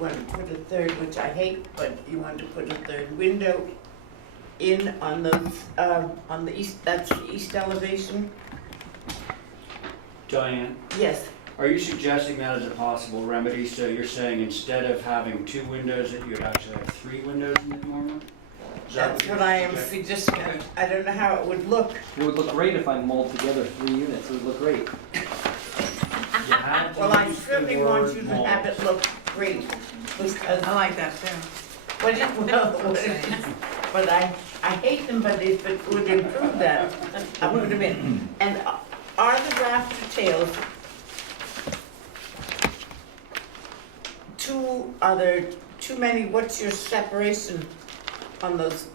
want to put a third, which I hate, but you want to put a third window in on the east, that's the east elevation? Diane, Yes, are you suggesting that as a possible remedy? So you're saying instead of having 2 windows, that you'd actually have 3 windows in the dormer? Is that that's you're what I am suggesting? suggesting. I don't know how it would look. It would look great if I mulled together 3 units. It would look great. You had to Well, I use the certainly want word you to mold. have it look great, because, I like that too. but I hate them, but if it would improve that, I put them in. And are the rafter tails, are there too many, what's your separation on those,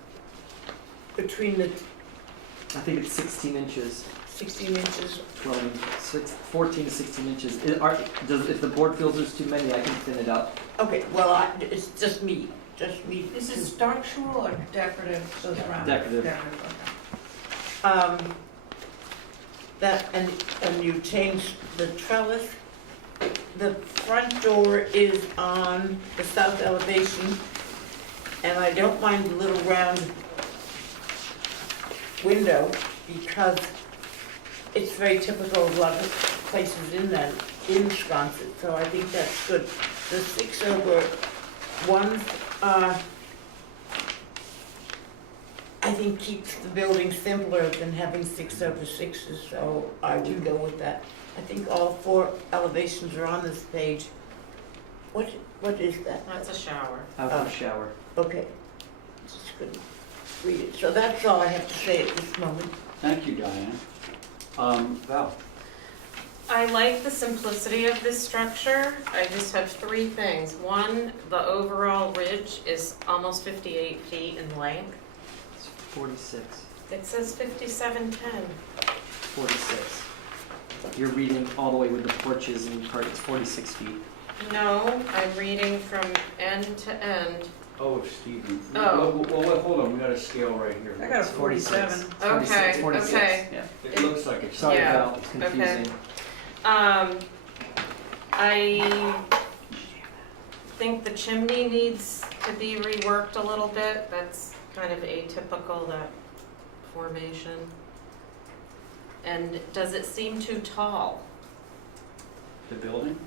between the I think it's 16 inches, 16 inches? 14 to 16 inches. If the board feels there's too many, I can thin it up. Okay, well, it's just me. Is it structural or decorative, those round? Decorative. Okay. And you change the trellis. The front door is on the south elevation, and I don't mind the little round window because it's very typical of a lot of places in Wisconsin, so I think that's good. The 6/1, I think keeps the building simpler than having 6/6s, so I would go with that. I think all 4 elevations are on this page. What is that? That's a shower. Outdoor shower. Okay, just couldn't read it. So that's all I have to say at this moment. Thank you, Diane. Val? I like the simplicity of this structure. I just have 3 things. One, the overall ridge is almost 58 feet in length. It's 46. It says 5710. 46. You're reading all the way with the porches and part. It's 46 feet. No, I'm reading from end to end. Oh, Stephen. Oh. Well, hold on, we got a scale right here. I got a 47. It's 46. Okay, 46. okay. Yeah. It looks like it's. Sorry, Yeah. Val. It's confusing. I think the chimney needs to be reworked a little bit. That's kind of atypical, that formation. And does it seem too tall? The building?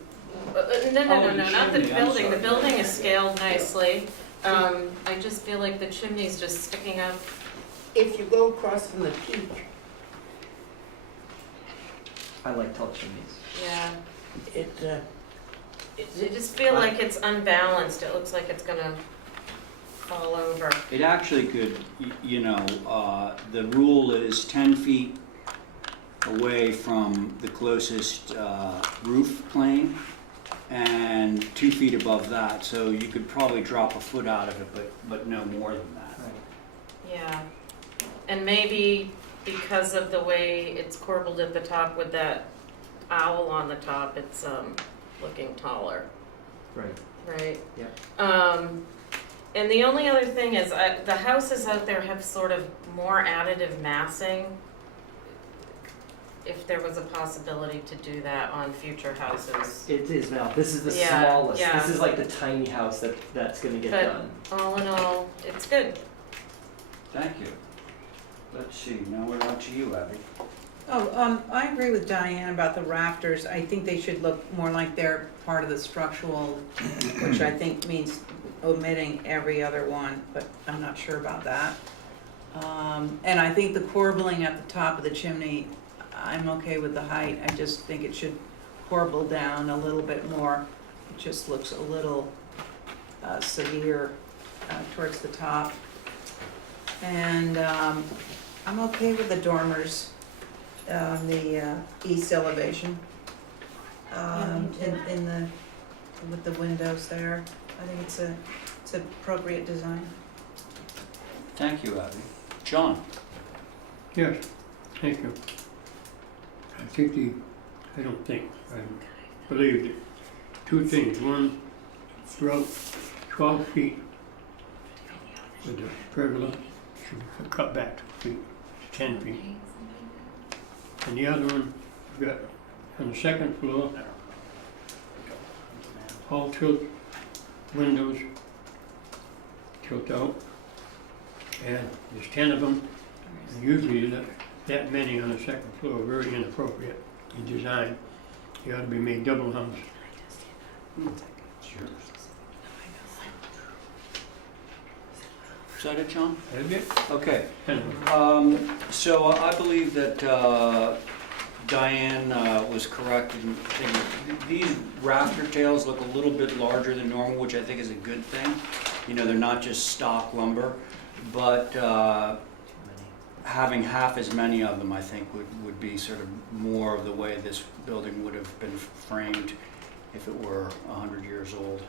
No, the not the chimney, I'm building. The sorry. building is scaled nicely. I just feel like the chimney's just sticking up. If you go across from the peak, I like tall chimneys. Yeah. it's I just feel like it's unbalanced. It looks like it's gonna fall over. It actually could, the rule is 10 feet away from the closest roof plane and 2 feet above that, so you could probably drop a foot out of it, but no more than that. Right. Yeah. And maybe because of the way it's corbelled at the top with that owl on the top, it's looking taller, Right. right? Yeah. And the only other thing is, the houses out there have sort of more additive massing. If there was a possibility to do that on future houses. It is, Val. This is the Yeah, smallest. yeah. This is like the tiny house that's going to get But- done. All in all, it's good. Thank you. Let's see, now we're on to you, Abby. I agree with Diane about the rafters. I think they should look more like they're part of the structural, which I think means omitting every other one, but I'm not sure about that. And I think the corbelling at the top of the chimney, I'm okay with the height. I just think it should corbel down a little bit more. It just looks a little severe towards the top. And I'm okay with the dormers on the east elevation. With the windows there. I think it's appropriate design. Thank you, Abby. John? Yes, thank you. I believe that 2 things. One, throughout 12 feet with the pergola should be cut back to 10 feet. And the other one, we've got on the second floor, all tilt windows tilt out, and there's 10 of them. And usually that many on the second floor are very inappropriate in design. They ought to be made double hungs. Sure. Is that it, John? That's it. Okay. 10 of them. So I believe that Diane was correct in thinking these rafter tails look a little bit larger than normal, which I think is a good thing. You know, they're not just stock lumber, but having half as many of them, I think, would be sort of more of the way this building would have been framed if it were 100 years old.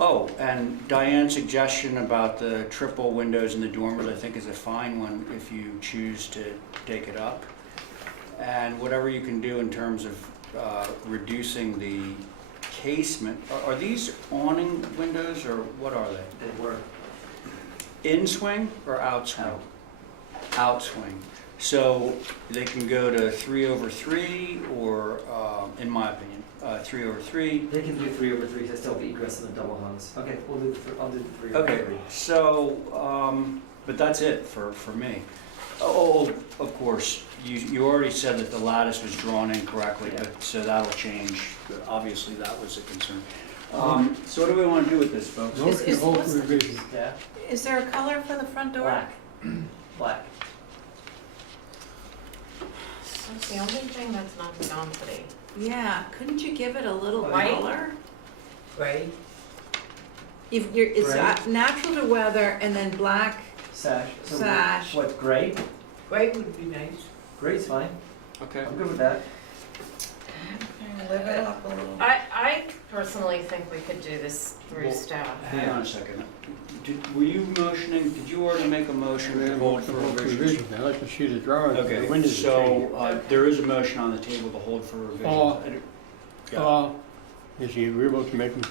Oh, and Diane's suggestion about the triple windows in the dormers, I think is a fine one if you choose to take it up. And whatever you can do in terms of reducing the casement, are these awning windows or what are they? They were In swing or out swing? out. Out swing. So they can go to 3/3 or, in my opinion, 3/3. They can do 3/3, they still have egress in the double hungs. Okay, I'll do the 3/3. Okay, so, but that's it for me. Oh, of course, you already said that the lattice was drawn incorrectly, Yeah. but, so that'll change. Obviously, that was a concern. So what do we want to do with this, folks? Motion to hold for revision. Yeah, Is there a color for the front door? black. Black. That's the only thing that's not density. Yeah, couldn't you give it a little White? color? Gray? It's Gray. Natural to weather and then black Sash. So sash. What, gray? Gray would be nice. Gray's fine. Okay. I'm good with that. Live it up a little. I personally think we could do this through Well, staff. Hang on a second. Were you motioning, did you already make a motion to hold for revision? I'd like to see the drawing. of the Okay, windows changed. so there is a motion on the table to hold for revision. Yeah. Is he agreeable to make them?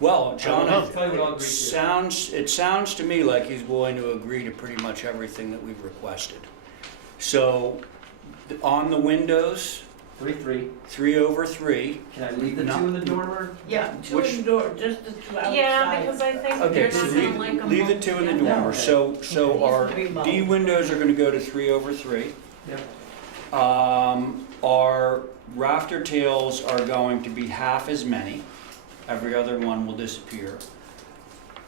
Well, John, I don't know. Tell you what I'll agree to. it sounds to me like he's willing to agree to pretty much everything that we've requested. So, on the windows, 3/3. 3/3. Can I leave the No. 2 in the dormer? Yeah, two Which- indoor, just the two outside. Yeah, because I think Okay, you're so not gonna like them. leave the two in the Yeah. dormer. So It our needs to be low. D windows are gonna go to 3/3. Yep. Our rafter tails are going to be half as many. Every other one will disappear.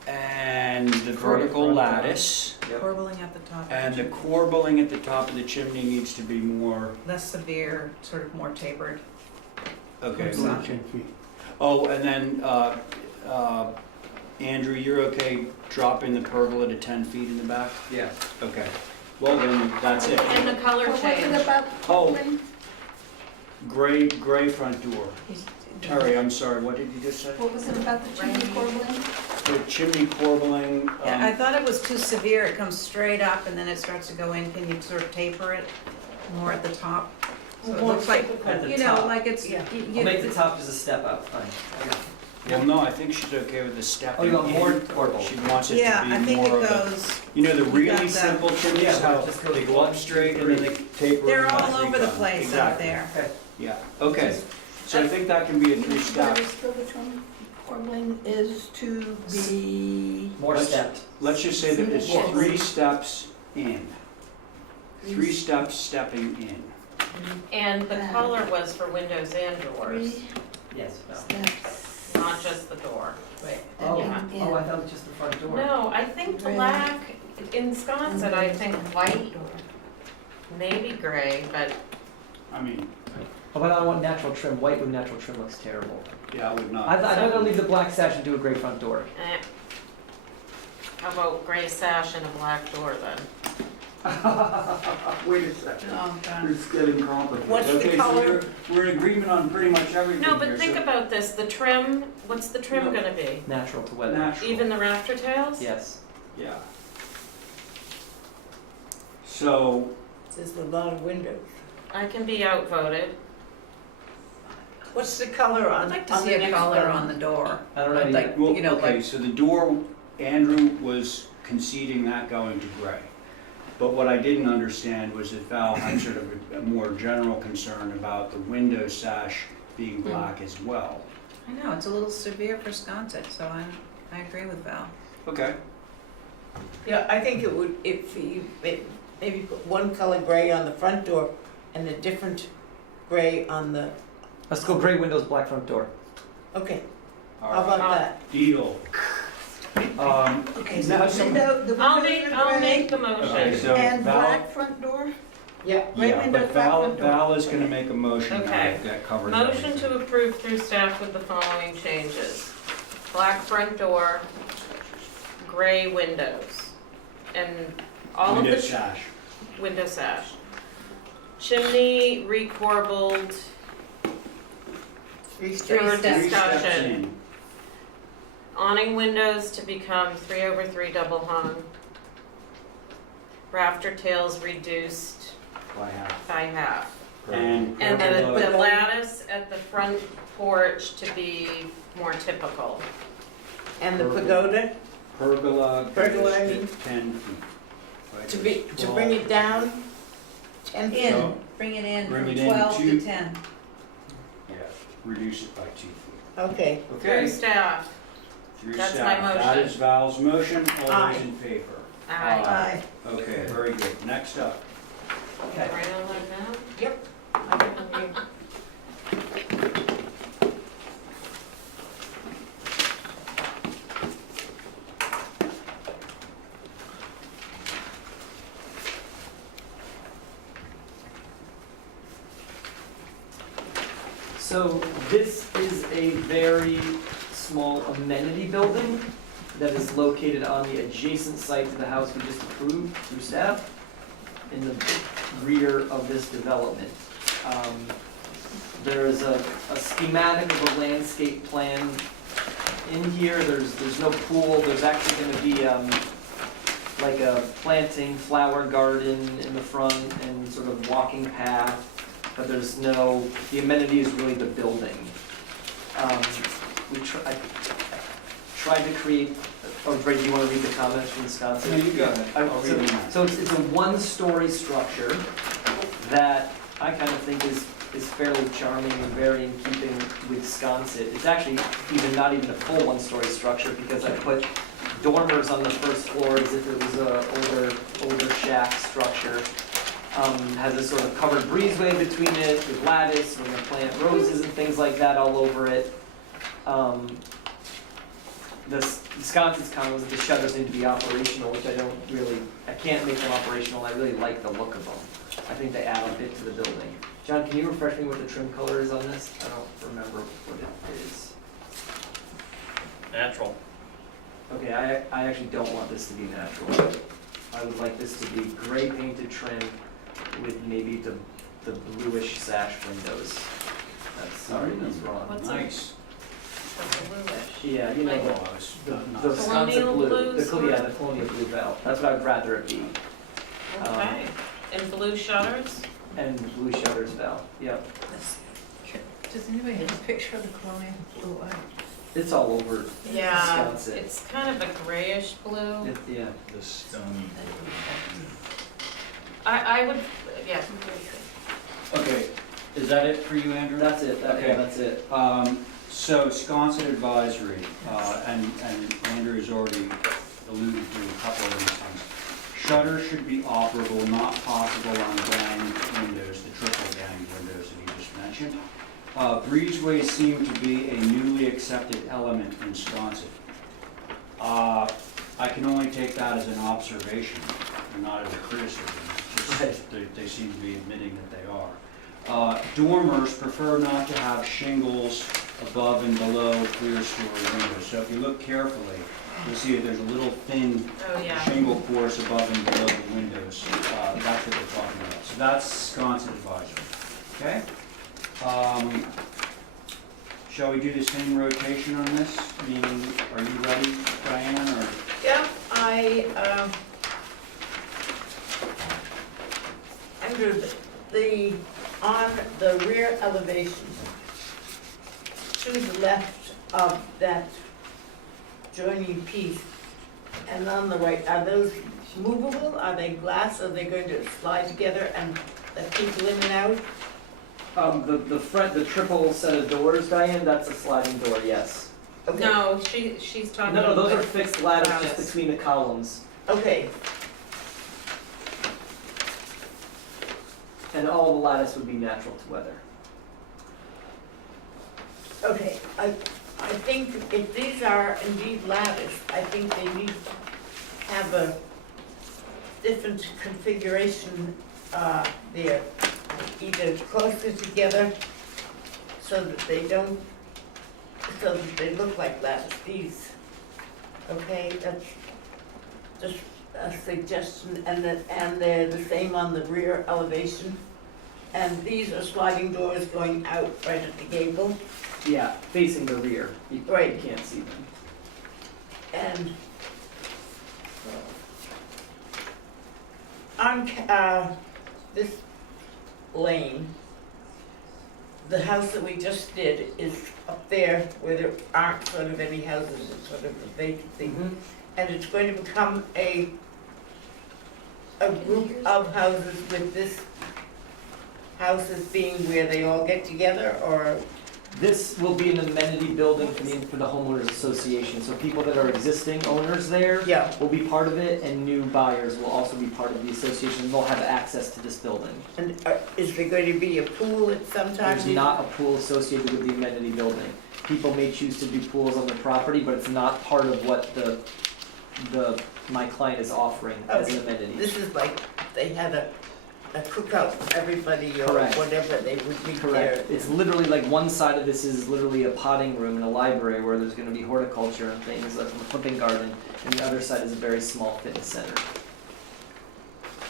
And the vertical front lattice Yep. corbelling at the top. and the corbelling at the top of the chimney needs to be more, Less severe, sort of more tapered. okay. It's not- 10 feet. Oh, and then, Andrew, you're okay dropping the pergola to 10 feet in the back? Yeah. Okay. Well, then, that's it. And the color What was it change. about Oh, Corbin? gray front door. Terry, I'm sorry, what did you just say? What was it about the chimney corbelling? The chimney corbelling, Yeah, I thought it was too severe. It comes straight up and then it starts to go in. Can you sort of taper it more at the top? So it More looks like, typical. At the you know, top. like it's, Yeah. I'll make the top just a step out, fine. I got it. well, no, I think she's okay with the Oh, stepping you want more in. corbel? She wants it yeah, I to be think more it of a, goes, you know, the got really that. simple chimneys, Yeah, how it just goes they go up straight and then they taper. they're and all then over the recon. place out Exactly. there. Okay. Yeah, okay. So I think that can be a three-step. Which one? Corbelling is to be. More Let's- stepped. Let's just say that it's Yes. 3 steps in. 3 steps stepping in. And the color was for windows and doors, Three Yes. No. steps. not just the door. Right. Oh, Yeah. oh, I thought it was just the front door. No, I think Gray. black, in Wisconsin, I think white, maybe gray, but I mean, Oh, but I don't want natural trim. White with natural trim looks terrible. yeah, I would not. I thought I'd leave the black sash and do a gray front door. eh. How about gray sash and a black door then? Wait a second. Oh, God. It's getting complicated. What's the Okay, so color? we're in agreement on pretty much everything No, here, but think so- about this, the trim, what's the trim No. gonna be? Natural to weather. Natural. Even the rafter tails? Yes. Yeah. So, There's a lot of windows. I can be outvoted. What's the color on? I'd like to on see the a next color one? on the door. I don't know. I'd like, well, you know, okay, like, so the door, Andrew was conceding that going to gray. But what I didn't understand was that Val had sort of a more general concern about the window sash being black as well. I know, it's a little severe for Sconset, so I agree with Val. Okay. Yeah, I think it would, if you maybe put one color gray on the front door and a different gray on the, Let's go gray windows, black front door. okay, All how right. about that? Deal. Okay, now so some- I'll make the motion. Okay, so And Val, black front door? yeah, Gray yeah, windows, but black Val, front door. Val is gonna make a motion Okay. that covers Motion everything. to approve through staff with the following changes. Black front door, gray windows, and all of Window the sash. window sash. Chimney recorbelled three through steps. our Three steps discussion. in. Awning windows to become 3/3 double hung. Rafter tails reduced By half. by half. And And pergola- the lattice at the front porch to be more typical. And the pagoda, Pergola Pergola, I goes mean. to 10 feet. Right, to there's bring 12. it down 10 feet. So- Bring it in Bring from it in 12 to- to 10. Yeah, reduce it by 2 feet. Okay, Through staff. Through That's staff. my That motion. is Val's motion, all Aye. those in favor? Aye. Aye. Okay, very good. Next up. Okay. Right on like that? yep. So this is a very small amenity building that is located on the adjacent site to the house we just approved through staff in the rear of this development. There is a schematic of a landscape plan in here. There's no pool. There's actually gonna be like a planting flower garden in the front and sort of walking path. But there's no, the amenity is really the building. I tried to create, oh, Ray, do you want to read the comments from Wisconsin? No, you go ahead. I'll read them now. So it's a one-story structure that I kind of think is fairly charming and very in keeping with Sconset. It's actually not even a full one-story structure because I put dormers on the first floor as if it was a older shack structure. Has a sort of covered breezeway between it with lattice, we're gonna plant roses and things like that all over it. The Wisconsin's comment was that the shutters need to be operational, which I can't make them operational, I really like the look of them. I think they add a bit to the building. John, can you refresh me what the trim color is on this? I don't remember what it is. Natural. Okay, I actually don't want this to be natural. I would like this to be gray painted trim with maybe the bluish sash windows. Sorry, that's wrong. What's a- Nice. The bluish. Yeah, you know, Like- Oh, I was not- the Wisconsin Colonial blue, blue the sort? colonial blue val. That's what I'd rather it be. Okay. And blue shutters? And blue shutters val, yep. Does anybody have a picture of the colonial blue eye? It's all over Yeah, Wisconsin. it's kind of a grayish blue. Yeah. The stony. I would, yeah. Okay, is that it for you, Andrew? That's it, Okay. yeah, that's it. So Sconset Advisory, and Andrew has already alluded to a couple of these things. Shutters should be operable, not possible on ganged windows, the triple ganged windows that he just mentioned. Breezeways seem to be a newly accepted element in Sconset. I can only take that as an observation, and not as a criticism. It's just Right. they seem to be admitting that they are. Dormers prefer not to have shingles above and below clear story windows. So if you look carefully, you'll see that there's a little thin Oh, yeah. shingle course above and below the windows. That's what they're talking about. So that's Sconset Advisory. Okay? Shall we do the same rotation on this? Meaning, are you ready, Diane, or? Yeah, Andrew, on the rear elevation, to the left of that joining piece, and on the right, are those movable? Are they glass? Are they going to slide together and let people in and out? The triple set of doors, Diane, that's a sliding door, yes. Okay. No, she's talking No, about. those are fixed ladders just lattice. between the columns. Okay, And all the lattice would be natural to weather. okay, I think if these are indeed lattice, I think they need to have a different configuration, there. Either closer together so that they don't, so that they look like lattice, these. Okay, that's just a suggestion, and they're the same on the rear elevation. And these are sliding doors going out right at the gable, Yeah, facing the rear. You Right. can't see them. and on, this lane, the house that we just did is up there where there aren't sort of any houses, it's sort of a vacancy. And it's going to become a group of houses with this houses being where they all get together, or, This will be an amenity building for the homeowners association, so people that are existing owners there yeah, will be part of it, and new buyers will also be part of the association, and they'll have access to this building. and is there going to be a pool at some time? There's not a pool associated with the amenity building. People may choose to do pools on their property, but it's not part of what my client is offering as an amenity. This is like, they had a cookout for everybody or Correct. whatever, they would meet there. Correct. It's literally like one side of this is literally a potting room and a library where there's gonna be horticulture and things, like a flipping garden, and the other side is a very small fitness center.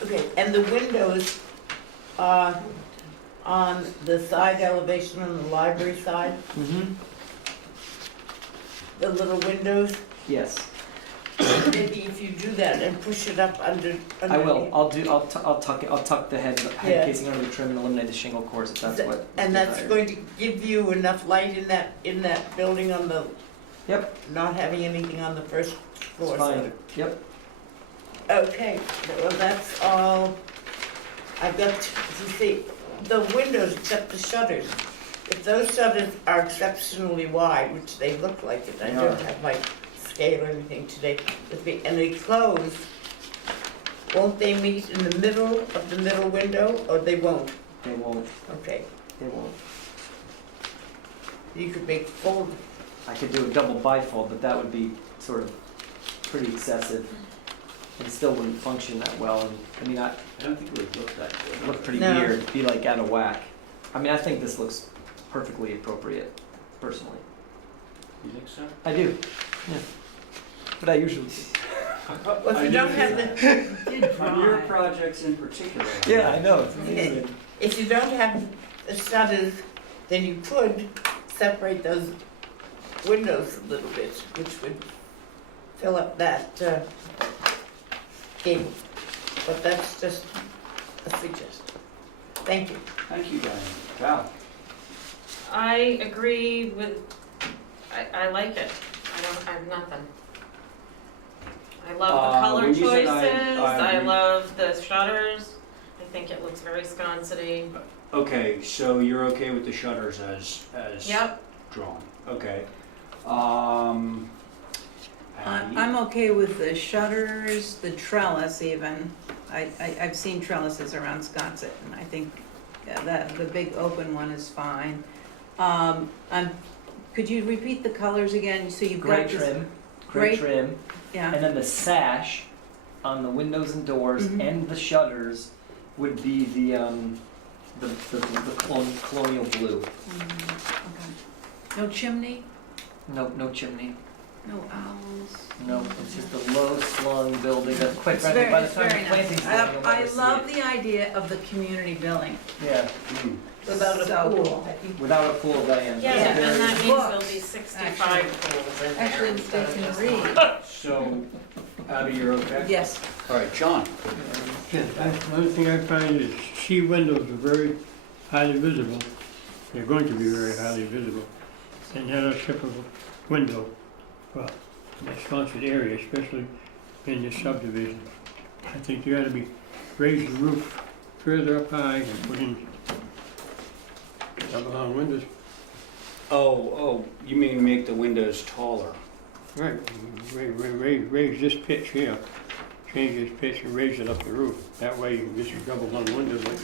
Okay, and the windows are on the side elevation on the library side, Mm-hmm. the little windows, Yes, maybe if you do that and push it up under. I will. underneath. I'll tuck the head Yeah. casing under the trim and eliminate the shingle cores if that's what. And that's desired. going to give you enough light in that building on the. Yep. Not having anything on the first floor. It's fine. sort Yep. of. Okay, well, that's all. I've got, you see, the windows except the shutters. If those shutters are exceptionally wide, which they look like it, I They don't are. have my scale or anything today with me, and they close, won't they meet in the middle of the middle window, or they won't? They won't. Okay, They won't. you could make fold, I could do a double bifold, but that would be sort of pretty excessive. And still wouldn't function that well. And I mean, I don't think it would look that it good. look pretty No. weird. It'd be like out of whack. I mean, I think this looks perfectly appropriate, personally. You think so? I do. Yeah. But I usually. well, if you don't have the, On your projects in particular. Yeah, I know. if you don't have the shutters, then you could separate those windows a little bit, which would fill up that, gable. But that's just a suggestion. Thank you. Thank you, Diane. Val? I agree with, I like it. I have nothing. I love the color when you said choices, I I agree. love the shutters. I think it looks very sconset-y. Okay, so you're okay with the shutters as Yep, drawn? Okay. Patty? I'm okay with the shutters, the trellis even. I've seen trellises around Sconset, and I think that the big open one is fine. Could you repeat the colors again? So you've Gray got this. trim. Gray- Gray trim. Yeah, And then the sash on the windows and doors Mhm. and the shutters would be the colonial blue. okay. No chimney, No chimney. no owls. No, it's just a low slung building that quite It's frankly, very, by the it's time very the nice. plantings done, you'll I never see love it. the idea of the community building. Yeah, Mm. Without a So pool. cool. without a pool, Diane. yeah, Yeah. and then that means there'll be Books, 65 pools in there Actually, instead they of can just read. one. So, Abby, you're okay? Yes. All right, John? Yes, one thing I find is C windows are very highly visible. They're going to be very highly visible. And that typical window, well, in that sponsored area, especially in this subdivision. I think you ought to be, raise the roof further up high and put in double hung windows. Oh, you mean make the windows taller? Right, raise this pitch here, change this pitch and raise it up the roof. That way you can get your double hung windows like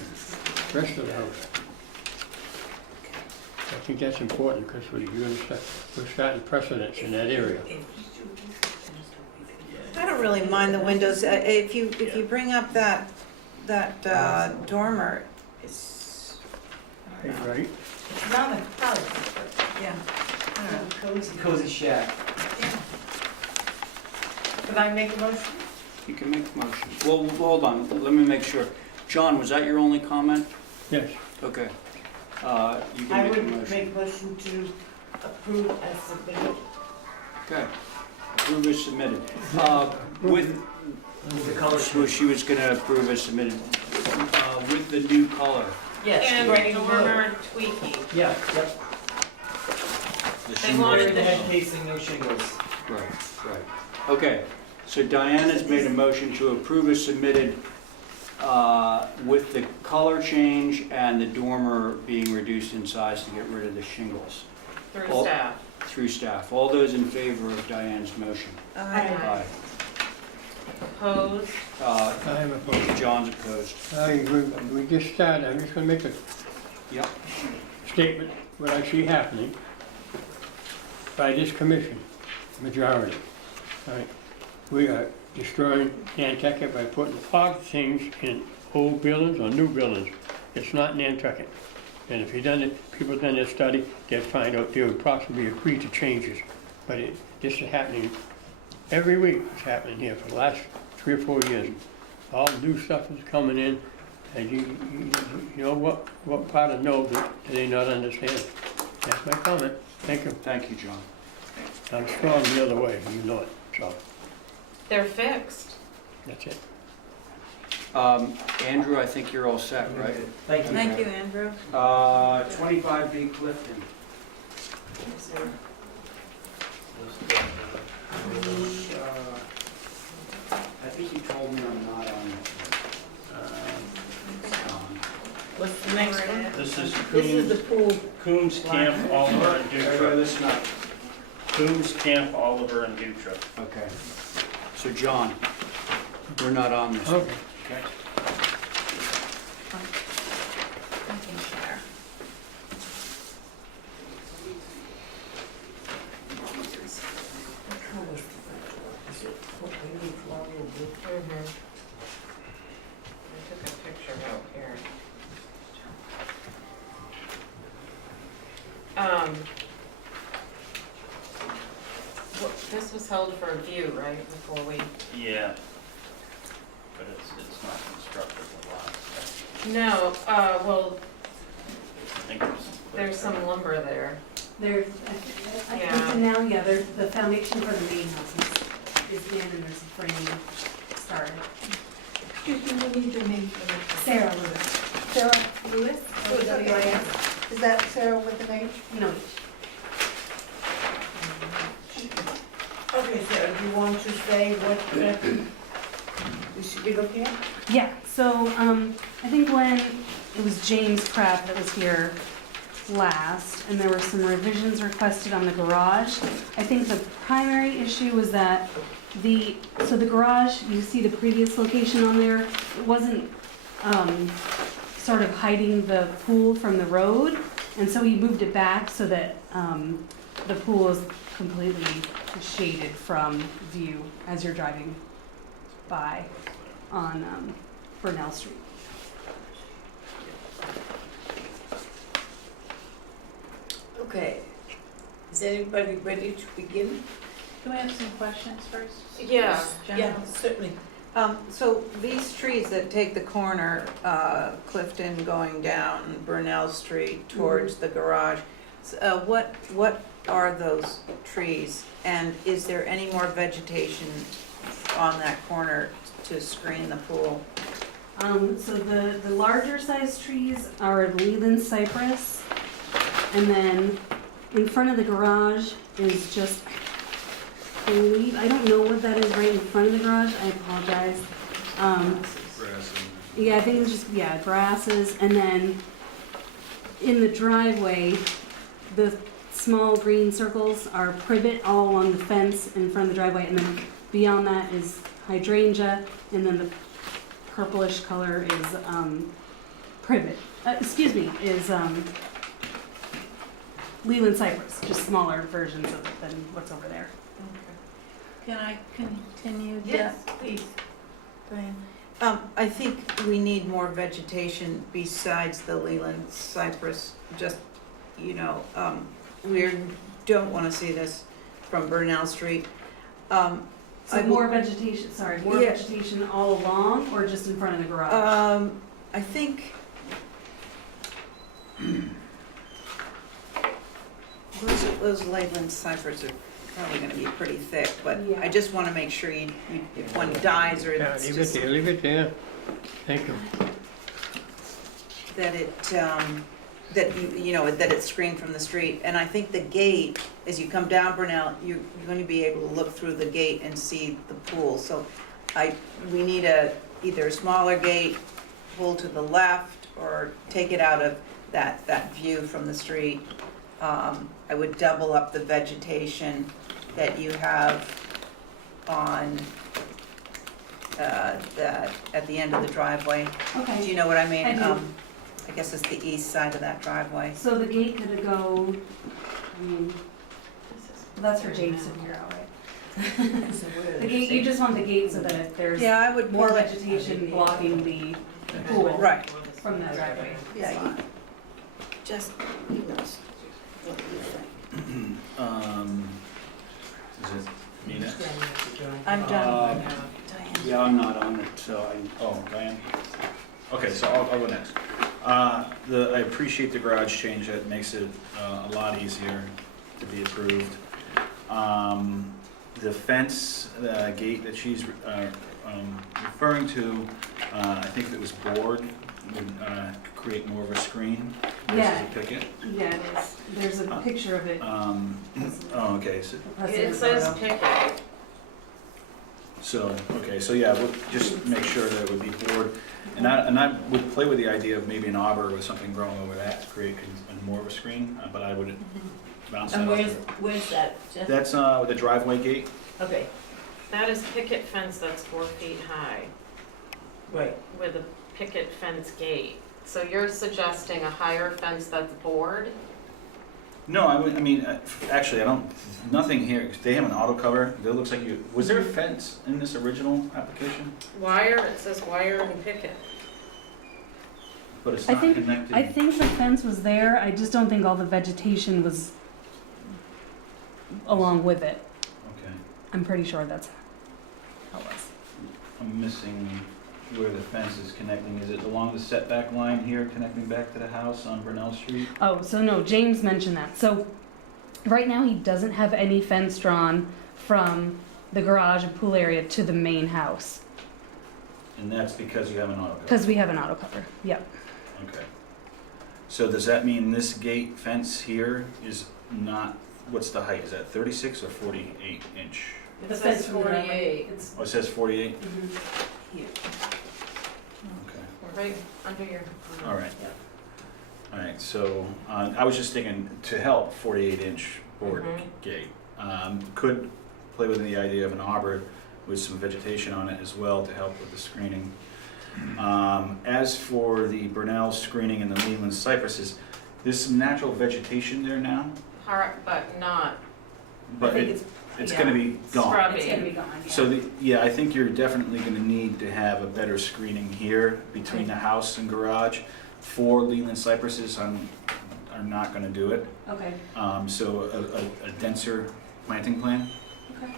the rest of the house. I think that's important because we're starting precedents in that area. I don't really mind the windows. If you bring up that dormer, it's, I don't know. Right? It's not a house, Yeah. I don't know. cozy. Cozy shack. Can I make a motion? You can make a motion. Well, hold on, let me make sure. John, was that your only comment? Yes. Okay. You I can make a would motion. make a motion to approve as submitted. Okay. Approve as submitted. With, The color so she was gonna approve as submitted, with the new color. Yes, And gray and blue. dormer tweaking. Yeah, yep. The They shingle. wanted Very the- head casing, no shingles. Right. Okay, so Diana's made a motion to approve as submitted with the color change and the dormer being reduced in size to get rid of the shingles Through All- staff. through staff. All those in favor of Diana's motion? Aye. Opposed? I am opposed. John's opposed. We just started, I'm just gonna make a Yep. statement, what I see happening by this commission, majority. Right? We are destroying Nantucket by putting odd things in old buildings or new buildings. It's not Nantucket. And if people done their study, they'd find out they would possibly agree to changes. But this is happening every week. It's happening here for the last 3 or 4 years. All new stuff is coming in, and you know what part of no do they not understand? That's my comment. Thank you. Thank you, John. I'm strong the other way, you know it, so They're fixed. that's it. Andrew, I think you're all set, right? Thank you. Thank you, Andrew. 25B Clifton. I think you told me I'm not on it. What's the next one? This is This is the Coombs, pool. Coombs Camp, Oliver, and Everybody Dutra. listen up. Coombs Camp, Oliver, and Dutra. Okay. So John, we're not on this. Okay. Okay. I can share. What color is the- is it what we need, flower or blue? Mm-hmm. I took a picture out here. This was held for a view, right, before we, Yeah. But it's not constructive a lot. no, well, I think there's some lumber there. There's, I Yeah. think now, yeah, there's, the foundation for the main house is in and there's a frame started. Excuse me, what is your name? Sarah Lewis. Sarah Lewis? Lewis. Is that Sarah with an H? No, Okay, Sarah, do you want to say what we should be looking at? yeah, so, I think when it was James Pratt that was here last, and there were some revisions requested on the garage. I think the primary issue was that the garage, you see the previous location on there, it wasn't, sort of hiding the pool from the road, and so we moved it back so that, the pool is completely shaded from view as you're driving by on, Burnell Street. Okay. Is anybody ready to begin? Can we have some questions first? Yeah. Yeah, certainly. So these trees that take the corner, Clifton going down Burnell Street towards the garage, what are those trees? And is there any more vegetation on that corner to screen the pool? So the larger size trees are Leland cypress, and then in front of the garage is just, I believe, I don't know what that is right in front of the garage, I apologize. Yeah, I think it's just, yeah, grasses, and then in the driveway, the small green circles are privet all along the fence in front of the driveway, and then beyond that is hydrangea, and then the purplish color is privet. Is Leland cypress, just smaller versions of it than what's over there. Can I continue? Yes, please. Diane? I think we need more vegetation besides the Leland cypress, just, we don't wanna see this from Burnell Street. So I more vegetation, more Yeah. vegetation all along, or just in front of the garage? I think those Leyland cypress are probably gonna be pretty thick, but Yeah. I just wanna make sure if one dies or Yeah, it's leave it just, there, leave it there. Thank you. that that it's screened from the street. And I think the gate, as you come down Burnell, you're gonna be able to look through the gate and see the pool. So we need either a smaller gate, pull to the left, or take it out of that view from the street. I would double up the vegetation that you have on, at the end of the driveway. Do Okay, you know what I mean? I do. I guess it's the east side of that driveway. so the gate could go, that's for James to figure out, right? The gate, you just want the gate so that there's Yeah, I would more pull it. vegetation blocking the pool Right. from that driveway. Yeah, just, he knows. What do you think? Is it me next? I'm done. Diane. Yeah, I'm not on it, so Oh, Diane? Okay, so I'll go next. I appreciate the garage change, that makes it a lot easier to be approved. The fence, gate that she's referring to, I think if it was board, would create more of a screen versus Yeah. a picket. Yeah, it is. There's a picture of it. Oh, okay, so, the precedent It says photo. picket. so yeah, we'll just make sure that it would be board. And I would play with the idea of maybe an arbor with something growing over that to create more of a screen, but I would bounce that And off. where's that? Jeff? That's the driveway gate. Okay, That is picket fence that's 4 feet high right. with a picket fence gate. So you're suggesting a higher fence that's board? No, I mean, actually, nothing here, they have an auto cover, that looks like was there a fence in this original application? Wire, it says wire and picket. But it's I not think- connected. I think the fence was there, I just don't think all the vegetation was along with it. Okay, I'm pretty sure that's how it was. I'm missing where the fence is connecting, is it along the setback line here, connecting back to the house on Burnell Street? Oh, so no, James mentioned that. So right now he doesn't have any fence drawn from the garage and pool area to the main house And that's because you have an auto cover? because we have an auto cover. Yep. Okay. So does that mean this gate fence here is not, what's the height, is that 36 or 48 inch? It says 48. It's Oh, it says 48? Here. Okay, Right under your. all right. All right, so I was just thinking, to help, 48-inch board Mhm. gate. Could play with the idea of an arbor with some vegetation on it as well to help with the screening. As for the Burnell screening and the Leland cypresses, there's some natural vegetation there now, But not but I think it's gonna be gone. scrubby. It's gonna be gone. Yeah. So, I think you're definitely gonna need to have a better screening here between the house and garage. 4 Leland cypresses are not gonna do it. Okay. So a denser planting plan. Okay.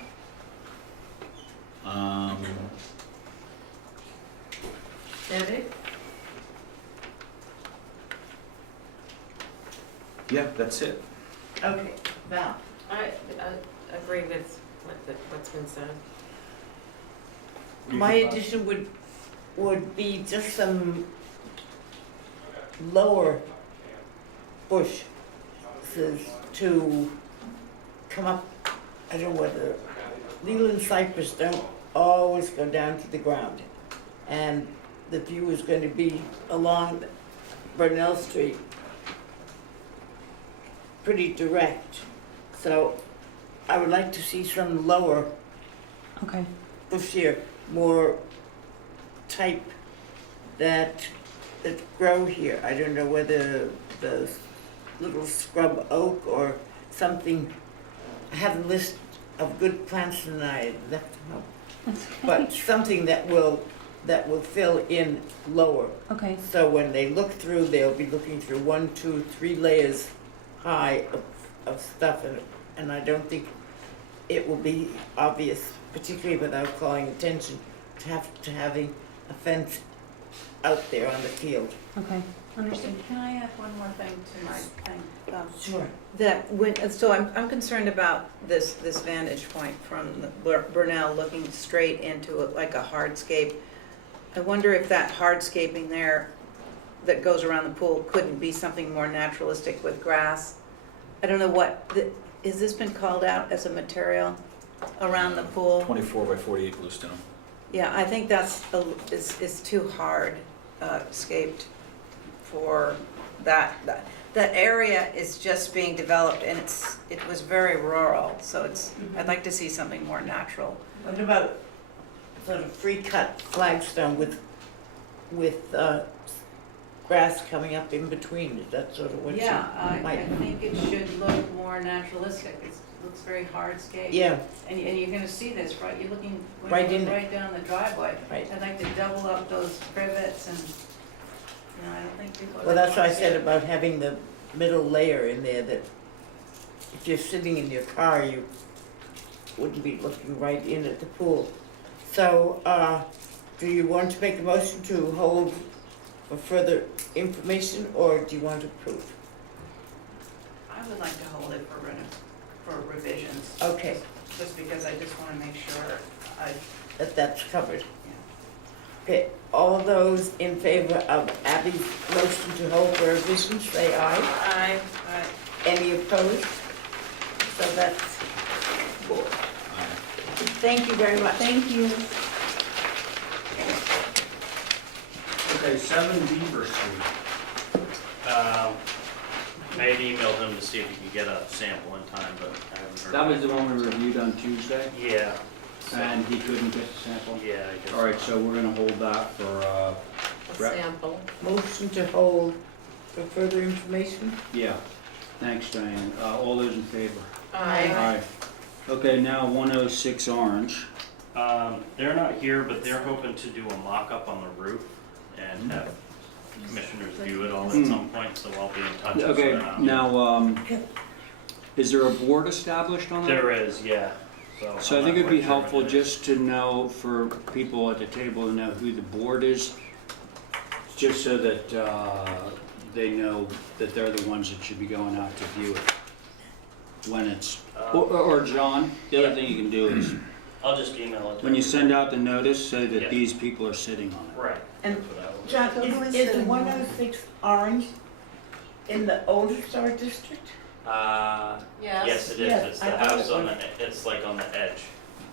That it? Yeah, that's it. Okay, Val. I agree with what's been said. My addition would be just some lower bushes to come up. I don't know whether Leland cypress don't always go down to the ground. And the view is going to be along Burnell Street. pretty direct. So I would like to see some lower Okay. this year, more type that grow here. I don't know whether the little scrub oak or something. I have a list of good plants and I left them out. But something that will fill in lower. Okay. So when they look through, they'll be looking through 1, 2, 3 layers high of stuff, and I don't think it will be obvious, particularly without calling attention to having a fence out there on the field. Okay. Understood. Can I add one more thing to my thing? Sure. That when, so I'm concerned about this vantage point from the Burnell looking straight into it like a hardscape. I wonder if that hardscaping there that goes around the pool couldn't be something more naturalistic with grass. I don't know has this been called out as a material around the pool? 24 by 48 bluestone. Yeah, I think that's, is too hard scaped for that. That area is just being developed and it was very rural, so I'd like to see something more natural. What about sort of free cut flagstone with grass coming up in between? Is that sort of what you I might? think it should look more naturalistic. It looks very hardscape. Yeah, And you're gonna see this, right? You're looking Right in it. right down the driveway. right. I'd like to double up those privets and, I don't think people are. Well, that's what I gonna said see it. about having the middle layer in there, that if you're sitting in your car, you wouldn't be looking right in at the pool. So, do you want to make a motion to hold for further information, or do you want to approve? I would like to hold it for revisions, Okay, just because I just wanna make sure that's covered. Okay, all those in favor of Abby's motion to hold for revision, say aye. Any opposed? So that's four. Thank you very much. Thank you. Okay, 7 Beaver Street. I had emailed him to see if he could get a sample in time, but I haven't heard. That was back. the one we reviewed on Tuesday, Yeah. So- and he couldn't get the sample? Yeah, I guess. All right, so we're gonna hold that for, A Rep- sample. Motion to hold for further information? yeah. Thanks, Diane. All those in favor? Aye. Aye. Okay, now 106 Orange. They're not here, but they're hoping to do a mock-up on the roof and have commissioners view it all at some point, so I'll be in touch with Okay, them. now, is there a board established on that? There is, yeah. So I I'm think not it'd be quite sure who helpful it is. just to know, for people at the table to know who the board is, just so that they know that they're the ones that should be going out to view it when it's, or John, the other thing you can do is, I'll just email it to when you everybody. send out the notice, say that Yeah. these people are sitting on it. Right. And That's what I will do. John, So who is is the sitting on it? 106 Orange in the old historic district? Yes, it is. Yes, It's I the thought house it on was. the, it's like on the edge.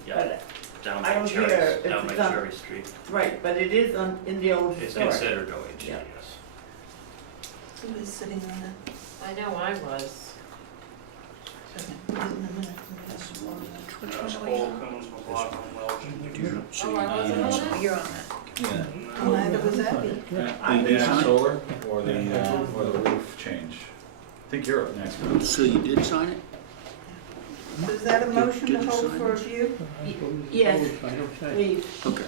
Yeah, But down I by don't Cherry, hear if down by it's on- Cherry Street. Right, but it is in the old It's historic. considered OHD, Yeah. yes. Who is sitting on it? I know I was. Cole, Coons, McLaughlin, Welch. Oh, I wasn't on it? You're on that. Yeah. Neither was Abby. The solar or the roof change? I think you're up next. So you did sign it? Is that a motion Did to you hold sign for it? review? Yes, I don't say. please. Okay.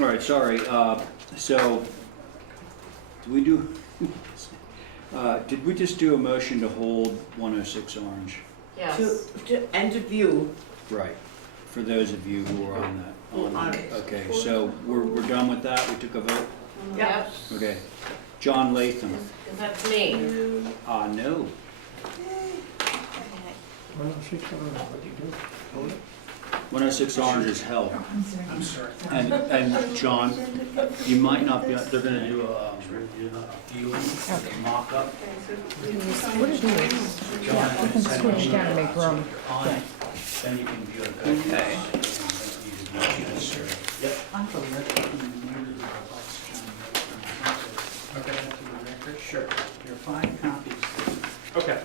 All right, sorry, so, did we just do a motion to hold 106 Orange? Yes. And to view, Right, for those of you who are on that. On it. Okay, so we're done with that, we took a vote? Yep. Okay. John Latham, That's me. no. 106 Orange, what do you do? Hold it? 106 Orange is held. I'm sorry. And John, you might not be, they're gonna do a viewing, mock-up. What it is, yeah, you can switch down and make room. On it, then you can view it. Okay. Yep. Sure, there are 5 copies. Okay.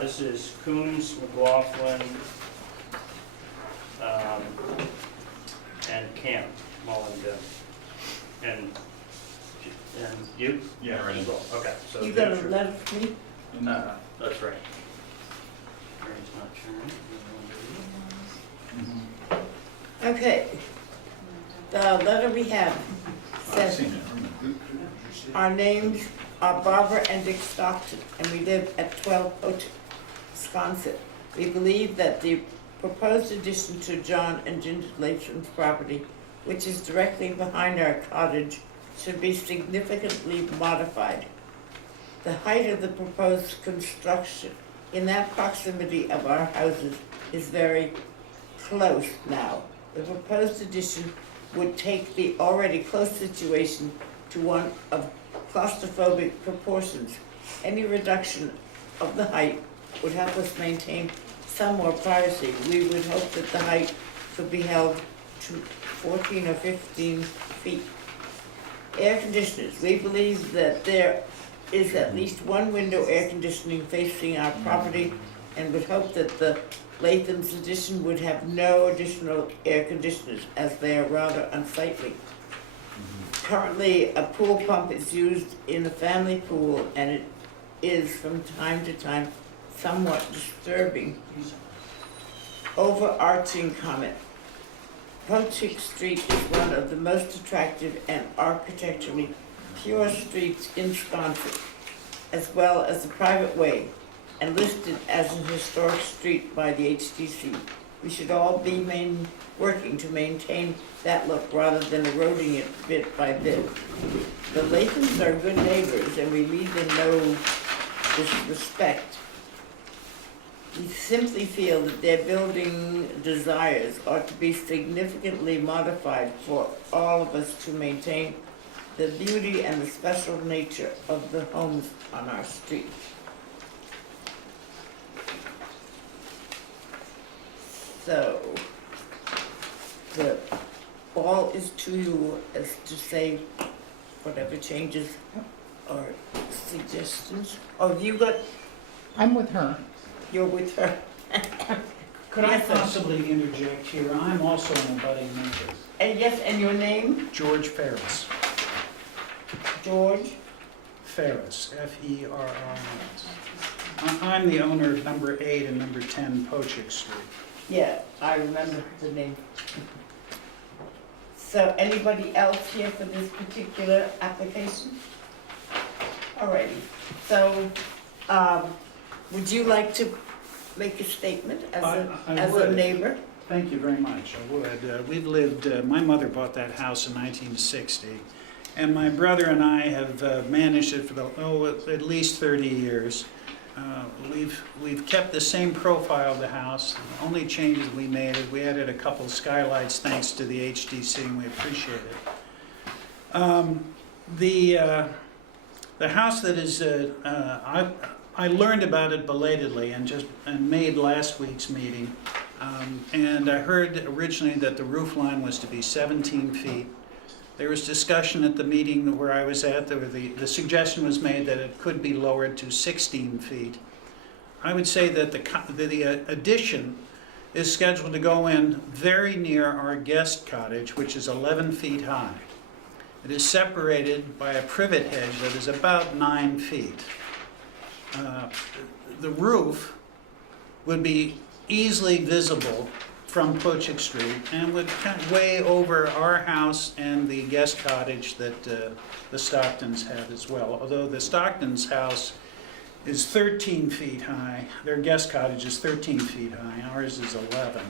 This is Coombs, McLaughlin, and Camp, Mullington. And you? Yeah, right. As well. Okay, so. You got a letter for me? That's right. Mary's not sharing. Okay. The letter we have I've says, seen it. our names are Barbara and Dick Stockton, and we live at 12 Potomac, Wisconsin. We believe that the proposed addition to John and Ginger Latham's property, which is directly behind our cottage, should be significantly modified. The height of the proposed construction in that proximity of our houses is very close now. The proposed addition would take the already close situation to one of claustrophobic proportions. Any reduction of the height would help us maintain some more privacy. We would hope that the height could be held to 14 or 15 feet. Air conditioners. We believe that there is at least one window air conditioning facing our property and would hope that the Latham's addition would have no additional air conditioners as they are rather unsightly. Currently, a pool pump is used in the family pool and it is from time to time somewhat disturbing. Overarching comment. Potomac Street is one of the most attractive and architecturally pure streets in Wisconsin, as well as a private way, and listed as an historic street by the HDC. We should all be working to maintain that look rather than eroding it bit by bit. The Lathams are good neighbors and we leave them no disrespect. We simply feel that their building desires ought to be significantly modified for all of us to maintain the beauty and the special nature of the homes on our street. So, the ball is to you as to say whatever changes or suggestions. Oh, have you got, I'm with her. you're with her? Could I Yes, sir. possibly interject here? I'm also an abutting neighbor. And yes, and your name? George Ferris. George? Ferris, Ferris. I'm the owner of number 8 and number 10 Potomac Street. Yeah, I remember the name. So anybody else here for this particular application? Alrighty, so, would you like to make a statement as I a would. neighbor? Thank you very much, I would. We've lived, my mother bought that house in 1960, and my brother and I have managed it for at least 30 years. We've kept the same profile of the house. The only changes we made is we added a couple skylights thanks to the HDC, and we appreciate it. The house that is, I learned about it belatedly and made last week's meeting. And I heard originally that the roof line was to be 17 feet. There was discussion at the meeting where I was at, the suggestion was made that it could be lowered to 16 feet. I would say that the addition is scheduled to go in very near our guest cottage, which is 11 feet high. It is separated by a privet hedge that is about 9 feet. The roof would be easily visible from Potomac Street and would kind of way over our house and the guest cottage that the Stocktons have as well. Although the Stocktons' house is 13 feet high, their guest cottage is 13 feet high, ours is 11.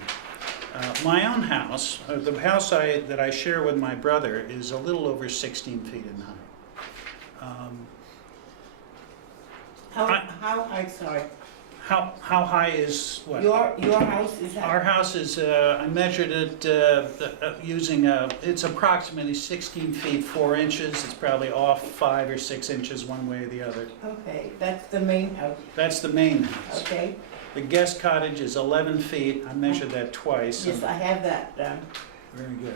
My own house, the house that I share with my brother, is a little over 16 feet in height. How high, sorry? How high is what? Your house is Our how? house is, I measured it using it's approximately 16 feet 4 inches. It's probably off 5 or 6 inches one way or the other. Okay, that's the main house, That's the main house. okay? The guest cottage is 11 feet. I measured that twice. Yes, I have that down. Very good.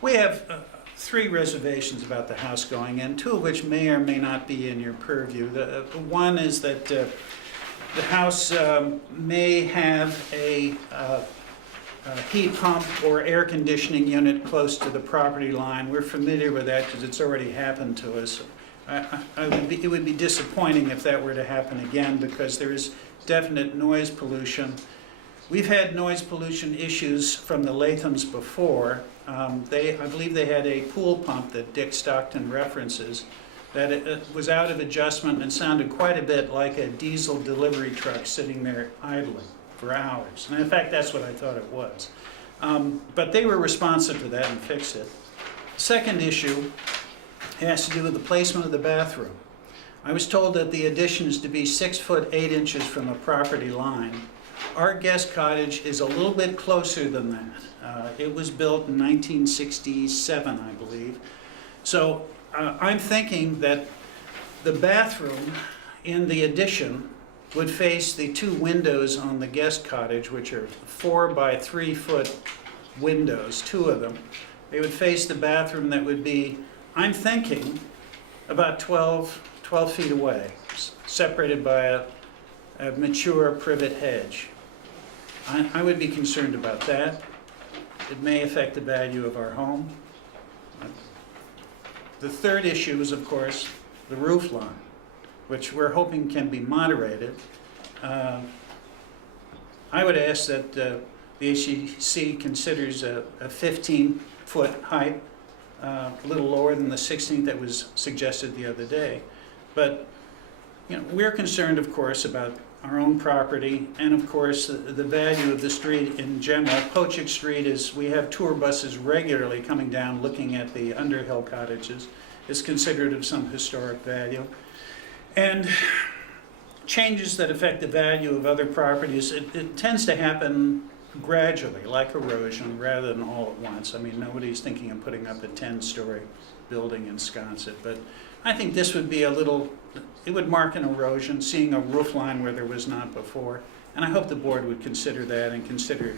We have 3 reservations about the house going in, 2 of which may or may not be in your purview. The one is that the house may have a heat pump or air conditioning unit close to the property line. We're familiar with that because it's already happened to us. It would be disappointing if that were to happen again because there is definite noise pollution. We've had noise pollution issues from the Lathams before. I believe they had a pool pump that Dick Stockton references that it was out of adjustment and sounded quite a bit like a diesel delivery truck sitting there idling for hours. And in fact, that's what I thought it was. But they were responsive to that and fixed it. Second issue has to do with the placement of the bathroom. I was told that the addition is to be 6 foot 8 inches from the property line. Our guest cottage is a little bit closer than that. It was built in 1967, I believe. So I'm thinking that the bathroom in the addition would face the 2 windows on the guest cottage, which are 4 by 3 foot windows, 2 of them. They would face the bathroom that would be, I'm thinking, about 12 feet away, separated by a mature privet hedge. I would be concerned about that. It may affect the value of our home. The third issue is, of course, the roof line, which we're hoping can be moderated. I would ask that the HCC considers a 15-foot height, a little lower than the 16 that was suggested the other day. But we're concerned, of course, about our own property and, of course, the value of the street in general. Pochik Street is, we have tour buses regularly coming down looking at the Underhill cottages. It's considered of some historic value. And changes that affect the value of other properties, it tends to happen gradually, like erosion, rather than all at once. I mean, nobody's thinking of putting up a 10-story building in Sconset, but I think this would be it would mark an erosion, seeing a roof line where there was not before. And I hope the board would consider that and consider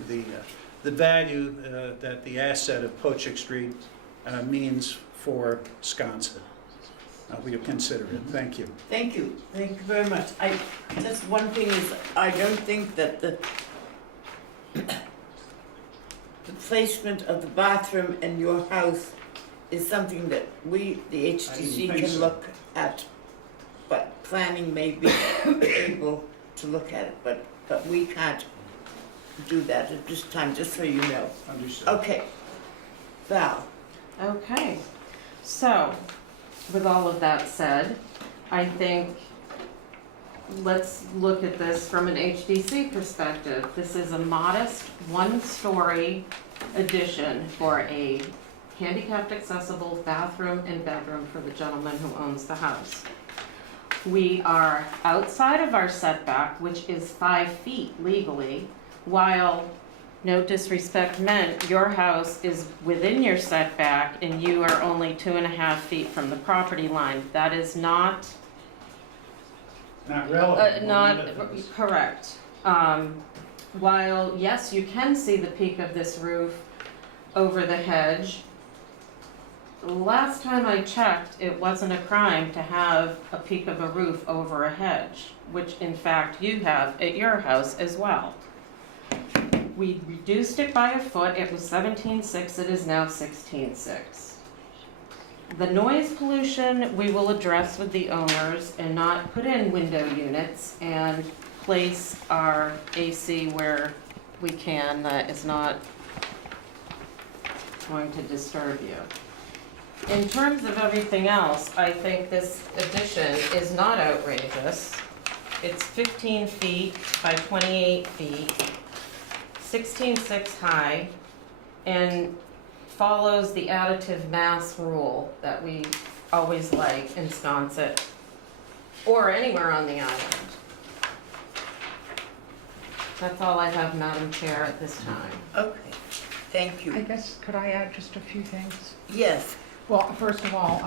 the value that the asset of Pochik Street means for Sconset. Will you consider it? Thank you. Thank you very much. Just one thing is, I don't think that the placement of the bathroom in your house is something that we, the HTC, can look at. But planning may be able to look at it, but we can't do that at this time, just so you know. Understood. Okay. Val? Okay, so with all of that said, I think let's look at this from an HDC perspective. This is a modest 1-story addition for a handicapped accessible bathroom and bedroom for the gentleman who owns the house. We are outside of our setback, which is 5 feet legally, while, no disrespect meant, your house is within your setback and you are only 2.5 feet from the property line. That is not Not not correct. While, yes, you can see the peak of this roof over the hedge, last time I checked, it wasn't a crime to have a peak of a roof over a hedge, which in fact you have at your house as well. We reduced it by a foot. It was 17.6, it is now 16.6. The noise pollution we will address with the owners and not put in window units and place our AC where we can that is not going to disturb you. In terms of everything else, I think this addition is not outrageous. It's 15 feet by 28 feet, 16.6 high, and follows the additive mass rule that we always like in Sconset or anywhere on the island. That's all I have, Madam Chair, at this time. Okay, thank I you. guess, could I add just a few things? Yes, Well, first of all,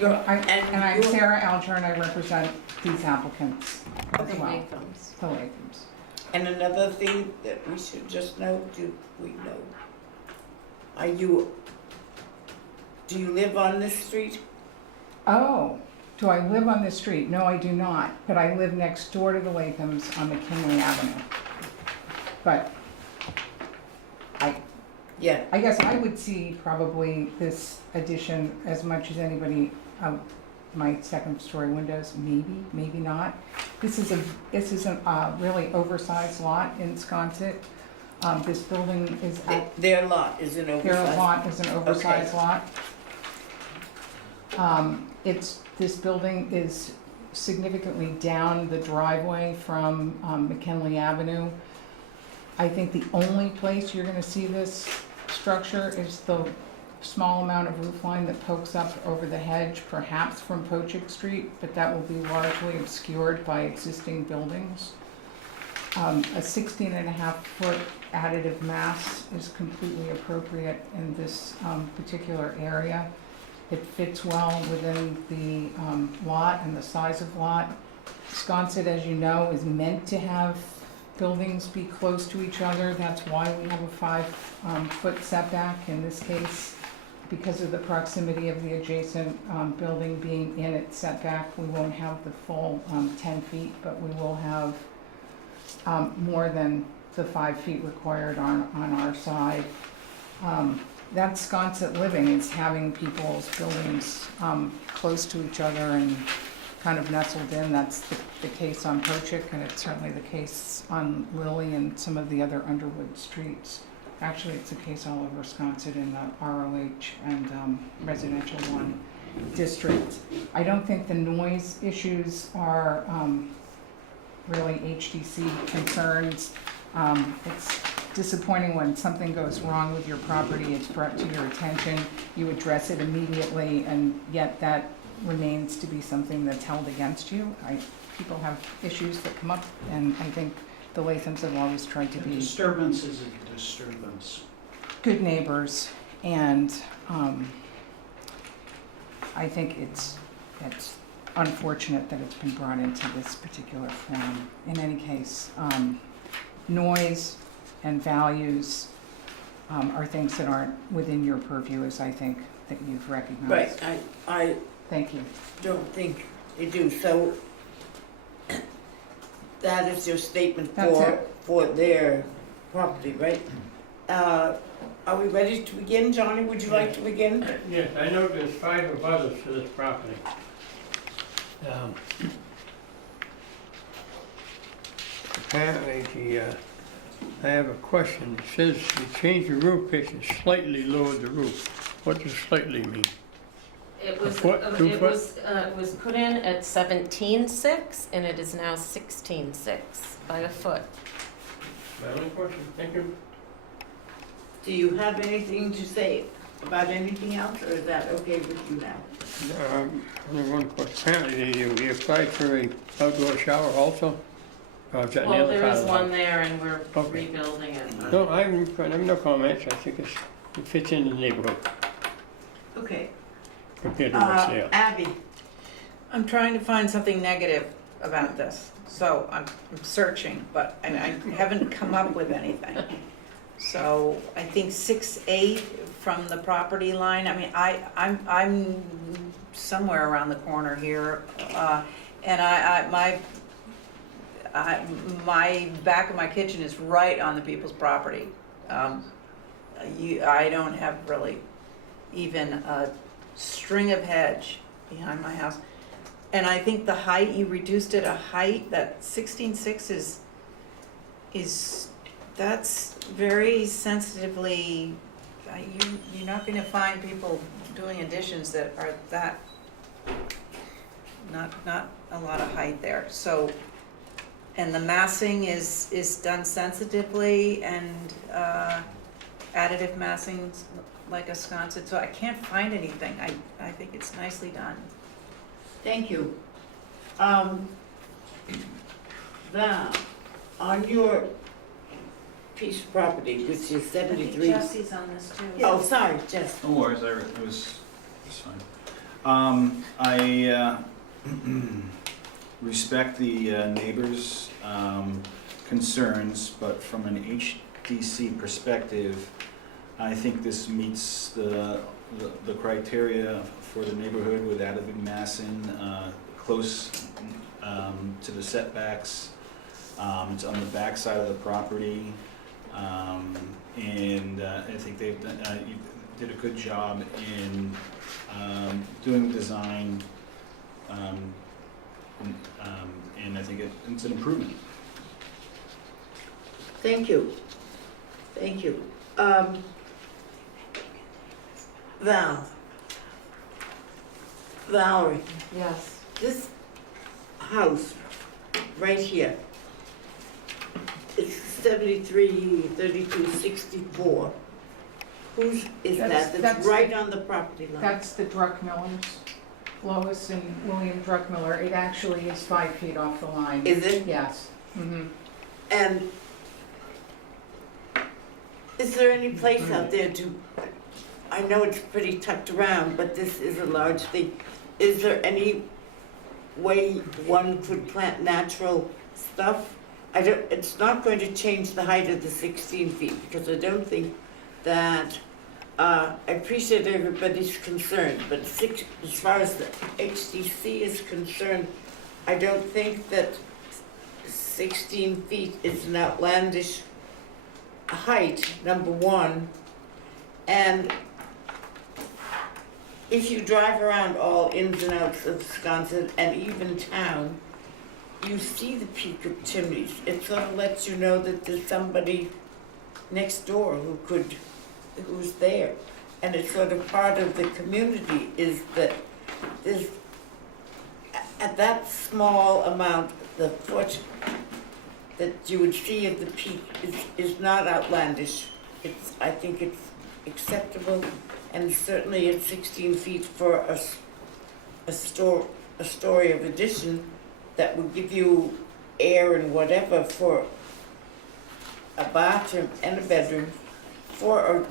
you're, and I'm Sarah Alger and I represent these applicants as The well, Lathams. the Lathams. and another thing that we should just know, do we know? do you live on this street? Oh, do I live on this street? No, I do not, but I live next door to the Lathams on McKinley Avenue. But Yeah, I guess I would see probably this addition as much as anybody, my second story windows, maybe not. This is a really oversized lot in Sconset. This building is their lot is an oversized. their lot is an oversized lot. This building is significantly down the driveway from McKinley Avenue. I think the only place you're gonna see this structure is the small amount of roof line that pokes up over the hedge, perhaps from Pochick Street, but that will be largely obscured by existing buildings. A 16.5-foot additive mass is completely appropriate in this particular area. It fits well within the lot and the size of lot. Sconset, as you know, is meant to have buildings be close to each other. That's why we have a 5-foot setback in this case. Because of the proximity of the adjacent building being in its setback, we won't have the full 10 feet, but we will have more than the 5 feet required on our side. That's Sconset living, is having people's buildings close to each other and kind of nestled in. That's the case on Pochick, and it's certainly the case on Lily and some of the other Underwood streets. Actually, it's a case all over Sconset in the ROH and Residential 1 district. I don't think the noise issues are really HDC concerns. It's disappointing when something goes wrong with your property, it's brought to your attention, you address it immediately, and yet that remains to be something that's held against you. People have issues that come up, and I think the Lathams have always tried to A be disturbance is a disturbance. good neighbors, and I think it's unfortunate that it's been brought into this particular form. In any case, noise and values are things that aren't within your purview, as I think that you've recognized. right, I Thank you. don't think they do, so that is your statement That's it. for their property, right? Are we ready to begin? Johnny, would you like to begin? Yes, I know there's 5 abutters to this property. Apparently, I have a question. It says you changed the roof pitch and slightly lowered the roof. What does slightly mean? It was, foot, 2 it foot? was put in at 17.6 and it is now 16.6 by a foot. My only question, thank you. Do you have anything to say about anything else, or is that okay with you now? Only one question. Apparently, you applied for a outdoor shower also? Or is that the Well, other there part is of the one house? there and we're Okay. rebuilding it. No, I have no comments. I think it fits in the neighborhood Okay. compared to what's there. Abby, I'm trying to find something negative about this, so I'm searching, but I haven't come up with anything. So I think 6'8" from the property line, I mean, I'm somewhere around the corner here, and my back of my kitchen is right on the people's property. I don't have really even a string of hedge behind my house. And I think the height, you reduced it a height, that 16.6 is, that's very sensitively, you're not gonna find people doing additions that are that, not a lot of height there, so. And the massing is done sensitively and, additive massing like a sconset, so I can't find anything, I think it's nicely done. thank you. Now, on your piece of property, which is 73. Jesse's on this too. Oh, sorry, Jess. No worries, it was fine. I respect the neighbors' concerns, but from an HDC perspective, I think this meets the criteria for the neighborhood with adequate massing, close to the setbacks. It's on the back side of the property. And I think they've done, you did a good job in doing the design. And I think it's an improvement. Thank you. Thank you. Valerie, Yes. this house right here, it's 73-32-64. Whose is that? That's That's- right on the property line. That's the Druckmillers, Lois and William Druckmiller. It actually is 5 feet off the line. Is it? Yes. Mm-hmm. And is there any place out there to, I know it's pretty tucked around, but this is a large thing. Is there any way one could plant natural stuff? It's not going to change the height of the 16 feet, because I don't think that, I appreciate everybody's concern, but as far as the HDC is concerned, I don't think that 16 feet is an outlandish height, number one. And if you drive around all ins and outs of Wisconsin and even town, you see the peak of chimneys. It sort of lets you know that there's somebody next door who's there. And it's sort of part of the community is that there's, at that small amount, the foot that you would see of the peak is not outlandish. I think it's acceptable, and certainly it's 16 feet for a story of addition that would give you air and whatever for a bathroom and a bedroom for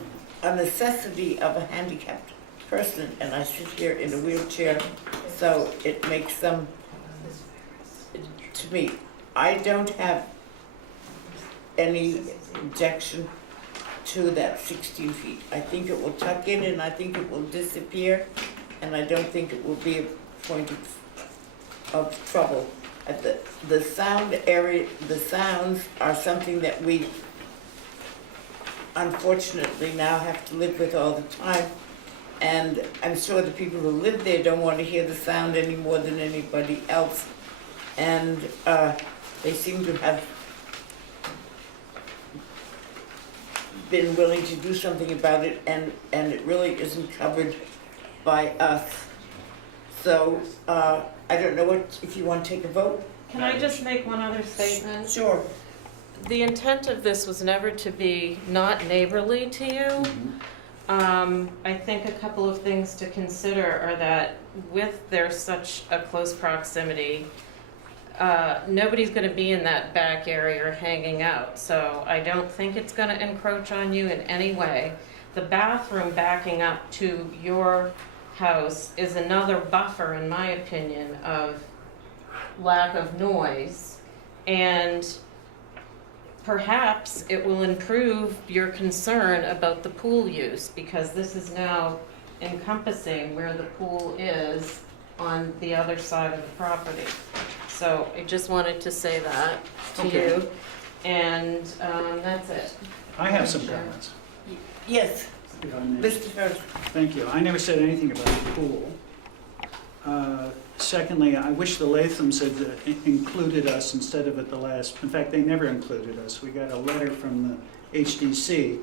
a necessity of a handicapped person, and I sit here in a wheelchair, so it makes some, to me, I don't have any objection to that 16 feet. I think it will tuck in and I think it will disappear, and I don't think it will be a point of trouble. The sound area, the sounds are something that we unfortunately now have to live with all the time, and I'm sure the people who live there don't want to hear the sound any more than anybody else, and they seem to have been willing to do something about it, and it really isn't covered by us. So I don't know if you want to take a vote? Can I just make one other statement? Sure. The intent of this was never to be not neighborly to you. I think a couple of things to consider are that with there's such a close proximity, nobody's going to be in that back area or hanging out, so I don't think it's going to encroach on you in any way. The bathroom backing up to your house is another buffer, in my opinion, of lack of noise, and perhaps it will improve your concern about the pool use, because this is now encompassing where the pool is on the other side of the property. So I just wanted to say that to Okay. you, and that's it. I have some comments. Yes, if I may. Mr. Hurst. Thank you. I never said anything about the pool. Secondly, I wish the Lathams had included us instead of at the last. In fact, they never included us. We got a letter from the HDC,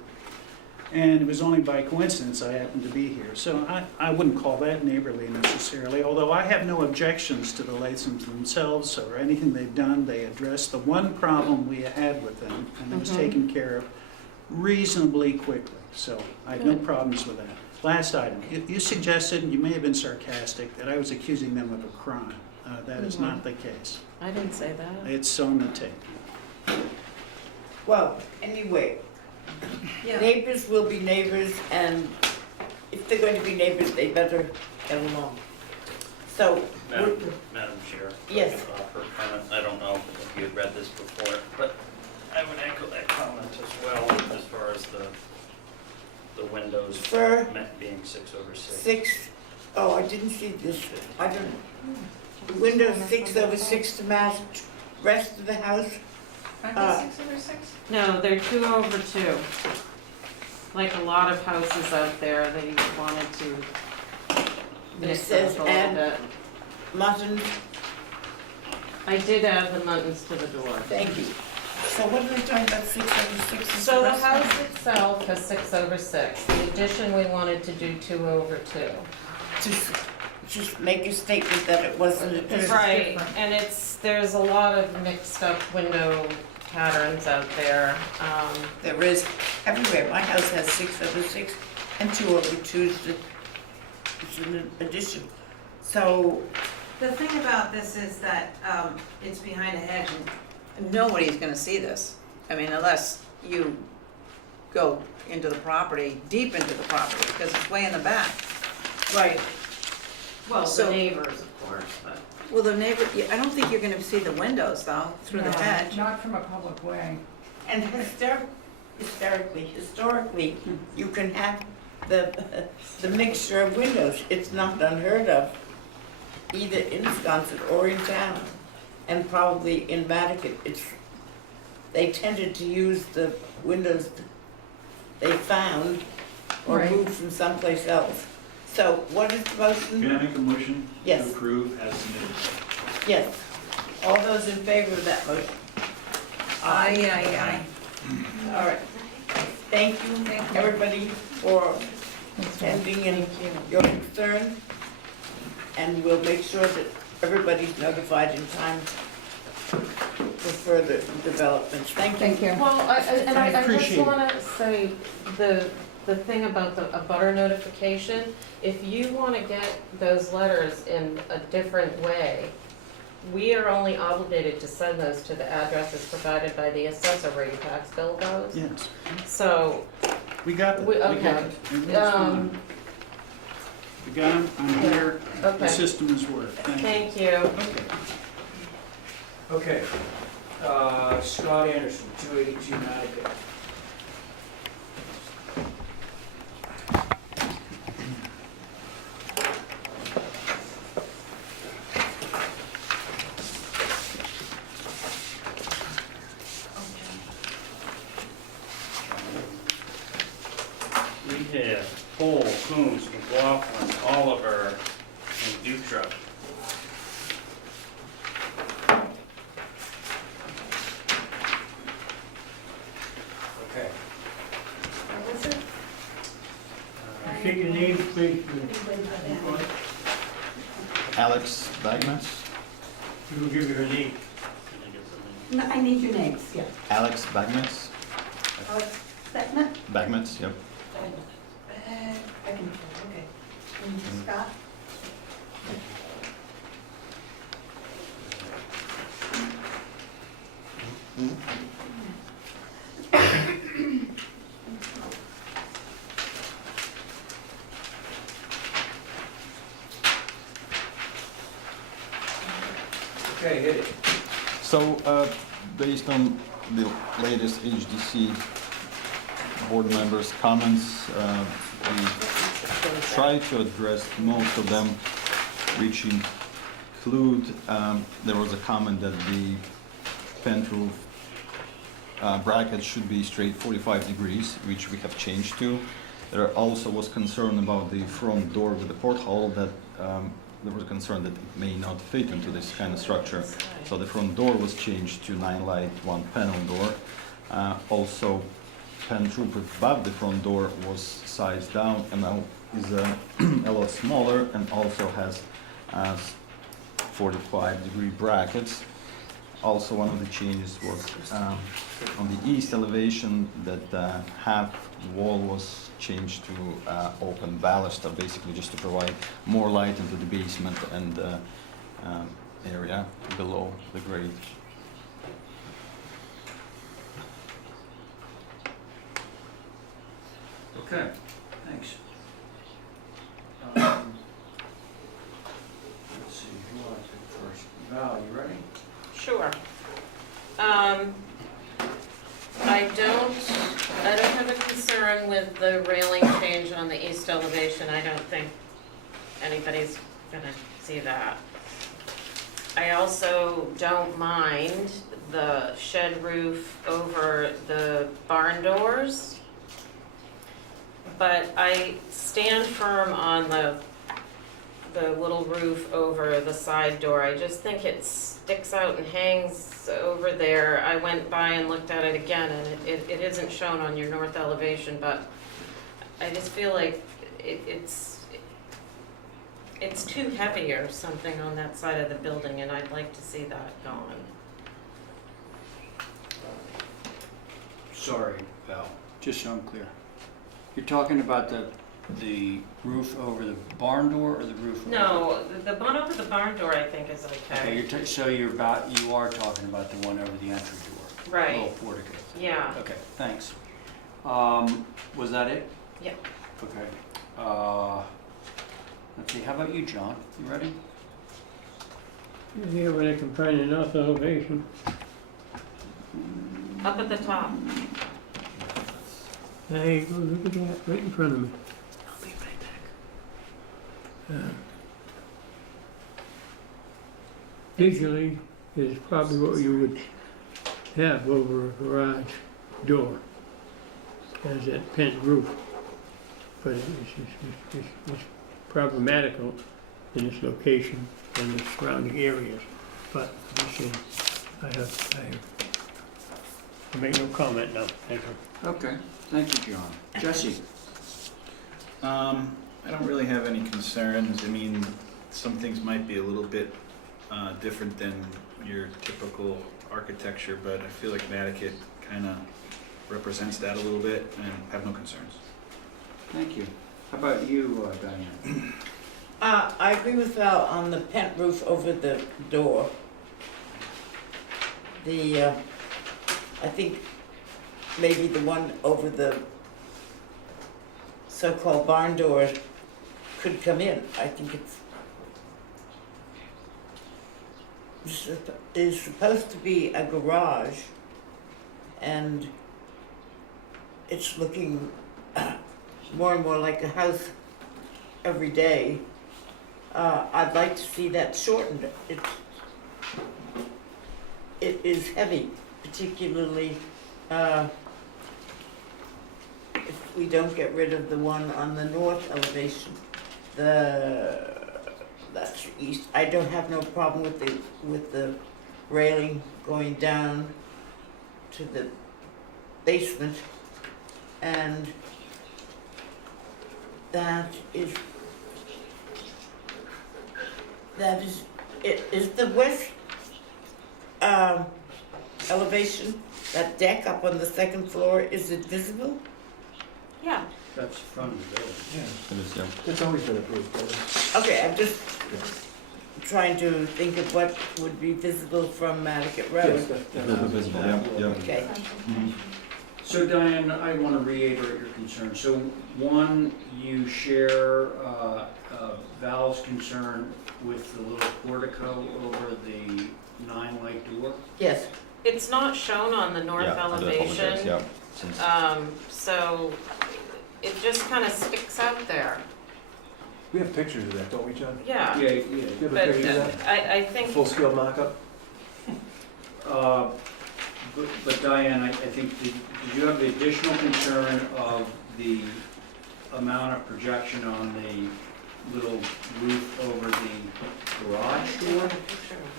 and it was only by coincidence I happened to be here. So I wouldn't call that neighborly necessarily, although I have no objections to the Lathams themselves or anything they've done. They addressed the one problem we had with them, and it was taken care of reasonably quickly. So I have no problems with that. Last item, you suggested, and you may have been sarcastic, that I was accusing them of a crime. That is not the case. I didn't say that. It's on the tape. Well, anyway, Yeah. neighbors will be neighbors, and if they're going to be neighbors, they better get along. So, Madam Chair. Yes. if I could offer a comment. I don't know if you had read this before, but I would echo that comment as well as far as the the windows For being 6/6. 6, oh, I didn't see this, I don't, windows 6/6 to match rest of the house. Aren't Uh, they 6/6? No, they're 2/2. Like a lot of houses out there, they wanted to It mix says it up a little add- bit. Muttons, I did add the muttons to the door. thank you. So what are we talking about, 6/6? So the house itself has 6/6. The addition, we wanted to do 2/2. Just make a statement that it wasn't a Right, and there's a lot of mixed up window patterns out there. There is everywhere. My house has 6/6 and 2/2. It's an addition. So The thing about this is that it's behind a hedge and nobody's gonna see this. I mean, unless you go into the property, deep into the property, because it's way in the back. right, Well, the So- neighbors, of course, but. Well, the neighbor, I don't think you're gonna see the windows though, through the No, hedge. Not from a public way. and historically, you can have the mixture of windows. It's not unheard of, either in Wisconsin or in town, and probably in Nantucket. They tended to use the windows they found or Right. moved from someplace else. So what is the motion? Can I make a motion Yes. to approve as submitted? Yes. All those in favor of that motion? Aye. All right. Thank you, everybody, for attending and your concern. And we'll make sure that everybody's notified in time for further developments. Thank you. Thank you. Well, I just appreciate it. wanna say, the thing about a butter notification, if you wanna get those letters in a different way, we are only obligated to send those to the addresses provided by the assessor where your tax bill goes. Yes, So, we got them, We- we got okay. it. Everything's fine. We got them, I'm here, the okay, system is working. Thank you. thank you. Okay. Okay, Scott Anderson, 282 Nantucket. We have Cole, Coombs, McLaughlin, Oliver, and Dutra. Okay. State your name, please. Alex Bagmas. You will give your name. No, I need your names, yeah. Alex Bagmas. Alex Beckman? Bagmans, yep. Beckman, okay. And Scott? Okay, hit it. So, based on the latest HDC board members' comments, we tried to address most of them, which include, there was a comment that the vent roof bracket should be straight 45 degrees, which we have changed to. There also was concern about the front door with the porthole that there was concern that it may not fit into this kind of structure. So the front door was changed to 9-light, 1-panel door. Also, vent roof above the front door was sized down and now is a lot smaller and also has 45-degree brackets. Also, one of the changes was on the east elevation that half wall was changed to open baluster, basically just to provide more light into the basement and area below the grade. Okay, thanks. Let's see, who wants it first? Val, you ready? Sure. I don't have a concern with the railing anybody's gonna see that. I also don't mind the shed roof over the barn doors, but I stand firm on the little roof over the side door. I just think it sticks out and hangs over there. I went by and looked at it again, and it isn't shown on your north elevation, but I just feel like it's too heavy or something on that side of the building, and I'd like to see that gone. Sorry, Val, just so I'm clear. You're talking about the roof over the barn door or the roof? over- No, the one over the barn door I think is Okay, okay. so you are talking about the one over the entry door? Right, Little portico. yeah. Okay, thanks. Was that it? Yep. Okay. Let's see, how about you, John? You ready? Here where they can find enough elevation. Up at the top. Hey, look at that, right in front of me. I'll be right back. Visually is probably what you would have over a garage door as that pent roof. But it's problematical in this location and the surrounding areas. But I make no comment now. Thank you. Okay, thank you, John. Jesse? I don't really have any concerns. I mean, some things might be a little bit different than your typical architecture, but I feel like Nantucket kind of represents that a little bit, and have no concerns. Thank you. How about you, Diane? I agree with Val on the pent roof over the door. I think maybe the one over the so-called barn door could come in. I think it's supposed to be a garage, and it's looking more and more like a house every day. I'd like to see that shortened. It is heavy, particularly if we don't get rid of the one on the north elevation. That's east. I don't have no problem with the railing going down to the basement, and that is it. Is the west elevation, that deck up on the second floor, is it visible? Yeah. That's the front of the building. It is, yeah. It's always been approved. Okay, I'm just trying to think of what would be visible from Nantucket Road. It will be visible, yeah. Okay. Mhm. So Diane, I want to reiterate your concern. So one, you share Val's concern with the little portico over the 9-light door? Yes. It's not shown on the north Yeah, I do apologize, elevation, yeah. Since- so it just kind of sticks out there. We have pictures of that, don't we, John? Yeah, Yeah. Do you have a but picture of that? I think, Full-scale mock-up? But Diane, I think, did you have the additional concern of the amount of projection on the little roof over the garage door?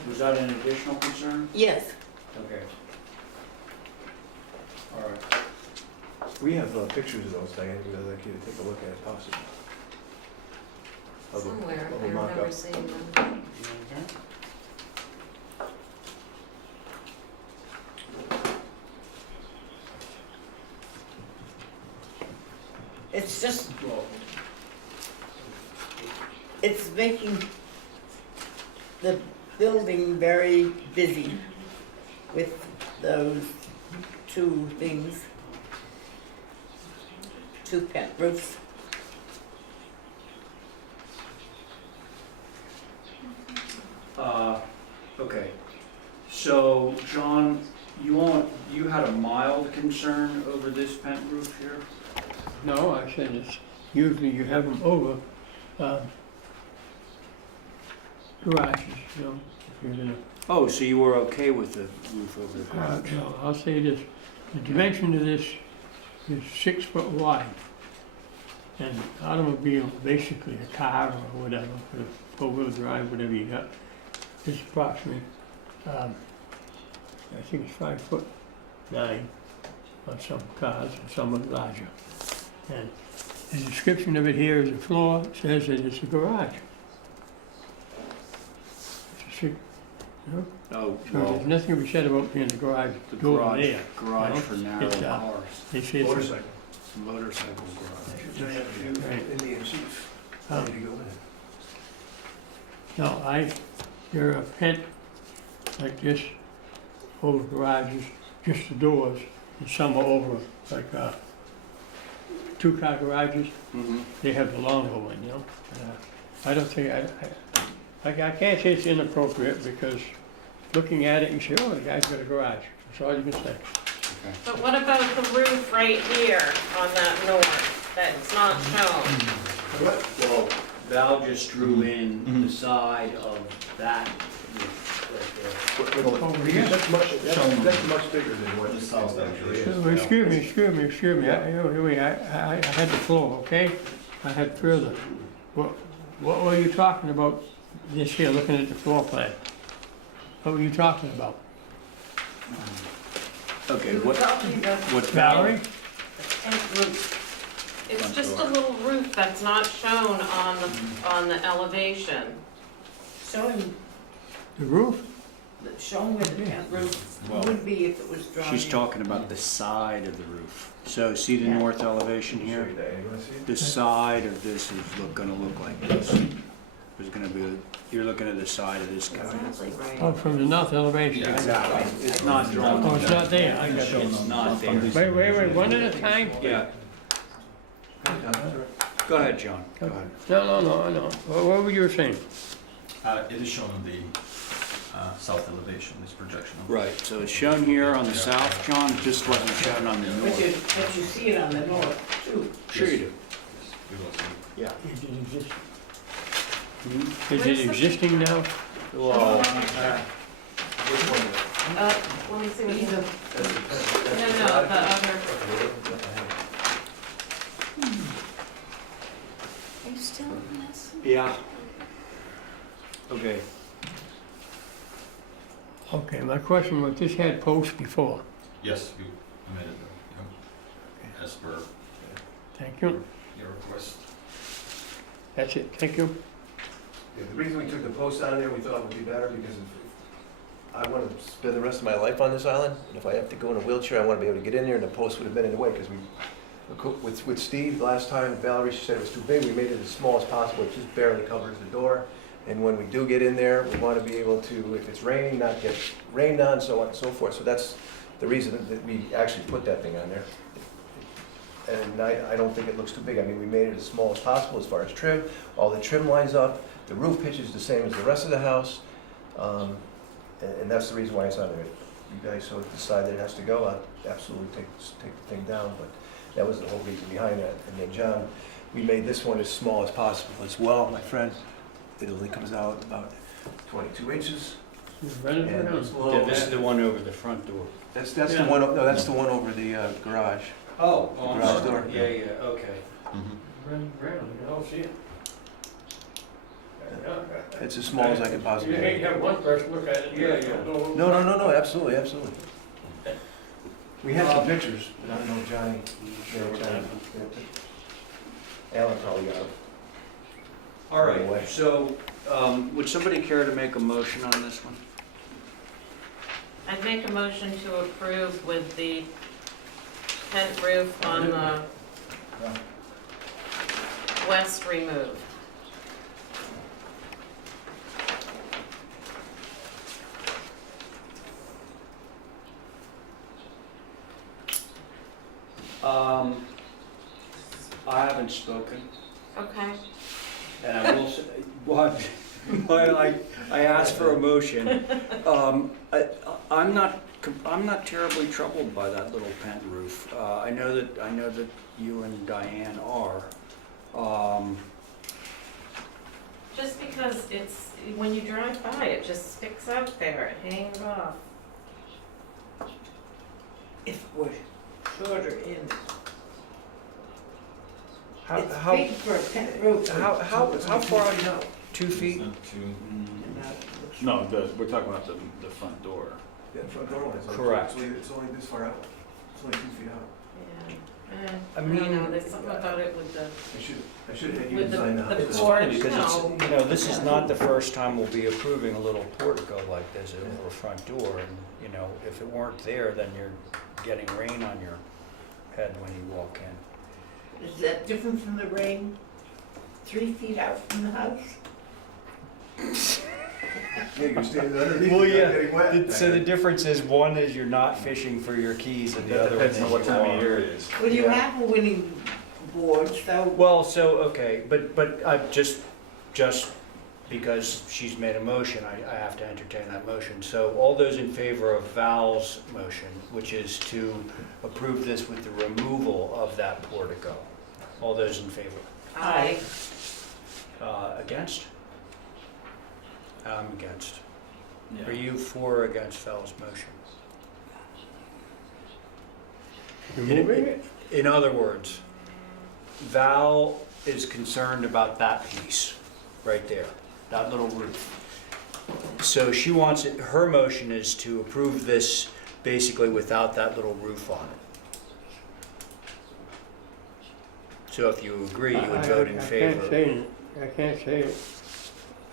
Was that an additional concern? Yes. Okay. All right. We have pictures of those, Diane, we'd like you to take a look at it possibly. Of the- somewhere, of I the mock-up. remember seeing them. It's just, it's making the building very busy with those two things, two pent roofs. Okay. So, John, you had a mild concern over this pent roof here? No, I said it's, usually you have them over, garages, you know, if you're gonna, Oh, so you were okay with the roof over the garage? no, I'll say this, the dimension of this is 6 foot wide. And automobile, basically a car or whatever, for four-wheel drive, whatever you got, is approximately, I think it's 5'9" on some cars, and some are larger. And the description of it here is a floor, says that it's a garage. It's a six, you know, Oh, so well, there's nothing to be said about being the garage the door garage, there. garage No, for narrow it's, cars, They say it's, Motorcycle. motorcycle garage. Right. Indian chief. Oh. Ready to go in. no, there are pent like this over garages, just the doors, and some are over, like, 2-car garages, Mhm. they have the longer one, you know? I don't think, I can't say it's inappropriate, because looking at it, you say, oh, the guy's got a garage, that's all you can say. But what about the roof right here on that north, that's not shown? Well, Val just drew in the side of that roof Over here? That's much bigger than what this house actually is. Excuse me, I had the floor, okay? I had further. What were you talking about this here, looking at the floor plan? What were you talking about? right there. Okay, what Valerie? And roof. It's just a little roof that's not shown on the elevation. Show him, The roof? show him where the tent roof would be if it was drawn She's in. talking about the side of the roof. So see the Yeah. north elevation here? You wanna see it? The side of this is gonna look like this. There's gonna be, you're looking at the side of this guy. Exactly right. Oh, from the north elevation? Exactly. It's not drawn. Oh, it's not there, I got you. It's not there. Wait, one at a time? Yeah, go ahead, John, go ahead. No. What were you saying? It is shown on the south elevation, this projection. Right, so it's shown here on the south, John, it just wasn't shown on the But you, north. but you see it on the north too. Sure you do. We will see. Yeah. Is it exist- Hmm? Is it existing now? Well, Let me see what you have. No, the other. Are you still in this? yeah. Okay, Okay, my question was, this had posts before. Yes, we amended them, yeah. As per Thank you. your request. That's it, thank you. Yeah, the reason we took the post on there, we thought would be better because I want to spend the rest of my life on this island. And if I have to go in a wheelchair, I want to be able to get in there, and the post would have been in the way because with Steve last time, Valerie, she said it was too big. We made it as small as possible. It just barely covers the door. And when we do get in there, we want to be able to, if it's raining, not get rained on, so on and so forth. So that's the reason that we actually put that thing on there. And I don't think it looks too big. I mean, we made it as small as possible as far as trim. All the trim lines up. The roof pitch is the same as the rest of the house. And that's the reason why it's on there. If you guys so decide that it has to go, I'll absolutely take the thing down. But that was the whole reason behind that. And then John, we made this one as small as possible as well, my friend. It only comes out about 22 inches. Run it And around. it's a little- yeah, this is the one over the front door. That's the Yeah. one, no, that's the one over the garage. Oh, I'm Garage sorry. door. Yeah, okay. Run it around, you don't see it. It's as small as I could possibly You make ain't it. have one person look at it. Yeah. No, absolutely. We have some pictures, but I don't know if Johnny, Alan probably got them. All right, so, would somebody care to make a motion on this one? I'd make a motion to approve with the tent roof on the west removed. I haven't spoken, Okay. and I will say, while I asked for a motion, I'm not terribly troubled by that little pent roof. I know that you and Diane are. Just because it's, when you drive by, it just sticks out there, it hangs off. If we're shorter in, it's How big for a pent roof. how far out, No. 2 feet? And that looks- No, we're talking about the front door. Yeah, front door one is only- Correct. It's only this far out. It's only 2 feet out. Yeah, I I don't mean- know, there's something about it with the, I should have had you with design the the It's house. funny porch, because it's, no. you know, this is not the first time we'll be approving a little portico like this, a little front door, and, you know, if it weren't there, then you're getting rain on your head when you walk in. Is that different from the rain? 3 feet out from the house? Yeah, you're standing underneath, Well, you're yeah, not getting wet. So the difference is, one is you're not fishing for your keys, and the That other one is depends on what you time are. of year it is. Well, you Yeah. have a winning board, so Well, so, okay, but just because she's made a motion, I have to entertain that motion. So all those in favor of Val's motion, which is to approve this with the removal of that portico, all those in favor? I, Against? I'm against. Yeah. Are you for or against Val's motion? Removing it? In other words, Val is concerned about that piece, right there, that little roof. So she wants it, her motion is to approve this basically without that little roof on it. So if you agree, you would vote in favor. I can't say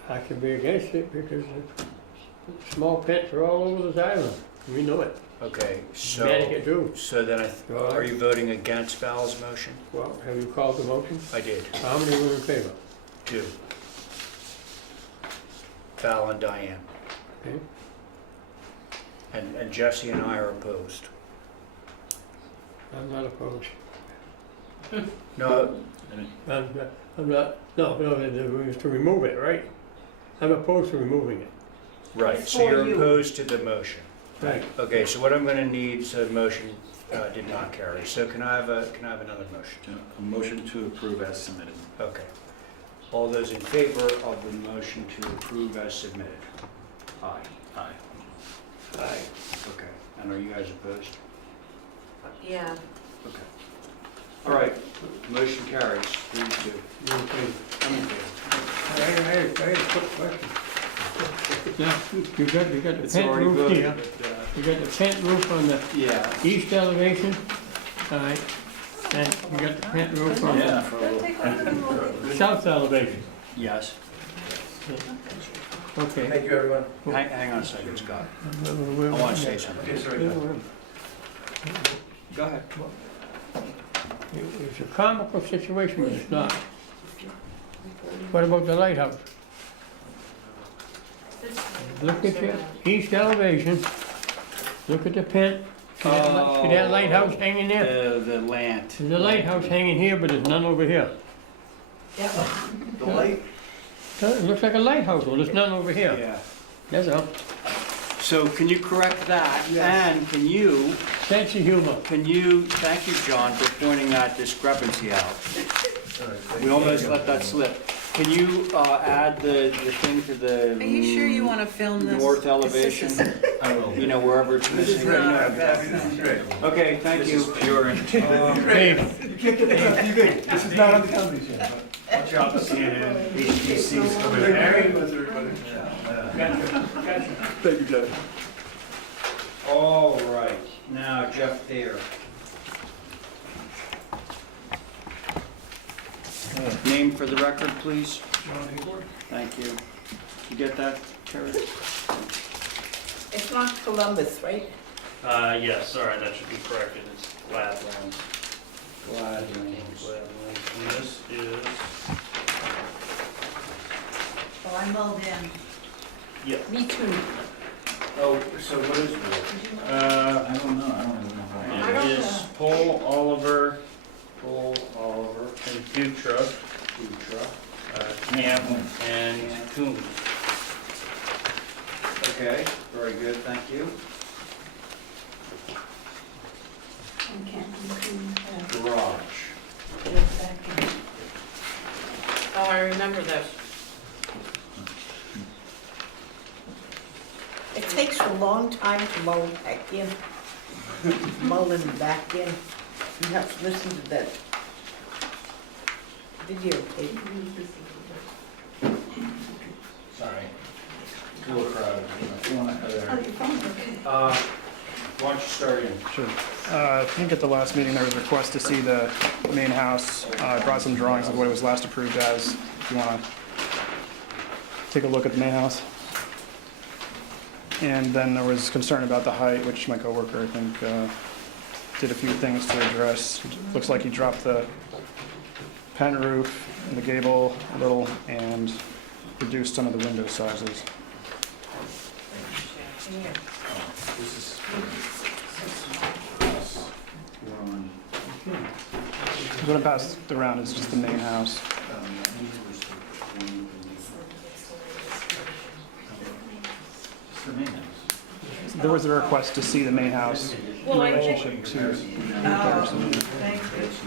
I can be against it because the small pits are all over this island. We know it. Okay, so, Connecticut too. so then are you voting against Val's motion? Well, have you called the motion? I did, How many were in favor? 2. Val and Diane. Okay. And Jesse and I are opposed. I'm not opposed. No, I'm not, no, it was to remove it, right? I'm opposed to removing it. right, so For you're you. opposed to the motion. Right. Okay, so what I'm gonna need, so the motion did not carry. So can I have another motion? A motion to approve as submitted. Okay. All those in favor of the motion to approve as submitted? Aye. Aye. Aye. Okay, and are you guys opposed? yeah, Okay. All right, motion carries, 3-2. Okay. I'm in favor. I had a quick question. Now, you got the It's pent already roof voted, here, but, you got the pent roof on the yeah. east elevation, all right, and you got the pent roof on Yeah. the south elevation. Yes. Okay. Thank you, everyone. Hang on a second, Scott. I want to say something. Okay, sorry. Go ahead. It's a comical situation, but it's not. What about the lighthouse? Look at your east elevation, look at the pent, see that lighthouse hanging there? The lant. There's a lighthouse hanging here, but there's none over here. The light, It looks like a lighthouse, well, there's none over here, Yeah. that's all. So can you correct that? And can you, Sense of humor. thank you, John, for pointing that discrepancy out. We almost let that slip. Can you add the thing to the Are you sure you wanna film this? north elevation? I will. You know, wherever it's missing. this is great. Okay, thank you. Pure Hey, You can't get that on TV, this is not on the television. watch out, CNN, HTC's coming Thank you, Jeff. All right, now Jeff Thayer. Name for the record, please. Thank you. You get that, Terry? it's not Columbus, right? Yes, sorry, that should be corrected, it's Gladlands. Gladlands. And this is, Oh, I mulled in. yeah, Me too. Oh, so what is it? I don't know, I don't even know how. it is Paul Oliver and Dutra, Camp and Coon. Okay, very good, thank you. Garage. oh, I remember this. takes a long time to mull back in, mulling back in. You have to listen to that videotape. Sorry. It's a little crowded. You wanna have Oh, there? your phone's okay. Why don't you start in? Sure. I think at the last meeting, there was a request to see the main house. I brought some drawings of what it was last approved as, if you want to take a look at the main house. And then there was concern about the height, which my coworker, I think, did a few things to address. Looks like he dropped the pen roof and the gable a little and reduced some of the window sizes. This is. What I'm passed around is just the main house. It's the main house. There was a request to see the main house in Well, I think, relationship to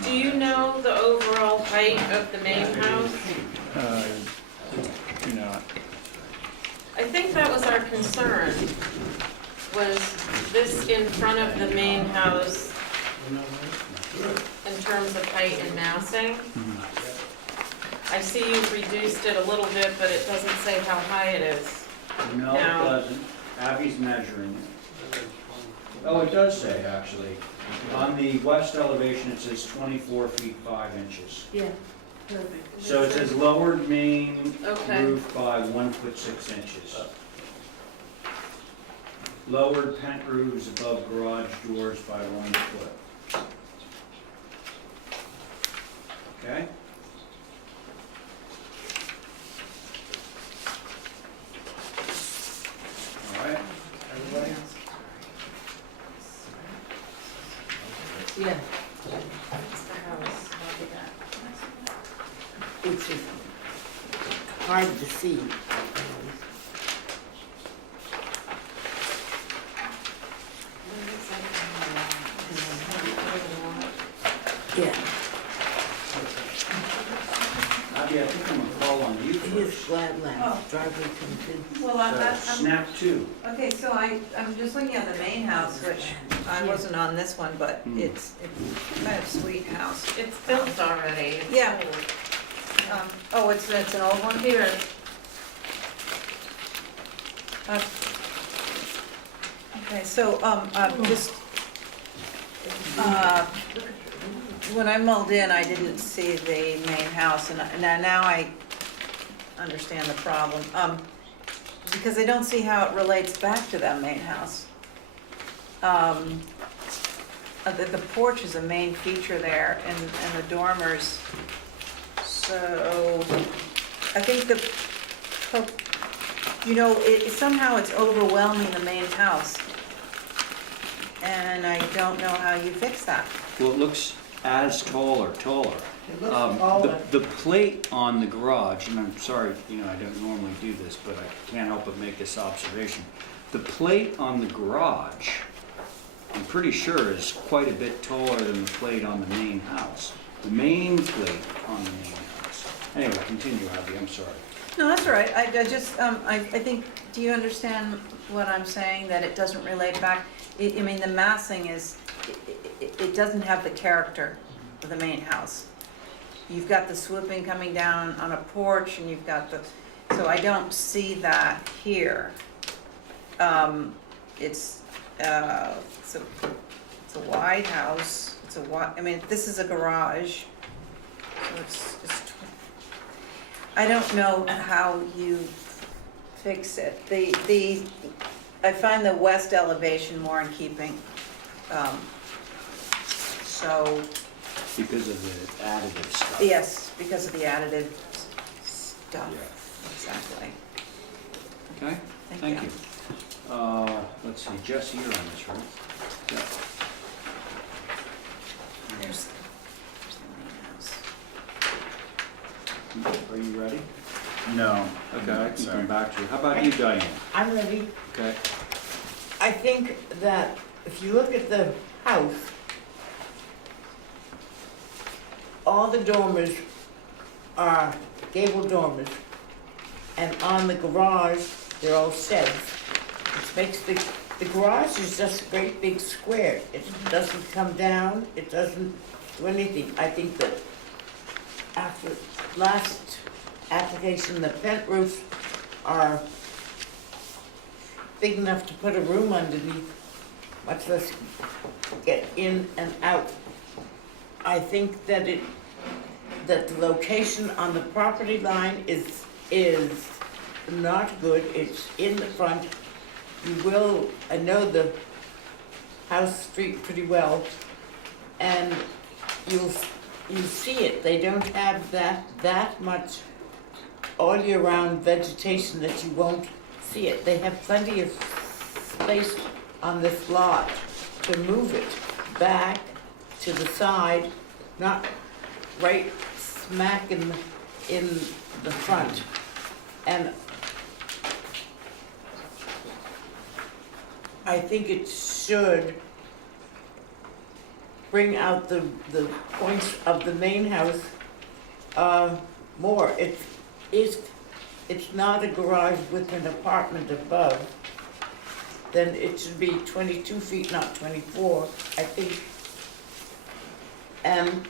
do you know the overall height of the main house? do not. I think that was our concern, was this in front of the main house in terms of height and massing. I see you've reduced it a little bit, but it doesn't say how high it is. No, it No. doesn't. Abby's measuring it. Oh, it does say, actually. On the west elevation, it says 24 feet 5 inches. Yeah, perfect. So it says lowered main Okay. roof by 1 foot 6 inches. Lowered pent roofs above garage doors by 1 foot. Okay? All right, everybody? Yeah, That's the house. it's just hard to see. Yeah, Abby, I think I'm gonna call on you here's first. Gladlands, driveway comes in. Well, So, snap two. okay, so I'm just looking at the main house, which I wasn't on this one, but it's kind of sweet house. It's built already. It's Yeah. old. Oh, it's an old one? Here, Okay, so, just, when I mulled in, I didn't see the main house, and now I understand the problem. Because I don't see how it relates back to that main house. The porch is a main feature there, and the dormers. So, I think somehow it's overwhelming the main house. And I don't know how you fix that. Well, it looks as taller. It looks The taller. plate on the garage, and I'm sorry, I don't normally do this, but I can't help but make this observation. The plate on the garage, I'm pretty sure is quite a bit taller than the plate on the main house. The main plate on the main house. Anyway, continue, Abby, I'm sorry. No, that's all right. I just, I think, do you understand what I'm saying, that it doesn't relate back? I mean, the massing is, it doesn't have the character of the main house. You've got the swooping coming down on a porch, and you've got so I don't see that here. It's a wide house, I mean, this is a garage, so it's I don't know how you fix it. I find the west elevation more in keeping. So, Because of the additive stuff. yes, because of the additive stuff, Yeah. exactly. Okay, thank you. Let's see, Jess, you're on this, right? Yeah. There's the main house. Are you ready? No. Okay, I can Sorry. come back to you. How about you, Diane? I'm ready. Okay. I think that if you look at the house, all the dormers are gable dormers, and on the garage, they're all sheds. It makes the garage is just a great big square. It doesn't come down, it doesn't do anything. I think that after last application, the vent roofs are big enough to put a room underneath, much less get in and out. I think that that the location on the property line is not good. It's in the front. I know the house street pretty well, and you'll see it. They don't have that much all year round vegetation that you won't see it. They have plenty of space on this lot to move it back to the side, not right smack in the front. And I think it should bring out the points of the main house more. It's not a garage with an apartment above, then it should be 22 feet, not 24, I think. And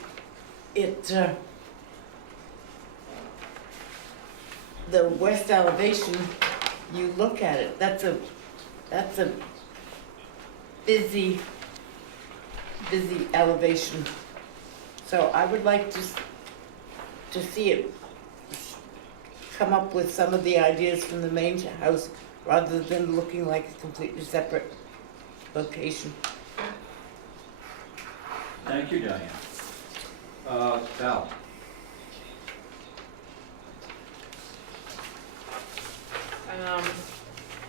the west elevation, you look at it, that's a busy elevation. So I would like to see it come up with some of the ideas from the main house rather than looking like a completely separate location. Thank you, Diane. Val?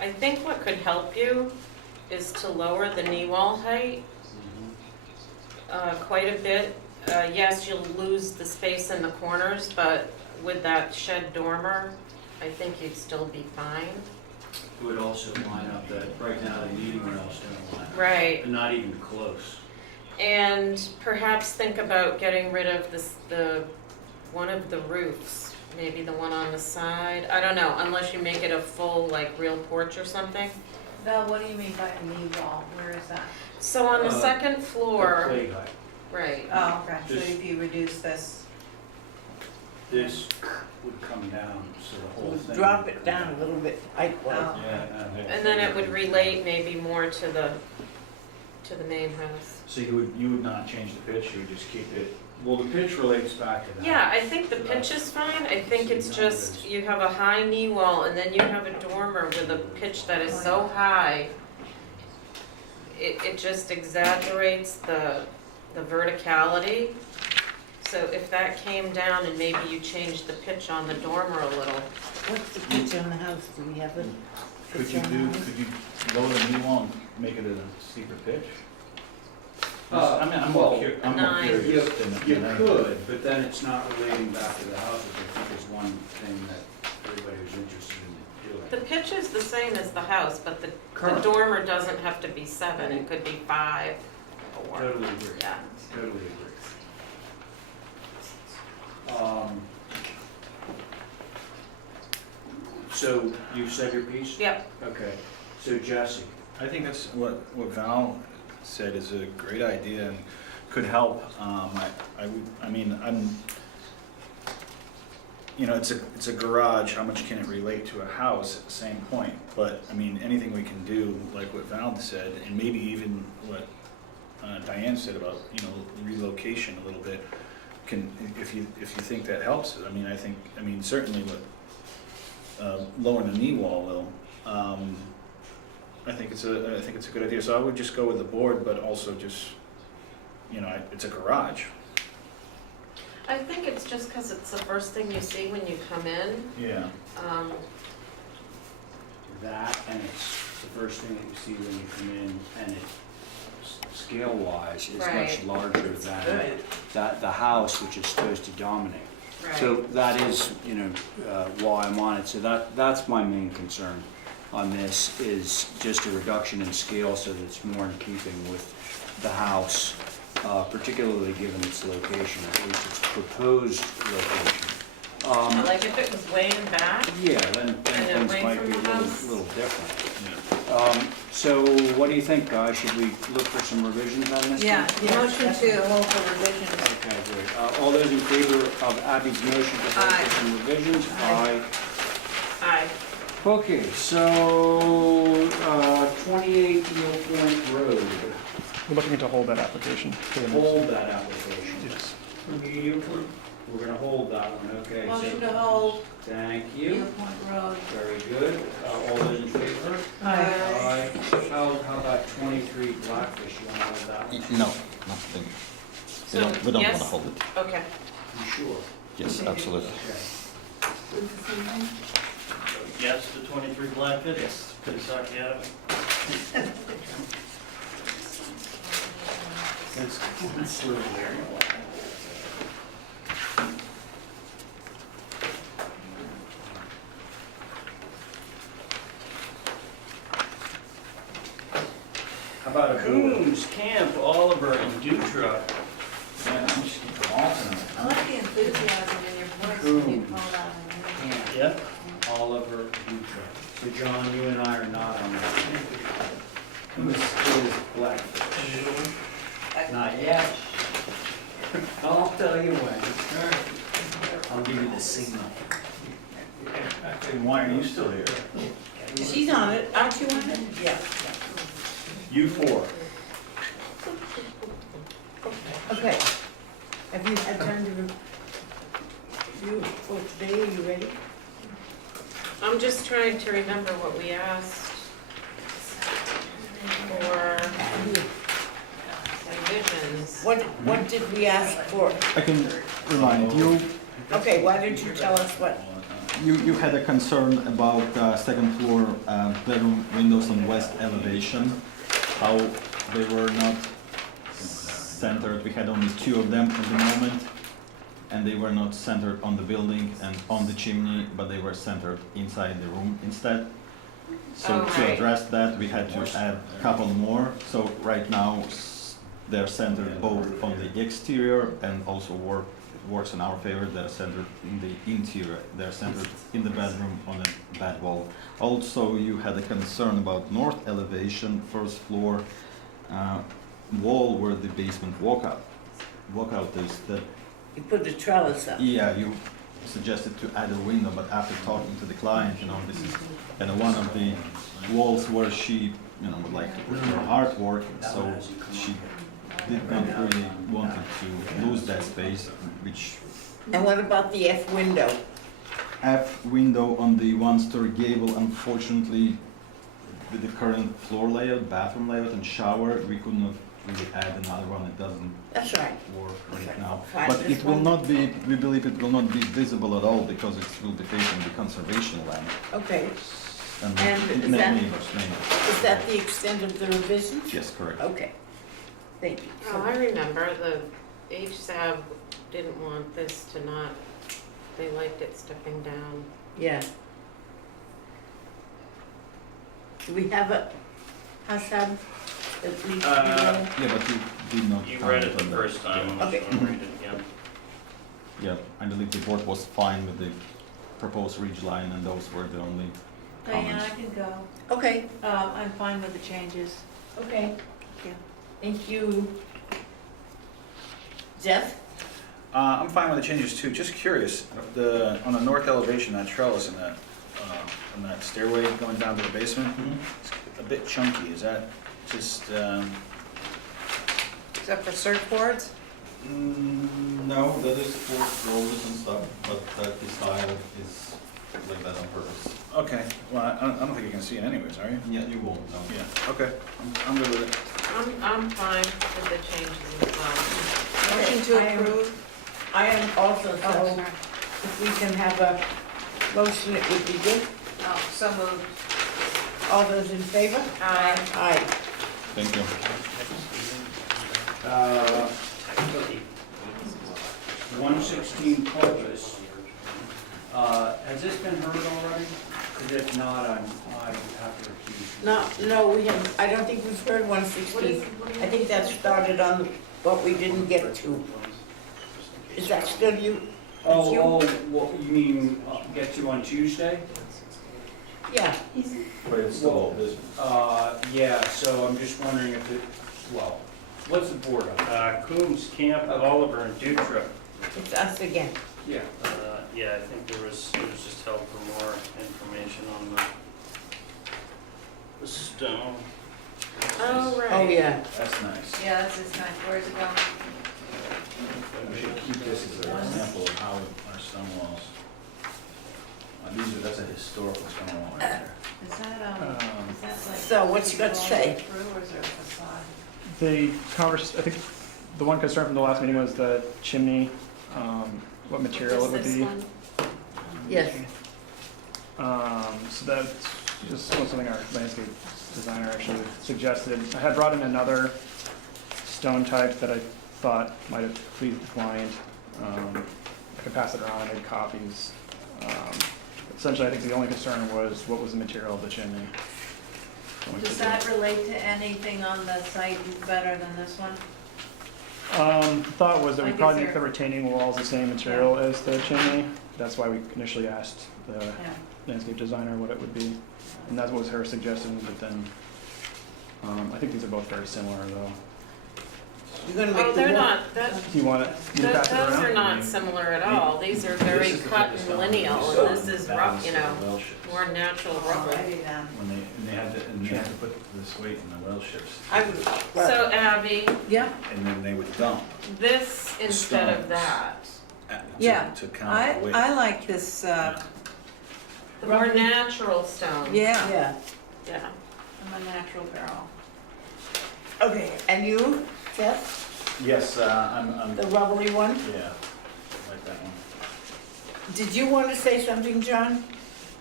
I think what could help you is to lower the knee wall height quite a bit. Yes, you'll lose the space in the corners, but with that shed dormer, I think you'd still be fine. It would also line up that, right now, the meeting rails don't line up. Right. And not even close. And perhaps think about getting rid of one of the roofs, maybe the one on the side. I don't know, unless you make it a full, like, real porch or something. Val, what do you mean by a knee wall? Where is that? So on the second The floor, plate height. right. Oh, okay, so Just- if you reduce this, This would come down, so the whole thing. Drop would it come down a little bit height-wise. Oh. Yeah. And then it would relate maybe more to the main house. So you would not change the pitch, you would just keep it, well, the pitch relates back to that. Yeah, I think the pitch is fine. I think it's just, you have a high knee wall and then you have a dormer with a pitch that is so high. It just exaggerates the verticality. So if that came down and maybe you changed the pitch on the dormer a little. What's the pitch on the house? Do we have a Could pitch you on the house? could you lower the knee wall and make it a steeper pitch? I'm well, more nine. curious than You than- could, but then it's not relating back to the house, which I think is one thing that everybody was interested in doing. The pitch is the same as the house, but the Correct. dormer doesn't have to be 7, it could be 5 or, Totally agree. yeah. Totally agree. So you said your piece? Yep, Okay, so Jesse, I think that's what Val said is a great idea and could help. I mean, it's a garage, how much can it relate to a house at the same point? But, I mean, anything we can do, like what Val said, and maybe even what Diane said about, relocation a little bit, if you think that helps, I mean, certainly what, lowering the knee wall will. I think it's a good idea. So I would just go with the board, but also just, it's a garage. I think it's just because it's the first thing you see when you come in. Yeah. that, and it's the first thing that you see when you come in, and it, scale-wise, is much Right. larger than the house, which is supposed to dominate. Right. So that is, why I'm on it. So that's my main concern on this, is just a reduction in scale so that it's more in keeping with the house, particularly given its location, at least its proposed location. Like if it was way in back, Yeah, then things away might from be a the house? little different. So what do you think, guys? Should we look for some revisions on this? Yeah, one? motion to hold for revisions. Okay, great. All those in favor of Abby's motion to hold Aye. for some revisions? Aye. aye. Okay, so, 28 Mill Point Road, We're looking to hold that application for the next. hold that application. Yes. We're gonna hold that one, okay. so- Motion to hold Thank Deer you, Point Road. very good. All those in favor? Aye. How about 23 Blackfish, you wanna hold that one? No, nothing. So, We don't yes. wanna hold it. Okay. You sure? Yes, absolutely. Okay. Yes, the 23 Blackfish? Yes. Kentucky out of it. It's through there. How about a board? Coombs, Camp, Oliver, and Dew Truck. Yeah, I'm just keep them all tonight. I like the enthusiasm in your voice when you call that. Camp, Yep. Oliver, Dutra. So John, you and I are not on that. Who's Blackfish? Not yet. I'll tell you when. I'll give you the signal. And why are you still here? She's on it, aren't you on it? Yeah. You four. Okay. Have you had time to review for today? Are you ready? I'm just trying to remember what we asked for revisions. What did we ask for? I can remind you, Okay, why don't you tell us what? you had a concern about second floor bedroom windows on west elevation, how they were not centered. We had only 2 of them at the moment, and they were not centered on the building and on the chimney, but they were centered inside the room instead. So Oh, to right. address that, we had to add a couple more. So right now, they're centered both on the exterior and also works in our favor. They're centered in the interior. They're centered in the bedroom on a bed wall. Also, you had a concern about north elevation, first floor wall where the basement walkout is. That You put the trellis up. yeah, you suggested to add a window, but after talking to the client, this is kind of one of the walls where she, would like to put her artwork, so she did not really wanted to lose that space, which And what about the F window? F window on the one-story gable, unfortunately, with the current floor layout, bathroom layout and shower, we could not really add another one. It doesn't That's right. work right now. Fine, But this it will one? not be, we believe it will not be visible at all because it will be facing the conservation land. Okay, And And is ne- that- neighbors. is that the extent of the revisions? Yes, correct. Okay, thank you. Oh, I remember the HSAB didn't want this to not, they liked it stepping down. Yeah. Do we have a HACCP that we? Yeah, but you did not. You read it comment the on that. first time, I'm Okay. just gonna read it again. Yeah, I believe the board was fine with the proposed ridge line and those were the only Diane, comments. I can go. Okay, I'm fine with the changes. okay. you. Thank you. Jeff? I'm fine with the changes too, just curious, on the north elevation, that trellis and that stairway going down to the basement, it's a bit chunky, is that just, Except for surfboards? No, that is for rollers and stuff, but that the style is like that on purpose. okay, well, I don't think you can see it anyways, are you? Yeah, you won't, no. Yeah, okay, I'm good with it. I'm fine with the changes as well. Motion to approve? I am also, Oh, so sorry. if we can have a motion, it would be good. Oh, so moved. All those in favor? Aye. Aye. Thank you. 116 Corpus. Has this been heard already? Because if not, I have to recuse. No, we haven't, I don't think we've heard 116. I think that started on what we didn't get to. Is that still you? Oh, well, you mean get to on Tuesday? Yeah, But it's still all business. Yeah, so I'm just wondering if it, well, what's the board on? Coombs, Camp, Oliver, and Dutra. it's us again. Yeah. Yeah, I think it was just held for more information on the stone. Oh, right. Oh, yeah. That's nice. Yeah, that's just nice. Where's it going? We should keep this as an example of how our stone walls. That's a historical stone wall right there. Is that, is that like? So what's you got to say? Through or is there a facade? I think the one concern from the last meeting was the chimney, what material it would Is this be. one? Yes. So that's just something our landscape designer actually suggested. I had brought in another stone type that I thought might have pleased the client. I could pass it around, I made copies. Essentially, I think the only concern was what was the material of the chimney. Does that relate to anything on the site better than this one? Thought was that we Like, probably is make the retaining walls the same material as the chimney. That's why we initially asked the Yeah. landscape designer what it would be. And that was her suggestion, but then, I think these are both very similar though. You're gonna Oh, make the they're wall. not, that, Do you want it, you can pass it those around? are not similar at all. These are very cut and lineal, and this is rough, you know, more natural rubber. Alrighty then. When they had to put this weight in the well ships, I would, So Abby, Yeah, and then they would dump this instead of Stones. that, Yeah, to count the weight. I like this, the more natural stone. yeah. yeah. Yeah. I'm a natural girl. Okay, and you, Jeff, Yes, I'm, the rubbly one? yeah, like that one. Did you want to say something, John?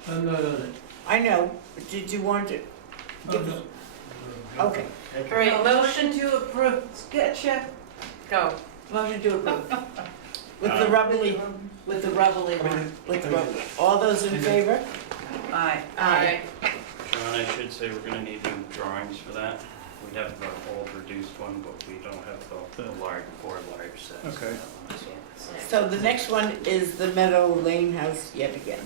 I'm not on it. I know, but did you want to? give- Okay, All right, motion, to approve. Getcha. go. motion to approve. With the rubbly, with the rubbly one, with the rubbly. All those in favor? Aye. Aye. John, I should say we're gonna need new drawings for that. We have the old reduced one, but we don't have the large, 4 large sets. Okay. So, So the next one is the Meadow Lane House yet again.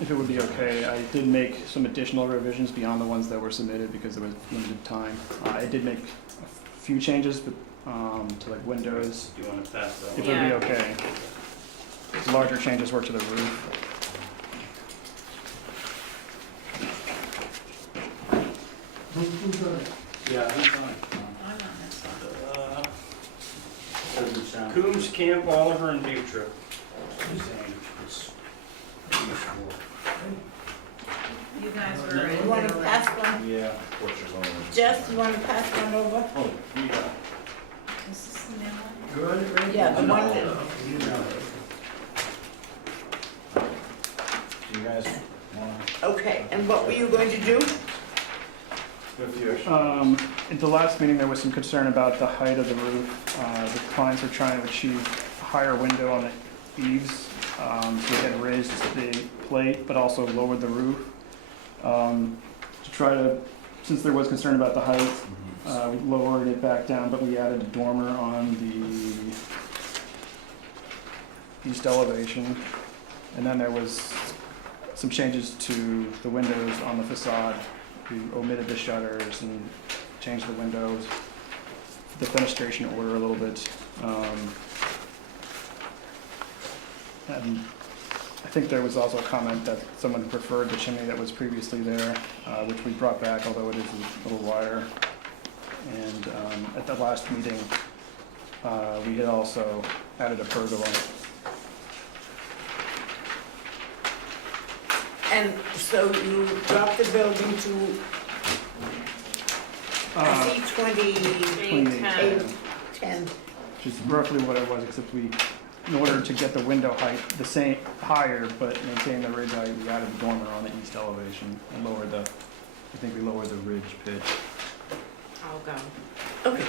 If it would be okay, I did make some additional revisions beyond the ones that were submitted because there was limited time. I did make a few changes, but, to like windows, Do you wanna pass that if one? it would Yeah. be okay. Larger changes were to the roof. Who's on it? Yeah, who's on it? I'm on this one. Doesn't sound. Coombs, Camp, Oliver, and Dutra. Same, it's useful. You guys were in. You want to Middle pass one? Yeah, Portugal. Jess, you want to pass one over? Oh, here you go. Is this the new one? You're on it, right? Yeah, the one that, You know. Do you guys want okay, and what were you going to do? At the last meeting, there was some concern about the height of the roof. The clients were trying to achieve a higher window on the eaves, so they had raised the plate, but also lowered the roof. To try to, since there was concern about the height, we lowered it back down, but we added a dormer on the east elevation. And then there was some changes to the windows on the facade. We omitted the shutters and changed the windows, the fenestration order a little bit. And I think there was also a comment that someone preferred the chimney that was previously there, which we brought back, although it is a little wider. And at the last meeting, we had also added a pergola. And so you dropped the building to, I see 28, 10. Which is roughly what it was, except we, in order to get the window height the same, higher, but maintain the ridge height, we added a dormer on the east elevation and lowered the, I think we lowered the ridge pitch. I'll go. Okay.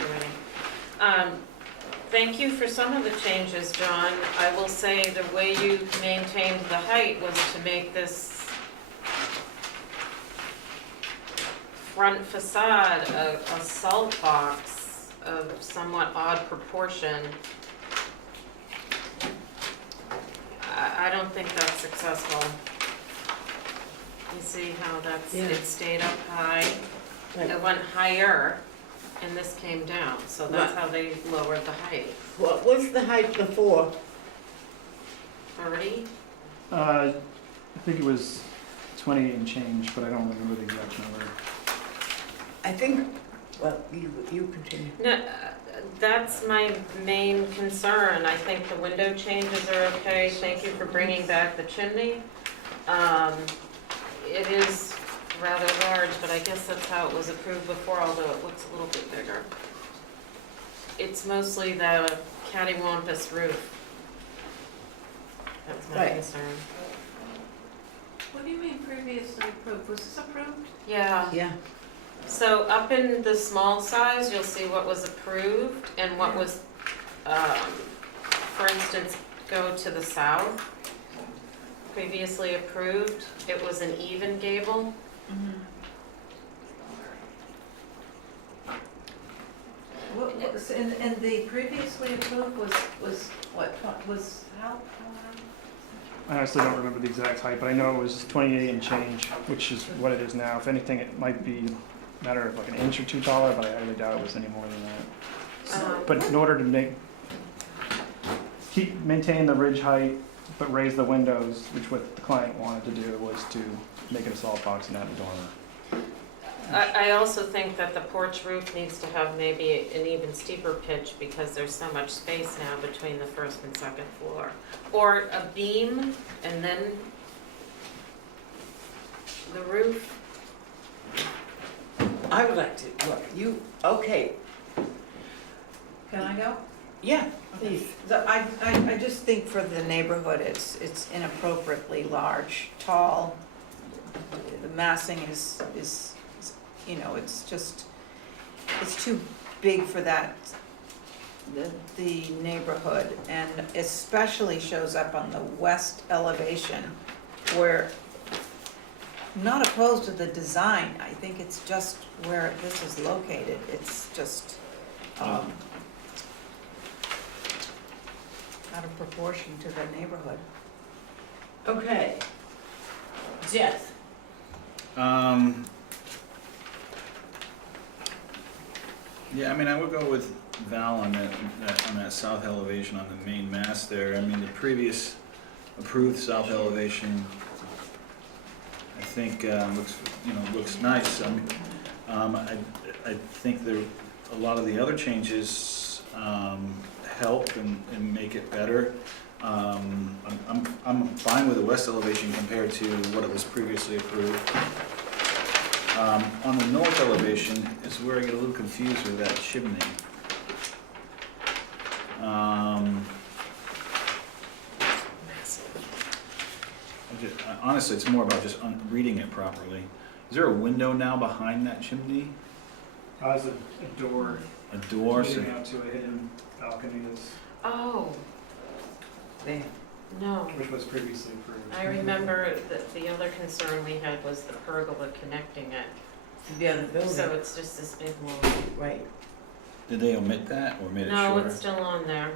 Thank you for some of the changes, John. I will say the way you maintained the height was to make this front facade a salt box of somewhat odd proportion, I don't think that's successful. You see how that's, Yeah. it stayed up high, Right. it went higher, and this came down, so that's Right. how they lowered the height. What was the height before? 30? I think it was 28 and change, but I don't remember the exact number. I think, well, you continue. No, that's my main concern. I think the window changes are okay. Thank you for bringing back the chimney. It is rather large, but I guess that's how it was approved before, although it looks a little bit bigger. It's mostly the cattywampus roof. That's my Right. concern. What do you mean previously approved? Was this approved? Yeah. Yeah. So up in the small size, you'll see what was approved and what was, for instance, go to the south. Previously approved, it was an even gable. And the previously approved was what, was how? I honestly don't remember the exact height, but I know it was 28 and change, which is what it is now. If anything, it might be a matter of like an inch or two taller, but I highly doubt it was any more than that. But in order to maintain the ridge height, but raise the windows, which what the client wanted to do was to make it a salt box and not a dormer. I also think that the porch roof needs to have maybe an even steeper pitch because there's so much space now between the first and second floor. Or a beam and then the roof. I would like to, look, okay, Can I go? yeah, please. I just think for the neighborhood, it's inappropriately large, tall. The massing is, you know, it's too big for that, the neighborhood, and especially shows up on the west elevation where, I'm not opposed to the design, I think it's just where this is located, it's just, out of proportion to the neighborhood. Okay. Jess? Yeah, I mean, I would go with Val on that south elevation on the main mast there. I mean, the previous approved south elevation, I think, looks nice. I think a lot of the other changes help and make it better. I'm fine with the west elevation compared to what it was previously approved. On the north elevation is where I get a little confused with that chimney. Honestly, it's more about just reading it properly. Is there a window now behind that chimney? There's a door A door? So, leading out to a hidden balcony Oh, There. no. which was previously approved. I remember that the other concern we had was the pergola connecting it. To the other building. So it's just this big wall. Right. did they omit that or made it No, shorter? it's still on there.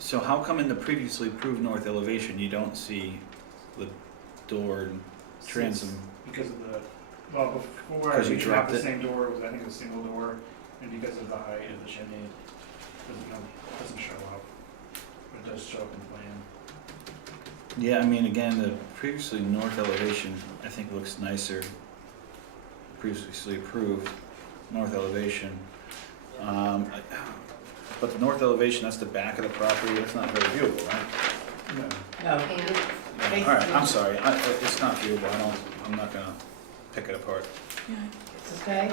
So how come in the previously approved north elevation you don't see the door and transom? Because of the, well, before, Because you we had dropped the it? same door, I think it was a single door, and because of the height of the chimney, it doesn't show up. But it does show up in plan. Yeah, I mean, again, the previously north elevation, I think looks nicer. Previously approved north elevation. But the north elevation, that's the back of the property, that's not very viewable, right? No. No. And All right, I'm sorry, it's not viewable, I'm not gonna pick it apart. Okay?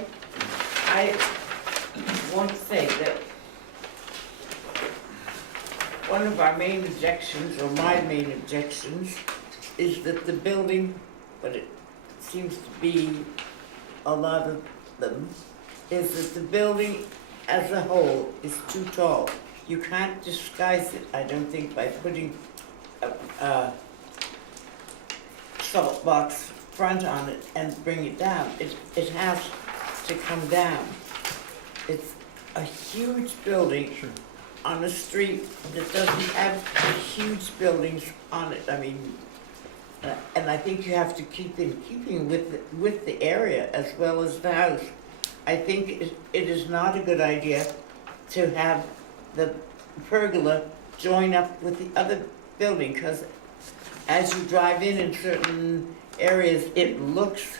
I want to say that one of our main objections, or my main objections, is that the building, but it seems to be a lot of them, is that the building as a whole is too tall. You can't disguise it, I don't think, by putting a salt box front on it and bring it down. It has to come down. it's a huge building on a street that doesn't have huge buildings on it. I mean, and I think you have to keep in keeping with the area as well as the house. I think it is not a good idea to have the pergola join up with the other building, because as you drive in certain areas, it looks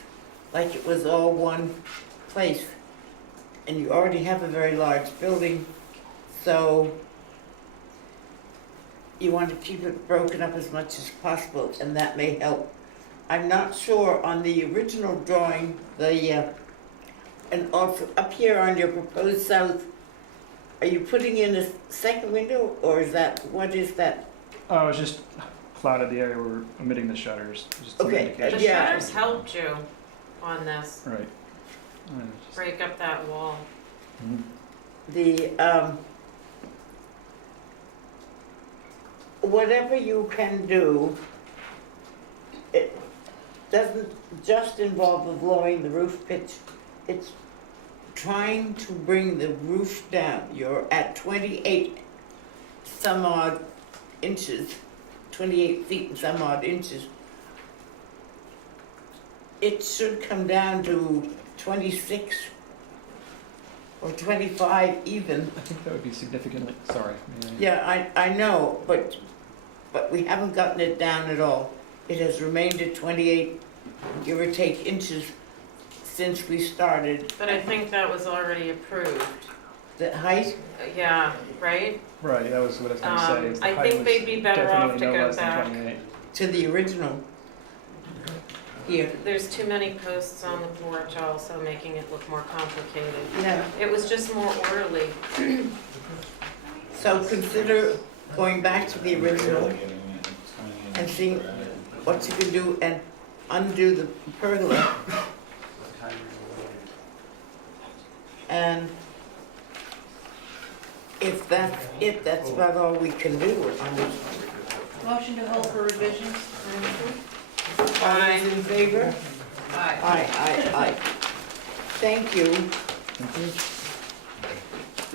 like it was all one place. And you already have a very large building, so you want to keep it broken up as much as possible, and that may help. I'm not sure on the original drawing, and also up here on your proposed south, are you putting in a second window, or is that, what is that? Oh, it's just clouded the area, we're omitting the shutters, just some Okay, indication. The yeah. shutters helped you on this, Right. break up that wall. The, whatever you can do, it doesn't just involve the lowering the roof pitch, it's trying to bring the roof down. You're at 28 some odd inches, 28 feet and some odd inches. It should come down to 26 or 25 even. I think that would be significantly, sorry. Yeah, I know, but we haven't gotten it down at all. It has remained at 28, give or take, inches since we started. But I think that was already approved. The height, Yeah, right? Right, that was what I was gonna say. is the I height think was they'd be better off definitely to no go less than back. 28. to the original. Here, There's too many posts on the porch also, making it look more complicated. yeah. It was just more orderly. So consider going back to the original and seeing what you can do and undo the pergola. And if that's it, that's about all we can do on this. Motion to hold for revisions? All those in favor? Aye. Aye. Thank you.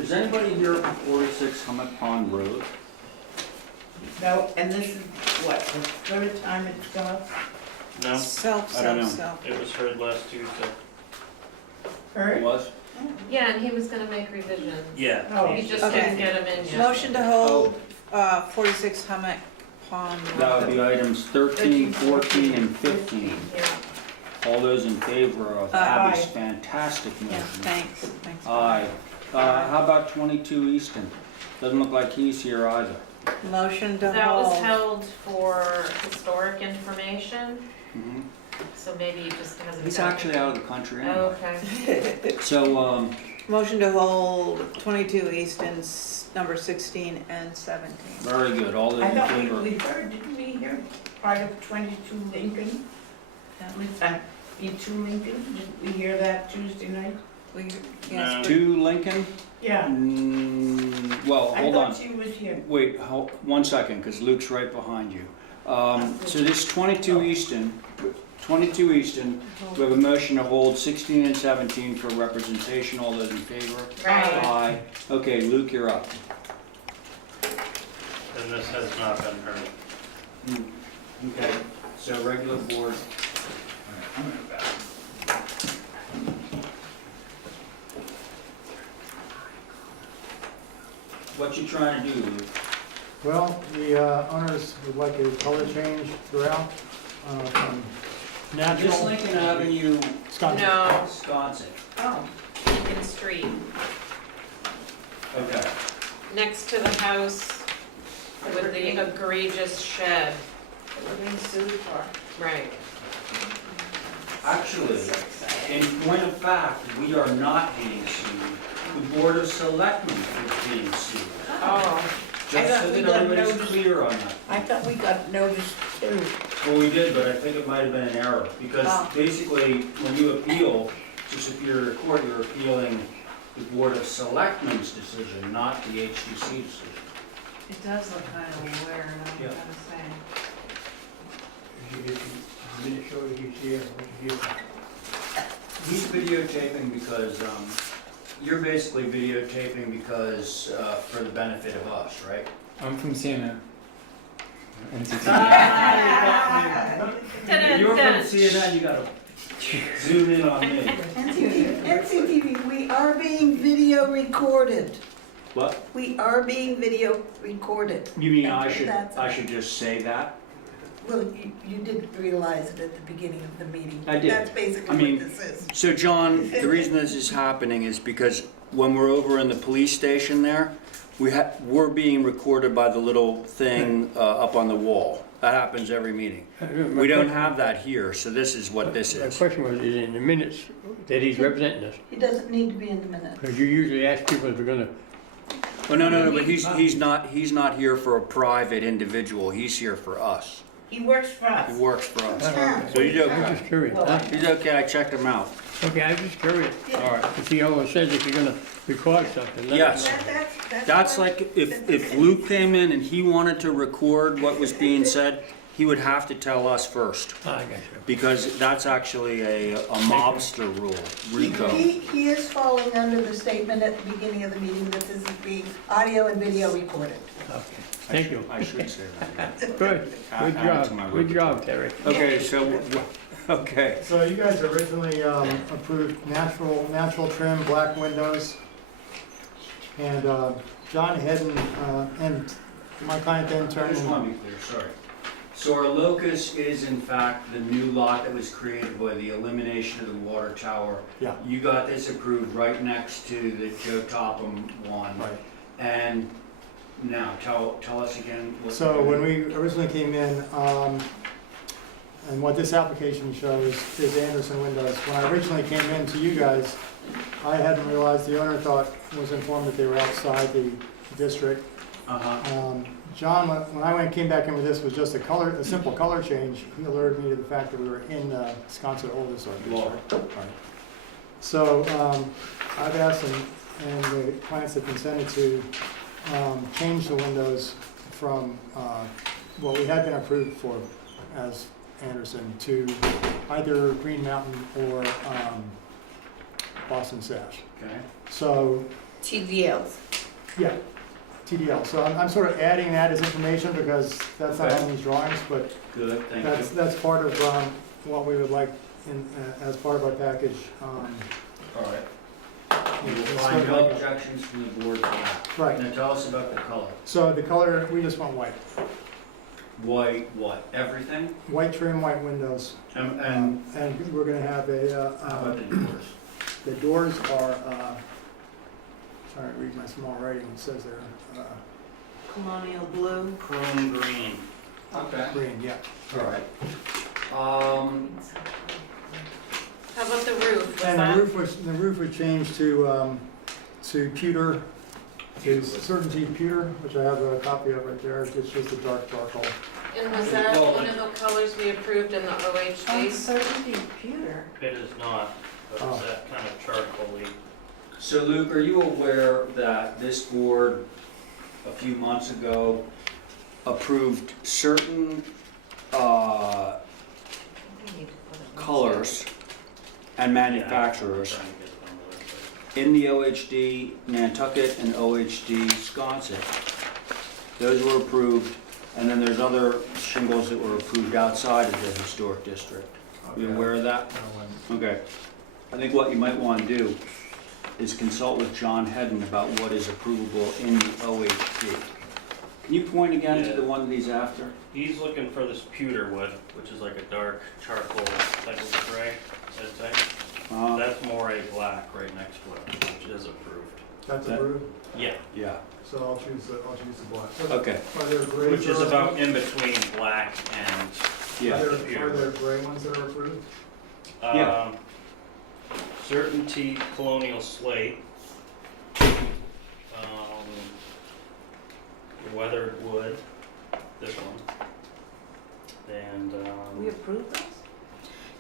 Is anybody here from 46 Hummock Pond Road? No, and this is what, the third time it's come up? No, I don't know. Self. it was heard last Tuesday. Heard? Was? Yeah, and he was gonna make revisions. Yeah. Oh, He just Okay. didn't get them in yet. Motion to hold, 46 Hummock Pond That would Road. be items 13, 14, and 15. Yeah. All those in favor of Aye. Abby's fantastic Yeah, motion? thanks. Aye. How about 22 Easton? Doesn't look like he's here either. Motion to That was hold. held for historic information, Mhm. so maybe he just hasn't. He's gotten- actually out of the country anyway. Oh, okay. So, Motion to hold 22 Easton's number 16 and 17. very good. All those I in thought favor? we heard, didn't we hear part of 22 Lincoln? B2 Lincoln, didn't we hear that Tuesday night? We, No. yes, 2 Lincoln? Yeah, Well, I hold on. thought she was here. Wait, 1 second, because Luke's right behind you. So this 22 Easton, we have a motion to hold 16 and 17 for representation. All those in favor? Right. Aye. Okay, Luke, you're up. And this has not been heard. Okay, so regular board. What you trying to do, Luke? Well, the owners would like a color change throughout, from This natural. Lincoln Avenue, Wisconsin. No, Wisconsin. oh, Lincoln Street, Okay. next to the house with the egregious shed. We're being sued for. Right. Actually, in point of fact, we are not being sued. The Board of Selectmen is being sued. Oh, I Just thought so we that got everybody's notice. clear on that. I thought we got notice too. Well, we did, but I think it might have been an error, because Oh. basically, when you appeal to Superior Court, you're appealing the Board of Selectmen's decision, not the HDC decision. It does look kind of weird, I'm Yeah. gonna say. If you show you here, what you hear. He's videotaping because you're basically videotaping because, for the benefit of us, right? I'm from CNN. You're from CNN, you gotta zoom in on me. NCTV, we are being video recorded. What? We are being video recorded. You mean I That's- should just say that? Well, you did realize it at the beginning of the meeting. I did. That's I basically mean- what this is. So John, the reason this is happening is because when we're over in the police station there, we're being recorded by the little thing up on the wall. That happens every meeting. We don't have that here, so this is what this My is. question was, is in the minutes that he's representing us? He doesn't need to be in the minutes. Because you usually ask people if they're gonna, Oh, no, but he's not here for a private individual, he's here for us. He works for He us. works for us. Huh. So he's I'm okay. just curious, huh? He's okay, I checked him out. Okay, I'm just curious. All right. If he always says if you're gonna record something, let Yes. us know. That's like if Luke came in and he wanted to record what was being said, he would have to tell us first. Ah, I got you. Because that's actually a mobster rule, RICO. He is falling under the statement at the beginning of the meeting that this is being audio and video recorded. Okay, thank you. I should say that. Good, good Add it to my job, good job, Terry. Okay, so, okay. So you guys originally approved natural trim, black windows. And John Hedden and my client then I turned just in. want to be clear, sorry. So our locus is in fact the new lot that was created by the elimination of the water tower. Yeah. You got this approved right next to the Joe Topham one. Right. And now, tell us again. what So you're when doing. we originally came in, and what this application shows is Anderson windows. When I originally came in to you guys, I hadn't realized the owner was informed that they were outside the district. Uh-huh. John, when I came back in with this, was just a simple color change. He alerted me to the fact that we were in the Wisconsin Old Historic District. Right. So I've asked and the clients have consented to change the windows from what we had been approved for as Anderson to either Green Mountain or Boston Sash. Okay. So, TDLs. yeah, TDL. So I'm sort of adding that as information because that's not Okay. on these drawings, but Good, thank you. that's part of what we would like as part of our package. All right. You will it's find sort of no like a- objections from the board to that. Right. Now tell us about the color. So the color, we just want white. White, what, everything? White trim, white windows. And And we're gonna have how about the doors? the doors are, trying to read my small writing, it says there, Colonial blue. Chrome green. Okay. green, yeah. All right. How about the roof? Was And that- the roof was changed to pewter, to Certainty pewter, which I have a copy of right there. It's just a dark charcoal. And was that one of the colors we approved in the OHD? Uncertainty pewter. It is not, but Oh. it's that kind of charcoaly. So Luke, are you aware that this board a few months ago approved certain colors and manufacturers Trying to get it on the website. in the OHD Nantucket and OHD Wisconsin? Those were approved, and then there's other shingles that were approved outside of the historic district. Are you aware of that? Okay. I think what you might want to do is consult with John Hedden about what is approvable in the OHD. Can you point again to the one that he's after? He's looking for this pewter wood, which is like a dark charcoal type of gray, I'd say. That's more a black right next to it, which is approved. That's That- approved, Yeah. so I'll choose the black. Okay. Are there grays? Which is that are about approved? in between black and, Yeah. Are there gray ones that are approved? Yeah. Certainty Colonial Slate. Weathered wood, this one. And, We approved those?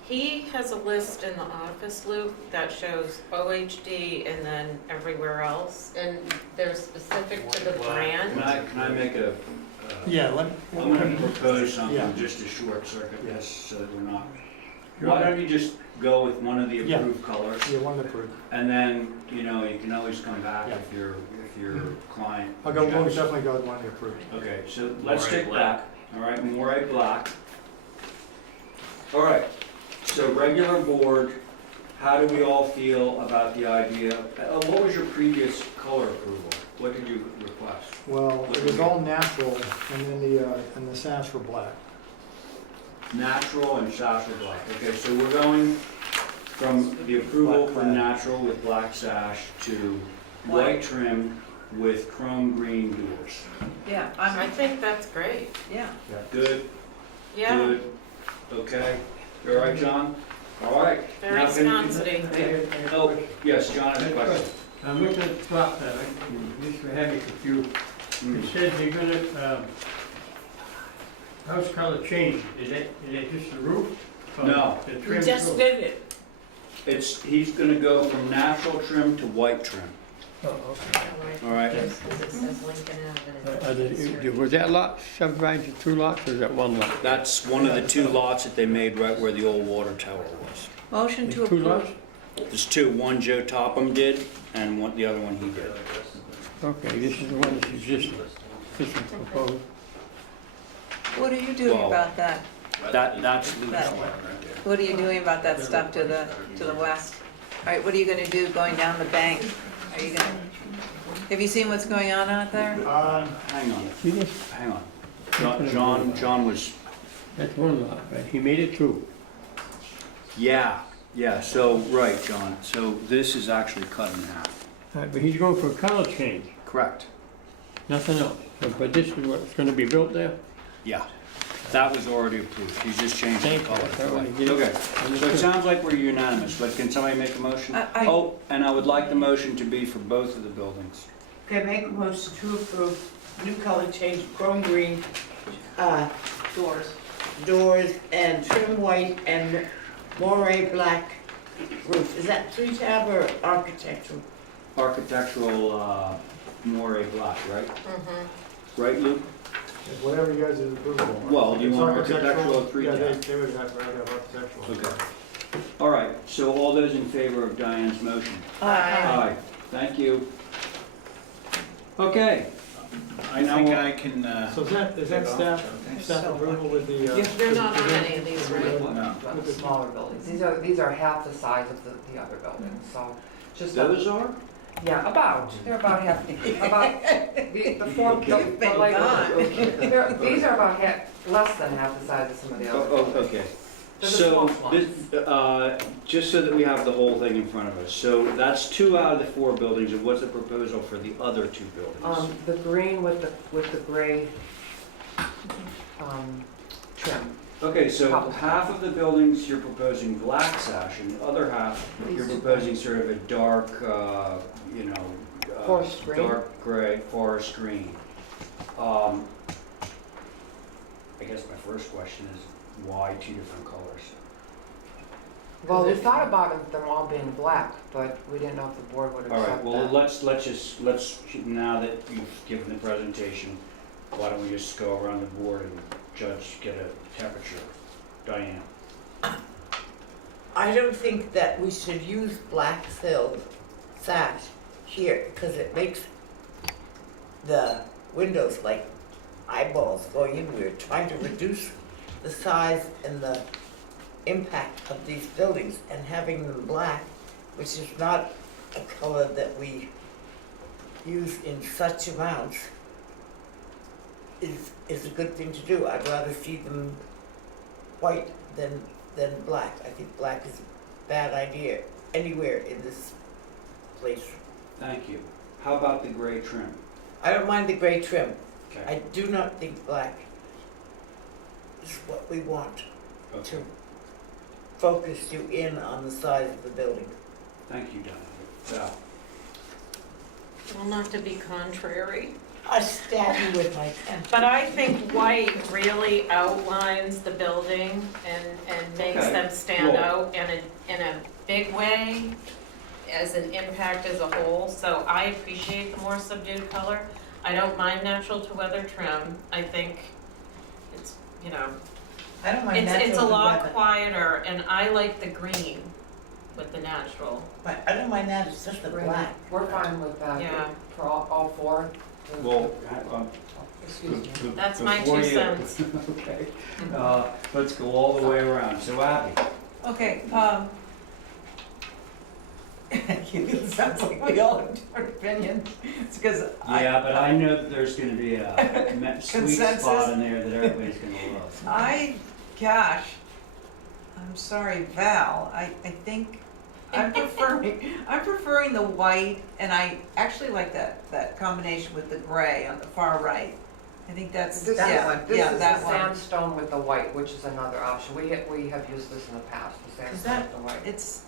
He has a list in the office, Luke, that shows OHD and then everywhere else, and they're specific to the Wow. brand. Can I make a, Yeah, I'm gonna propose Yeah. something, just a short circuit this, so that we're not Why don't you just go with one of the Yeah. approved colors? Yeah, one approved. And then, you know, you can always come back Yeah. if your client. We'll objects. definitely go with one approved. Okay, so let's Moray stick black. back, all right, Moray black. All right, so regular board, how do we all feel about the idea? What was your previous color approval? What did you request? Well, it was all natural, and then the sash were black. Natural and sash or black. Okay, so we're going from the approval for natural with black sash to white trim with chrome green doors. Yeah, I think that's great. yeah. Good, Yeah, good, okay. You all right, John? All right. very Now can you- sconcy. Oh, yes, John has a question. I'm looking at the plot plan, this will have me confused. It says you're gonna, house color change, is it just the roof? Or No. the We trim just too? did it. He's gonna go from natural trim to white trim, Oh, okay. all right? Was that lot subdivided into 2 lots, or is that 1 lot? That's one of the 2 lots that they made right where the old water tower was. Motion to There's 2 approve. lots? There's 2, one Joe Topham did and the other one he did. Okay, this is the one that's existing, this is proposed. What are you doing Well, about that? That's Luke's That- one. What are you doing about that stuff to the west? All right, what are you gonna do going down the bank? Are you gonna, have you seen what's going on out there? Hang on, See this? hang on. John was, That's 1 lot, right? He made it 2. yeah, so, right, John. So this is actually cut in half. All right, but he's going for a color change, Correct. nothing else. But this is what's gonna be built there? Yeah, that was already approved. He's just changing the Thank you. color. That's all right. Get it. Okay, so it sounds like we're unanimous, but can somebody make a motion? Oh, and I would like the motion to be for both of the buildings. Okay, make a motion to approve new color change, chrome green, doors and trim white and moray black roof. Is that 3-tab or architectural? Architectural, moray black, right? Mm-hmm. Right, Luke? Whatever you guys have approved for. Well, do you It's want architectural or Yeah, 3-tab? they would have architectural. Okay. All right, so all those in favor of Diane's motion? Aye. Thank you. Okay. I think I can, So is that staff approval with the? They're not on any of these, right? no. With the Smaller buildings, these are half the size of the other buildings, so just. Those are? Yeah, they're about half, about, the four, You've been like, gone. these are about half, less than half the size of some of the other Oh, buildings. okay. They're the So, small this, just so that we have the whole thing in front of us, so that's 2 out of the 4 buildings, and what's the proposal for the other 2 buildings? The green with the gray, trim. Okay, so Couple. half of the buildings you're proposing black sash, and the other half you're proposing sort of a dark, Forest green. dark gray, forest green. I guess my first question is, why 2 different colors? Well, we thought about them all being black, but we didn't know if the board would All right, accept well, that. let's, now that you've given the presentation, why don't we just go around the board and get a temperature? Diane? I don't think that we should use black filled sash here because it makes the windows like eyeballs going in. We're trying to reduce the size and the impact of these buildings, and having them black, which is not a color that we use in such amounts, is a good thing to do. I'd rather see them white than black. I think black is a bad idea anywhere in this place. Thank you. How about the gray trim? I don't mind the gray trim. Okay. I do not think black is what we want Okay. to focus you in on the size of the building. Thank you, Diane. Val? Well, not to be contrary, I stab you with my pen. but I think white really outlines the building and makes Okay. them stand Cool. out in a big way as an impact as a whole, so I appreciate the more subdued color. I don't mind natural to weather trim. I think it's, I don't mind It's natural a with lot weather. quieter, and I like the green with the natural. But I don't mind that, it's just the black. We're fine with that. Yeah. For all four. Well, Excuse me. That's my before 2 you- cents. Okay, let's go all the way around. So Abby, Okay, it sounds like we all have different opinions. It's because yeah, but I know that there's gonna be a sweet Consensus? spot in there that everybody's gonna love. Gosh, I'm sorry, Val, I think I'm preferring the white, and I actually like that combination with the gray on the far right. I think that's, This yeah, is, this yeah, is that the one. sandstone with the white, which is another option. We have used this in the past, the sandstone with the white. It's,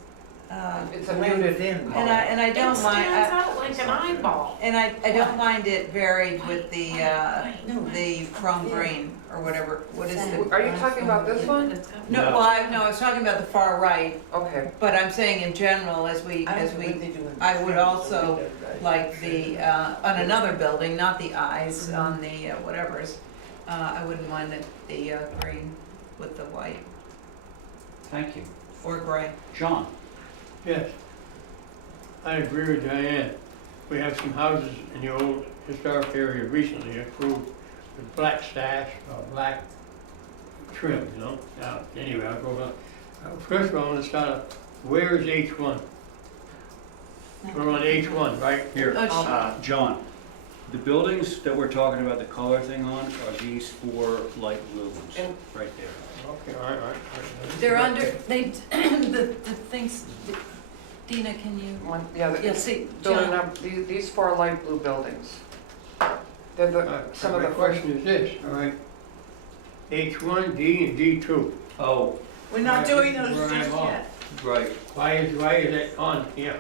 It's a blended muted in. color. and I don't It mind, stands out like an eyeball. and I don't mind it varied with the chrome green, or whatever, what is the? Are you talking about this one? No, No. well, I was talking about the far right, Okay. but I'm saying in general, I would also like the, on another building, not the eyes, on the whatevers, I wouldn't mind the green with the white, Thank you. or gray. John? Yes. I agree with Diane. We have some houses in the old historic area recently approved with black sash or black trim, you know? Now, anyway, I'll go on. First of all, let's start off, where is H1? We're on H1, right? Here, Oh, John, the buildings that we're talking about the color thing on are these 4 light blue ones, And- right there. Okay, all right. They're under, the things, Dina, can you? See, Building John, number, these four light blue buildings. They're some of My the first. question is this, all right? H1, D, and D2. Oh, We're not doing those Where just I'm on. yet. right. Why is it on here?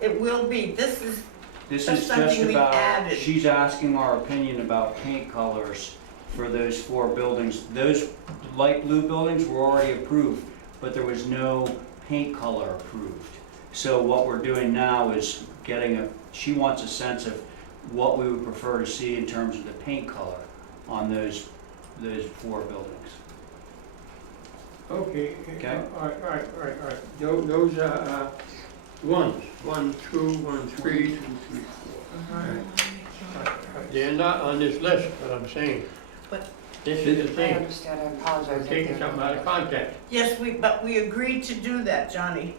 It will be, this is, This That's is something just we about, added. she's asking our opinion about paint colors for those 4 buildings. Those light blue buildings were already approved, but there was no paint color approved. So what we're doing now is she wants a sense of what we would prefer to see in terms of the paint color on those 4 buildings. Okay. Okay. All right. Those are ones, 1, 2, 1, 3, 2, 3, 4. They're not on this list, what I'm saying. But- This is the I thing, understand, I apologize. we're taking something out of context. yes, but we agreed to do that, Johnny.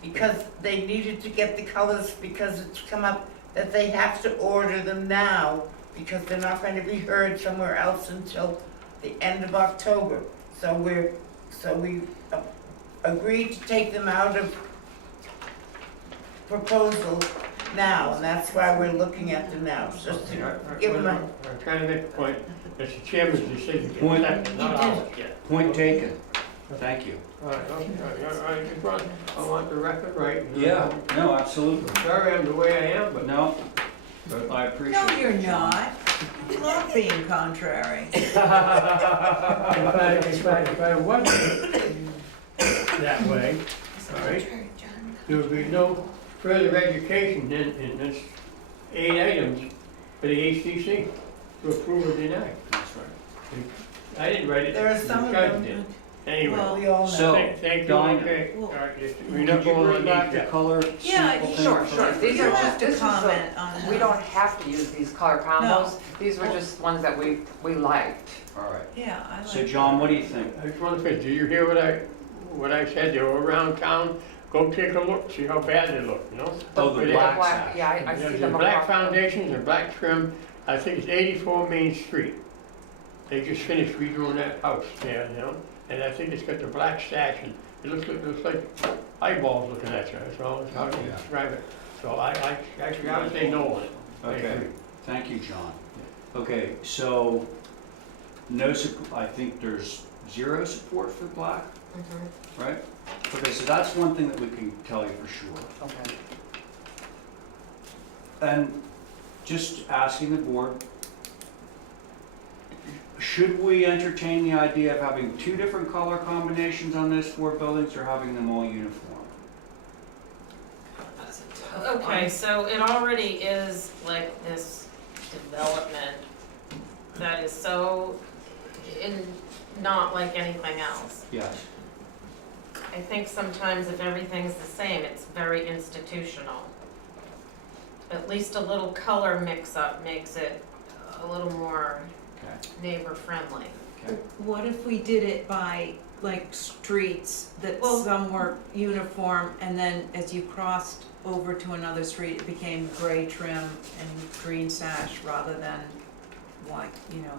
Because they needed to get the colors, because it's come up that they have to order them now, because they're not going to be heard somewhere else until the end of October. So we agreed to take them out of proposal now, and that's why we're looking at them now, just to give them a. I'm trying to make a point, it's the chairman's decision, Point. not ours. Point taken. Thank you. All right, okay, I want the record right. Yeah, no, absolutely. Sorry I'm the way I am, but No, but I appreciate No, it. you're not. You love being contrary. if I wasn't that way, all right, there would be no further education in this 8 items for the HDC to approve or deny. That's right. I didn't write it. There are the some of judge them, did. Anyway, Well, we all know. So, thank you, Dinah. okay, all Well- right, we're Could not you going bring on back the these. color Yeah, sample thing Sure, for sure. us? These You are don't just, have to this is comment on we that. don't have to use these color combos. These were just ones that we liked. All right. Yeah, I like. So John, what do you think? I just want to finish, did you hear what I said? They were around town, go take a look, see how bad they look, you know? Oh, the But they- black sash. Yeah, I see There's them black across. foundations and black trim, I think it's 84 Main Street. They just finished redoing that house there, you know? And I think it's got the black sash and it looks like eyeballs looking at you, that's all, that's how you Yeah. describe it. So I would say no on it. I Okay, agree. thank you, John. Okay, so I think there's 0 support for black, right? Okay, so that's one thing that we can tell you for sure. Okay. And just asking the board, should we entertain the idea of having 2 different color combinations on those 4 buildings or having them all uniform? Okay, so it already is like this development that is so not like anything else. Yes. I think sometimes if everything's the same, it's very institutional. At least a little color mix-up makes it a little more Okay. neighbor-friendly. Okay. What if we did it by, like, streets, that Well- some were uniform, and then as you crossed over to another street, it became gray trim and green sash rather than white, you know?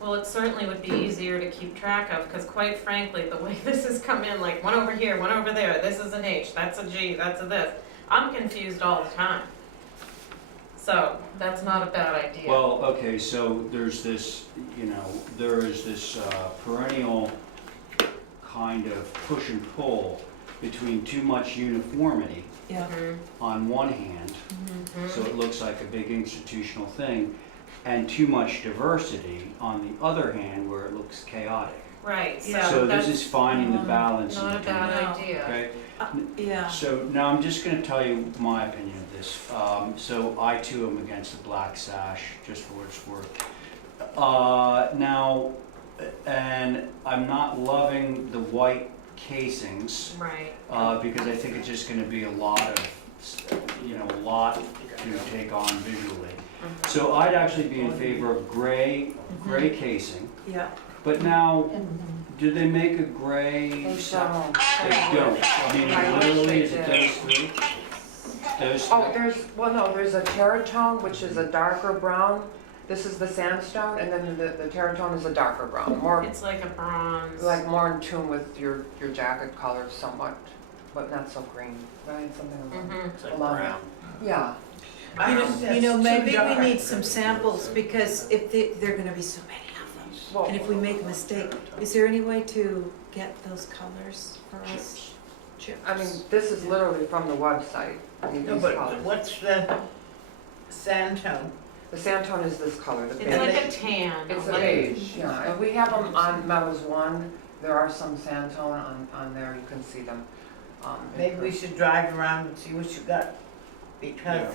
Well, it certainly would be easier to keep track of, because quite frankly, the way this has come in, like one over here, one over there, this is an H, that's a G, that's a this, I'm confused all the time. So, that's not a bad idea. Well, okay, so there's this, there is this perennial kind of push and pull between too much uniformity Yeah. Mhm, on one hand, mhm. so it looks like a big institutional thing, and too much diversity on the other hand, where it looks chaotic. Right, Yeah. So that's this is finding the balance in not a between. bad No. idea. Okay, Yeah. so now I'm just gonna tell you my opinion of this. So I too am against the black sash, just for what it's worth. Now, and I'm not loving the white casings, Right. because I think it's just gonna be a lot of, a lot to take on visually. Mhm. So I'd actually be in favor of gray casing, Yeah. but now, do they make a gray? They sa- don't. They don't, I mean, I wish literally, they is it did. those three? Those Oh, three? there's a terratone, which is a darker brown. This is the sandstone, and then the terratone is a darker brown, more, It's like a bronze. like more in tune with your jacket color somewhat, but not so green, right? Something along. Mhm. It's like Along- brown. Yeah. You know, maybe we need some samples, because if there are gonna be so many of them. Well, And if we make a mistake, is there any way to get those colors for us? Chips. Chips. I mean, this is literally from the website, No, these but colors. what's the sand tone? The sandstone is this color, the It's beige. like a tan. It's a like- beige, yeah, and we have them on Meadows One, there are some sandstone on there, you can see them. in Maybe we person. should drive around and see what you got, because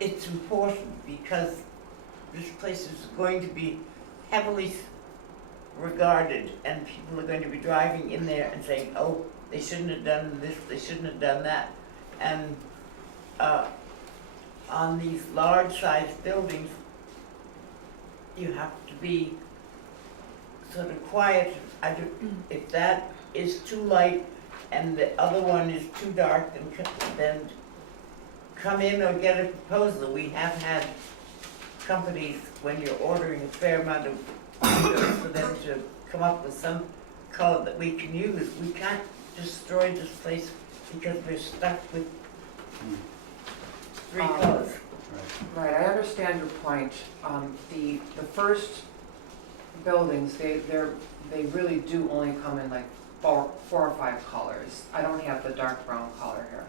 it's important, because this place is going to be heavily regarded, and people are going to be driving in there and saying, oh, they shouldn't have done this, they shouldn't have done that. And on these large-sized buildings, you have to be sort of quiet. If that is too light and the other one is too dark, then come in or get a proposal. We have had companies, when you're ordering a fair amount of windows, for them to come up with some color that we can use. We can't destroy this place because we're stuck with three colors. Right, I understand your point. The first buildings, they really do only come in like four or five colors. I don't have the dark brown color here.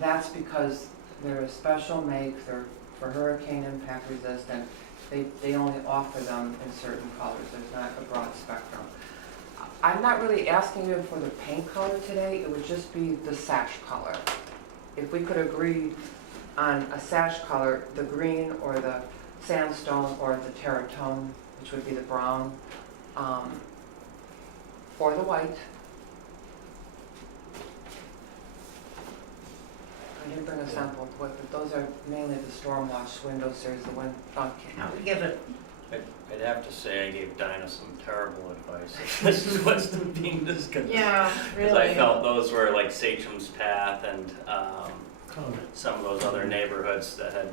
That's because they're a special make, they're for hurricane impact resistant. They only offer them in certain colors, there's not a broad spectrum. I'm not really asking you for the paint color today, it would just be the sash color. If we could agree on a sash color, the green or the sandstone or the terratone, which would be the brown, or the white. I didn't bring a sample of what, but those are mainly the storm wash window series, the one, Now we get a, I'd have to say I gave Dinah some terrible advice. This is what's being discussed. Yeah, Because really. I felt those were like Sachem's Path and some of those other neighborhoods that had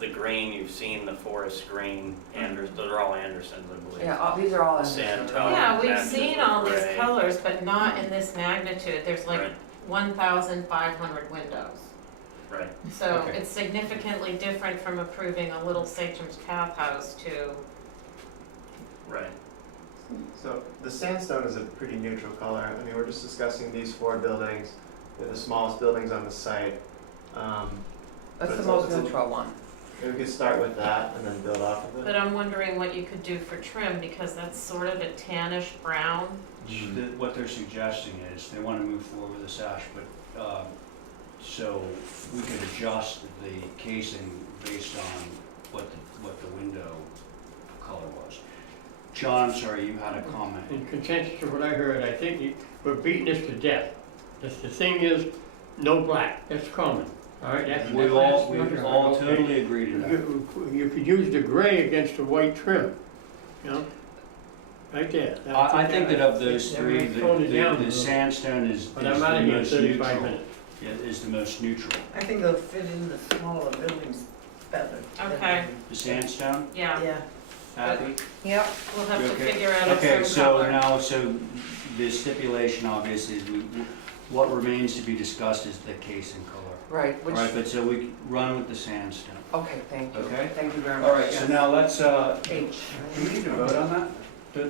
the green, you've seen the forest green, those are all Andersons, I believe. yeah, these are all in Sand this. tone. Yeah, we've patches seen of all these gray. colors, but not in this magnitude. There's like Right. 1,500 windows. Right. So Okay. it's significantly different from approving a little Sachem's Path house to, Right. So the sandstone is a pretty neutral color. I mean, we're just discussing these four buildings. They're the smallest buildings on the site. That's But the it's most it's a- neutral one. Maybe we could start with that and then build off of it. but I'm wondering what you could do for trim, because that's sort of a tannish brown. What they're suggesting is, they want to move forward with the sash, but, so we could adjust the casing based on what the window John, I'm sorry, you had a comment. In consensus of what I heard, I think we're beating this to death. The thing is, no black, that's common, all right? We've all totally agreed to that. You could use the gray against the white trim, you know? Right there. I think that of those three, Tone it down a the little. sandstone is But the I'm out of here in most 35 neutral. minutes. Yeah, is the most neutral. I think it'll fit in the smaller buildings better. Okay. The sandstone, Yeah, Yeah. Abby? Yep. we'll have You to okay? figure out a Okay, trim so color. now, so the stipulation obviously is what remains to be discussed is the case and color. Right, All which, right, but so we run with the sandstone, okay, thank you. okay? Thank you very much. All right, so now let's, H. do we need to vote on that?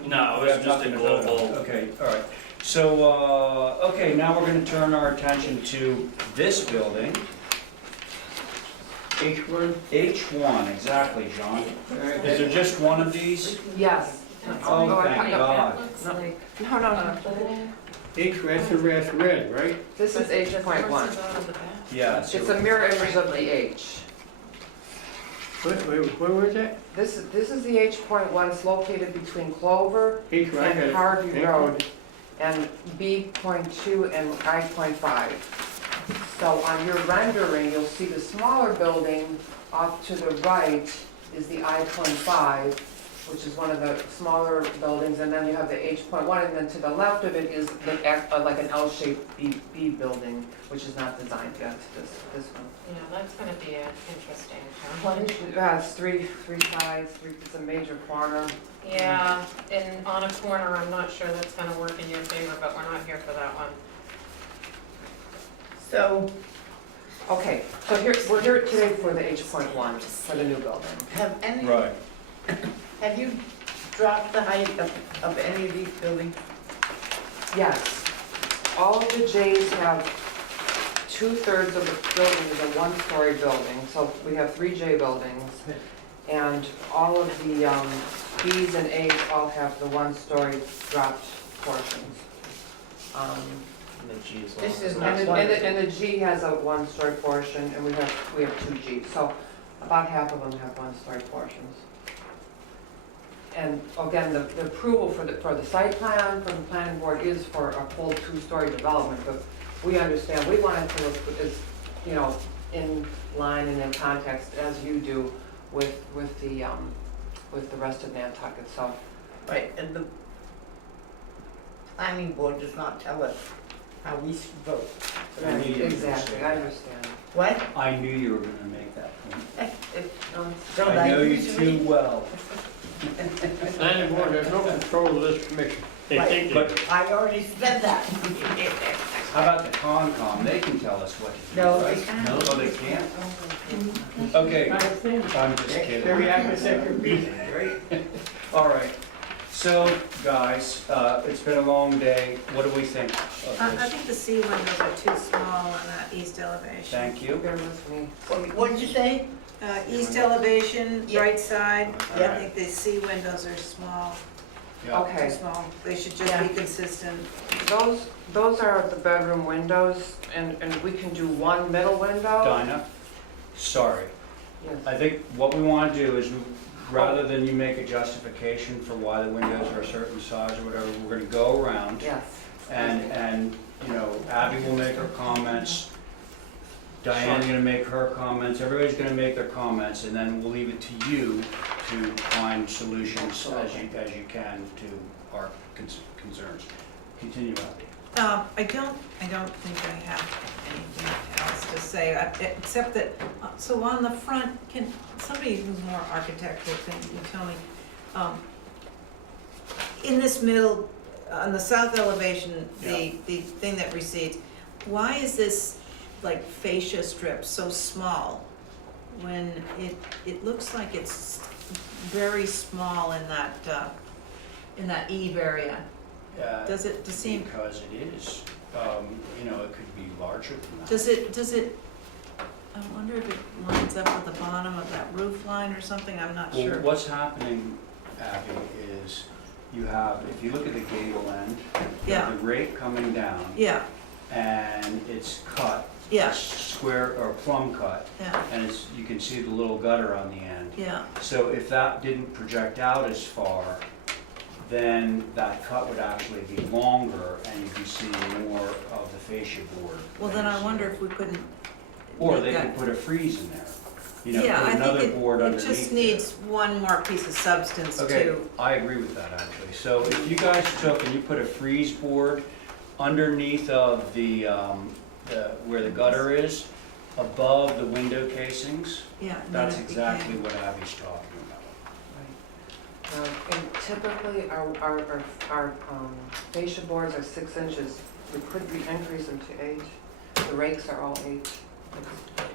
No, We it's have just a nothing to vote on. global. Okay, all right. So, okay, now we're gonna turn our attention to this building. H1, H1, exactly, John. Is there just one of these? Yes. Oh, thank God. No. H, that's red, right? This is H.1. Yeah. It's a mirror image of the H. Where was that? This is the H.1, it's located between Clover H, right, I got and it. Harvey Thank you. Road, and B.2 and I.5. So on your rendering, you'll see the smaller building off to the right is the I.5, which is one of the smaller buildings, and then you have the H.1, and then to the left of it is like an L-shaped B building, which is not designed yet, this one. Yeah, that's gonna be interesting. It's three sides, it's a major corner. Yeah, and on a corner, I'm not sure that's gonna work in your favor, but we're not here for that one. So Okay, so we're here today for the H.1, for the new building. Right. have you dropped the height of any of these buildings? Yes, all of the J's have 2/3 of the building is a one-story building, so we have 3 J buildings. And all of the B's and A's all have the one-story dropped portions. And the G is This is long. not- And the G has a one-story portion, and we have 2 Gs, so about half of them have one-story portions. And again, the approval for the site plan from the planning board is for a full 2-story development, but we understand, we want it to look as, you know, in line and in context as you do with the rest of Nantucket, so. Right, and the planning board does not tell us how we should vote. I knew you were gonna Exactly, say I that. understand. What? I knew you were gonna make that point. Don't I know you usually? too well. Planning board has no control of this commission. They Right. think they But do. I already said that. how about the Concom? They can tell us what to do, No, right? they can't. No, they can't? Okay, I think I'm just kidding. Every architect could be. All right, so, guys, it's been a long day. What do we think of I this? think the C windows are too small on that east elevation. Thank you. Bear with me. What did you say? East elevation, Yeah. right side, I Yeah. think the C windows are small, Yeah. too Okay, small. They should just be consistent. those are the bedroom windows, and we can do one middle window. Dinah, sorry. Yes. I think what we want to do is, rather than you make a justification for why the windows are a certain size or whatever, we're gonna go around Yes. and, you know, Abby will make her comments, Diane's gonna make her comments, everybody's gonna make their comments, and then we'll leave it to you to find solutions as you can to our concerns. Continue, Abby. I don't think I have anything else to say, except that, so on the front, can, somebody who's more architectural can you tell me, in this middle, on the south elevation, the thing that recedes, why is this like fascia strip so small when it looks like it's very small in that eve area? Does it seem, Because it is, you know, it could be larger than that. does it, I wonder if it lines up with the bottom of that roof line or something, I'm not Well, sure. what's happening, Abby, is you have, if you look at the gable end, you Yeah. have the rake coming down, Yeah, and it's cut, yeah, square or plumb cut, yeah, and it's, you can see the little gutter on the end. yeah, So if that didn't project out as far, then that cut would actually be longer and you'd be seeing more of the fascia board. Well, then I wonder if we couldn't. Or make they that- could put a frieze in there, you know, Yeah, put I think another board it underneath just there. needs one more piece of substance Okay, to, I agree with that actually. So if you guys took and you put a frieze board underneath of the where the gutter is, above the window casings, yeah. and then that's it exactly became- what Abby's talking about. And typically, our fascia boards are 6 inches. We could increase them to 8. The rakes are all 8.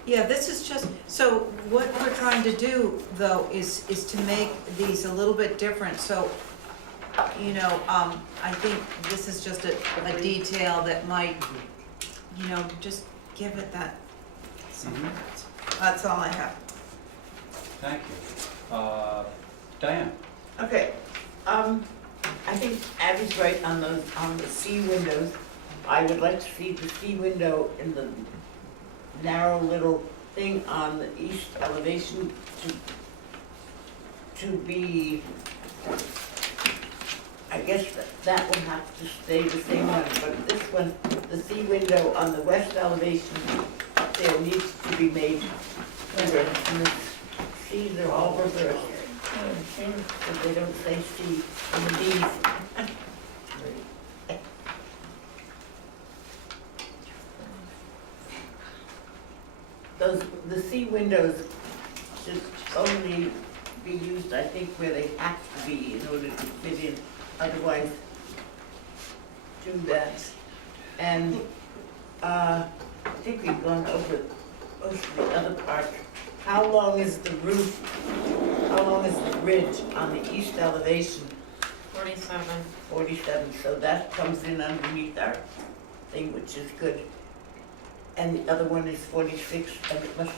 Yeah, this is just, so what we're trying to do, though, is to make these a little bit different, so, you know, I think this is just a detail that might, you know, just give it that, that's all I have. Thank you. Diane? Okay, I think Abby's right on the C windows. I would like to see the C window in the narrow little thing on the east elevation to be, I guess that will have to stay the same one, but this one, the C window on the west elevation up there needs to be made bigger. And the C's are all reversed, so they don't say C in the D's. The C windows should only be used, I think, where they have to be in order to fit in, otherwise do that. And, I think we've gone over most of the other part. How long is the roof, how long is the ridge on the east elevation? 47. 47, so that comes in underneath our thing, which is good. And the other one is 46, and it must,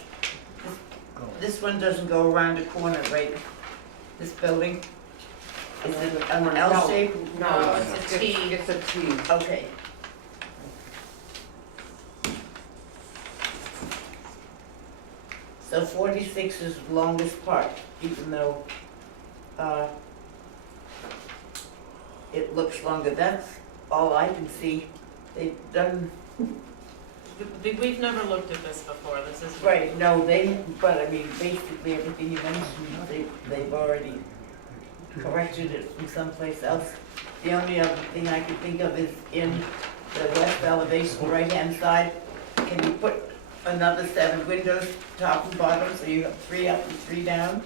this one doesn't go around a corner, right? This building? Is it an L shape? No, it's a T. It's a T. Okay. So 46 is the longest part, even though, it looks longer. That's all I can see. They've done, We've never looked at this before, this is. right, no, but I mean, basically everything you mentioned, they've already corrected it from someplace else. The only other thing I could think of is in the west elevation, right-hand side, can you put another 7 windows, top and bottom, so you have 3 up and 3 down?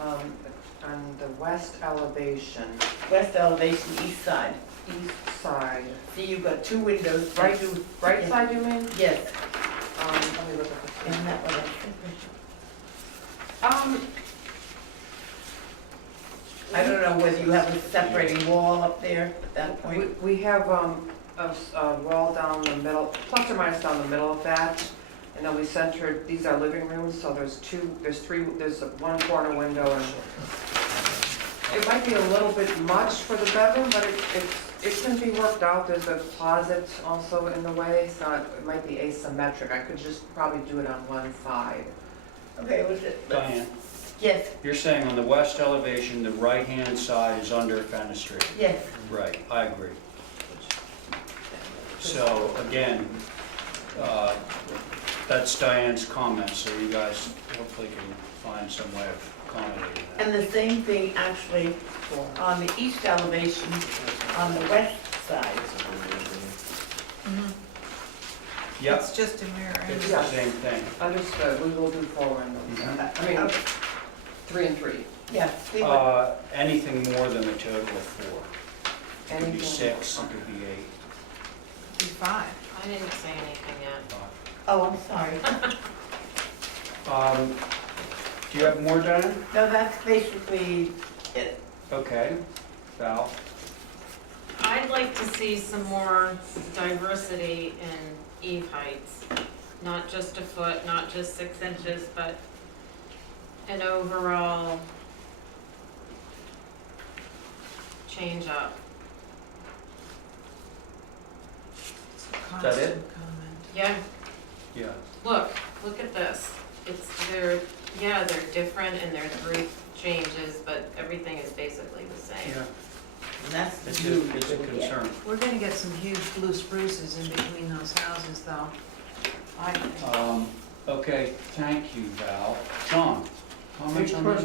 On the west elevation, West elevation, east side. east side, See, you've got 2 windows. right, two- right yeah. side you mean? Yes, Let me look at the. isn't that what I don't know whether you have a separating wall up there at that point. We have a wall down the middle, plus or minus down the middle of that, and then we centered, these are living rooms, so there's 1 corner window, and it might be a little bit much for the bedroom, but it can be worked out. There's a closet also in the way, so it might be asymmetric. I could just probably do it on one side. Okay, was it? Diane, Yes, you're saying on the west elevation, the right-hand side is under fenestrated? yes. Right, I agree. So again, that's Diane's comment, so you guys hopefully can find some way of accommodating that. And the same thing actually on the east elevation, on the west side. Yep, It's just a mirror. it's the Yeah. same thing. Understood, we will do 4 windows. I mean, Okay. 3 and 3. Yeah, see what, Anything more than a total of 4. It could be Anything. 6, it could be 8. Be 5. I didn't say anything yet. oh, I'm sorry. Do you have more, Diane? No, that's basically it. Okay. Val? I'd like to see some more diversity in eave heights. Not just a foot, not just 6 inches, but an overall change up. Is that it? Yeah, Yeah. look at this. They're different and there's roof changes, but everything is basically the same. Yeah. it's a concern. We're gonna get some huge blue spruces in between those houses though. I think. Okay, thank you, Val. John, comments on this?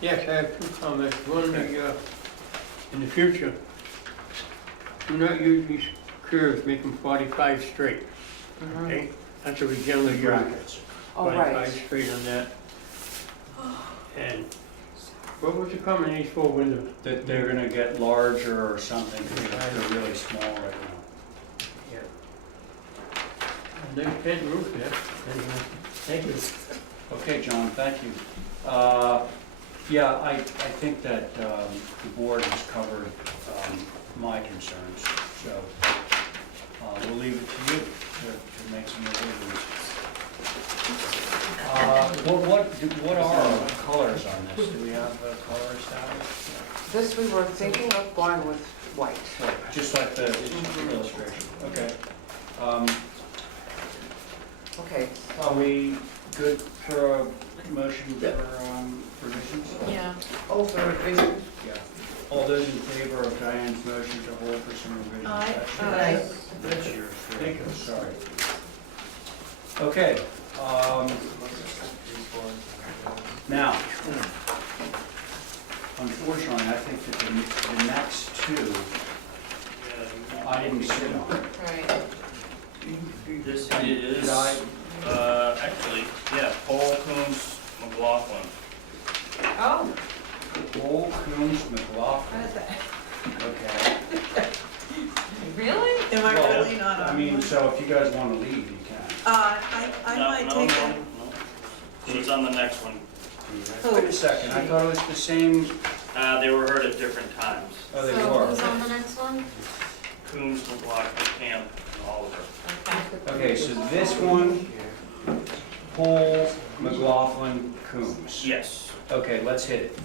Yes, I have two comments. One, in the future, do not use these curves, make them 45 straight, okay? That's what we generally do. Brackets. Oh, right. 45 straight on that. And what was the comment on these 4 windows? That they're gonna get larger or something, because they're really small right now. Nice pen roof there. Thank you. Okay, John, thank you. Yeah, I think that the board has covered my concerns, so we'll leave it to you to make some revisions. What are our colors on this? Do we have a color established? This we were thinking of going with white. Just like the illustration, okay. Okay. Are we good for a motion for revisions? Yeah. Oh, for revision? Yeah. All those in favor of Diane's motion to hold for some revisions? Aye. That's yours. Thank you. Sorry. Okay. Now, unfortunately, I think that the next two, I didn't sit on. Right. This Did is, I? actually, yeah, Paul Coombs McLaughlin. Oh. Paul Coombs McLaughlin. Okay. Really? Am I Well, really not on? I mean, so if you guys want to leave, you can. I might take it. No. So it's on the next one. Wait a second, I thought it was the same. They were heard at different times. Oh, they So were. who's on the next one? Coombs, McLaughlin, Camp, and Oliver. Okay. Okay, so this one, Paul McLaughlin Coombs. Yes. Okay, let's hit it.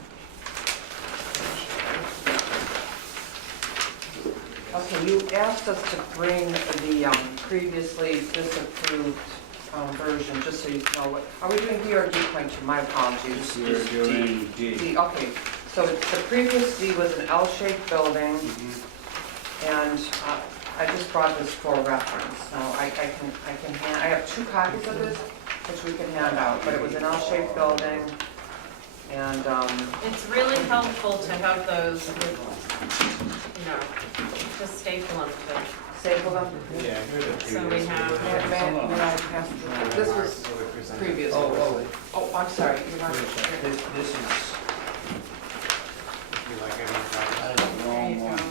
Okay, you asked us to bring the previously disapproved version, just so you know what, are we doing D or D.2? My apologies. We're doing D. D, okay. So the previous D was an L-shaped building, and I just brought this for reference. So I have 2 copies of this, which we can hand out, but it was an L-shaped building, and, It's really helpful to have those with, you know, just staple them to, staple them. Yeah. so we have. May I pass it? This was previous. Oh, I'm sorry, you're not. This is, that is the wrong one.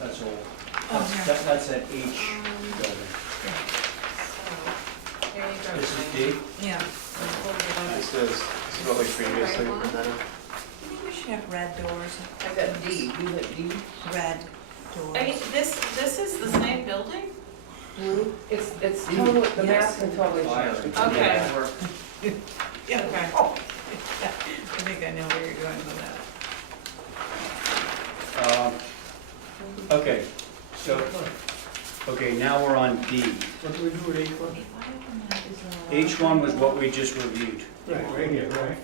That's old. That's at H building. Here you go. This is Diane. D? Yeah. This is what we previously presented. I think we should have red doors. I got D, you got D? Red doors. Hey, this is the same building? Blue? It's totally, the mask can totally change. Okay. Yeah. Okay. Oh, yeah. I think I know where you're going with that. Okay, so, okay, now we're on D. What do we do with H1? H1 was what we just reviewed. Right here, right?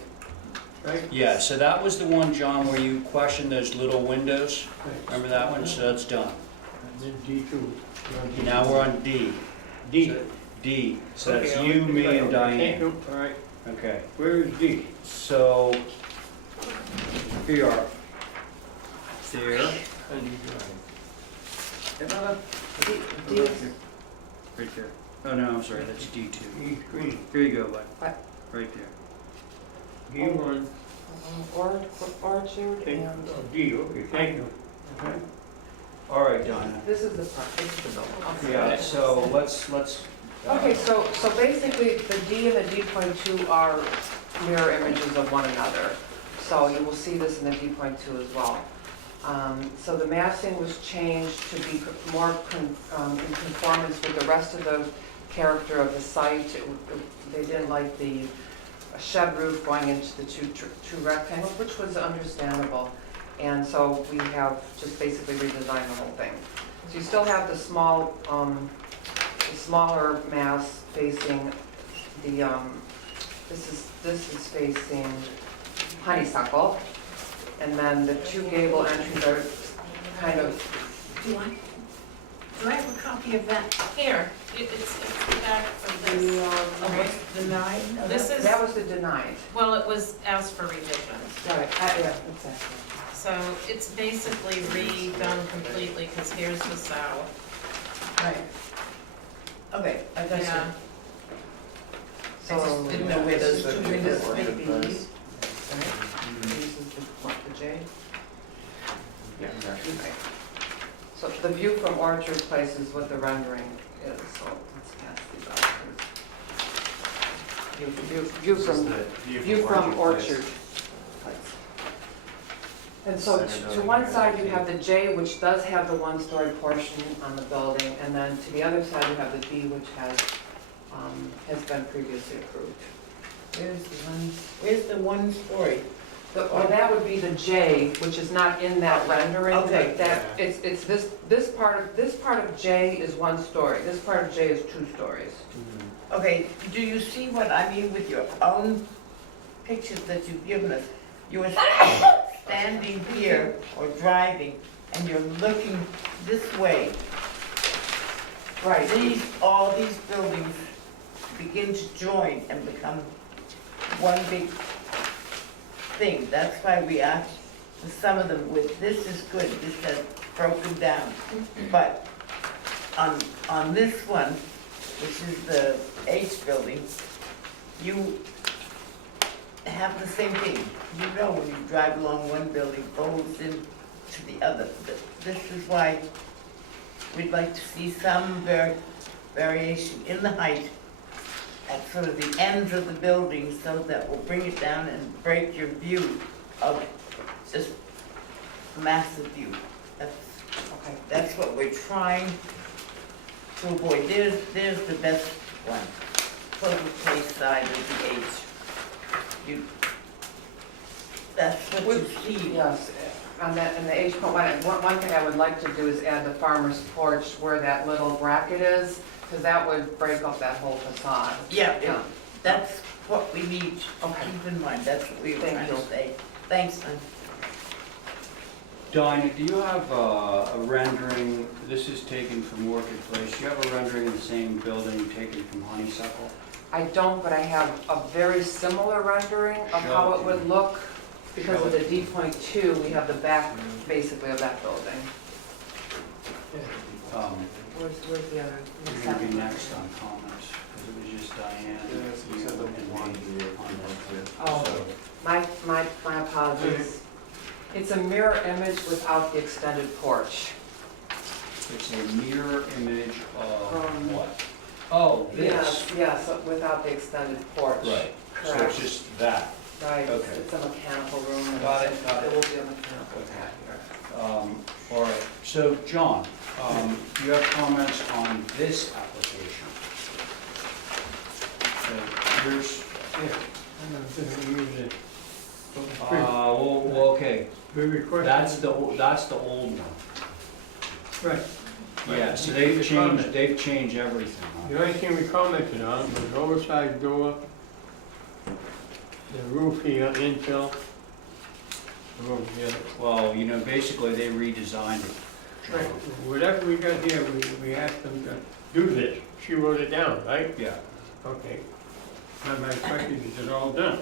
Right? Yeah, so that was the one, John, where you questioned those little windows. Remember that one? So that's done. And then D2. Now we're on D. D. So D, so that's Okay, you, I'll- me, and Thank Diane. you. All right. Okay, Where is D? so here you are. There, D, right there. Oh, no, I'm sorry, that's D2. E green. Here you go, bud. What? Right there. D1. orchard, and Oh, D, okay, thank you. Okay. All right, Donna. this is the front, this is the building. Okay. Yeah, so let's. Okay, so basically, the D and the D.2 are mirror images of one another. So you will see this in the D.2 as well. So the massing was changed to be more in conformance with the rest of the character of the site. They didn't like the shed roof going into the two rectangles, which was understandable. And so we have just basically redesigned the whole thing. So you still have the smaller mass facing the, this is facing honeysuckle. And then the 2 gable entries are kind of, Do I have a copy of that? Here, it's back from this. the, Oh, what's denied? Oh, This is, that was the denied. well, it was asked for revisions. Right, yeah, exactly. So it's basically redone completely, because here's the south. Right. Okay, I got you. Yeah. I just didn't know where those two windows This might would be. be, right? This is the, what, the J? Yeah, exactly. Right. So the view from Orchard Place is what the rendering is, so let's pass these out. View This is from, the view from Place. Orchard Place. And so Center to building one here. side you have the J, which does have the one-story portion on the building, and then to the other side you have the B, which has been previously approved. Where's the one story? Well, that would be the J, which is not in that rendering, Okay. but that, it's this part of J is one story, this part of J is 2 stories. Okay, do you see what I mean with your own pictures that you've given us? You were standing here or driving, and you're looking this way. Right. All these buildings begin to join and become one big thing. That's why we asked for some of them with, this is good, this has broken down. But on this one, which is the H building, you have the same thing. You know when you drive along one building, folds into the other. This is why we'd like to see some variation in the height at sort of the ends of the building, so that will bring it down and break your view of just massive view. That's what we're trying to avoid. There's the best one. Pleasant Place side of the H. That's what you see. Yes, on that, in the H point, one thing I would like to do is add the farmer's porch where that little bracket is, because that would break up that whole facade. Yeah, that's what we need to Okay. keep in mind. That's what we were Thank trying to you. say. Thanks, hon. Dinah, do you have a rendering, this is taken from Orchid Place, do you have a rendering of the same building taken from Honeysuckle? I don't, but I have a very similar rendering of Show how it it to would me. look. Because Show of it the D.2, we have the back, basically, of that building. Where's the other? You're gonna be next on comments, because it was just Diane. Yes, we you, said the and one me here. on those two. Oh. So, My apologies. It's a mirror image without the extended porch. it's a mirror image of Um, what? Oh, Yes, this. yes, so without the extended porch. Right, so Correct. it's just that. Right, Okay. it's a mechanical room. and Got it, got it. There will be a mechanical Okay. pad here. All right, so John, you have comments on this application? So here's, well, okay, We requested. that's the old one. Right. Yeah, so Right. they've changed everything. The only thing we commented on was oversized door, the roof here, infill. The roof here. Well, basically they redesigned it. Right, whatever we got here, we asked them to do this. She wrote it down, right? Yeah. Okay. Now my question is, it all done?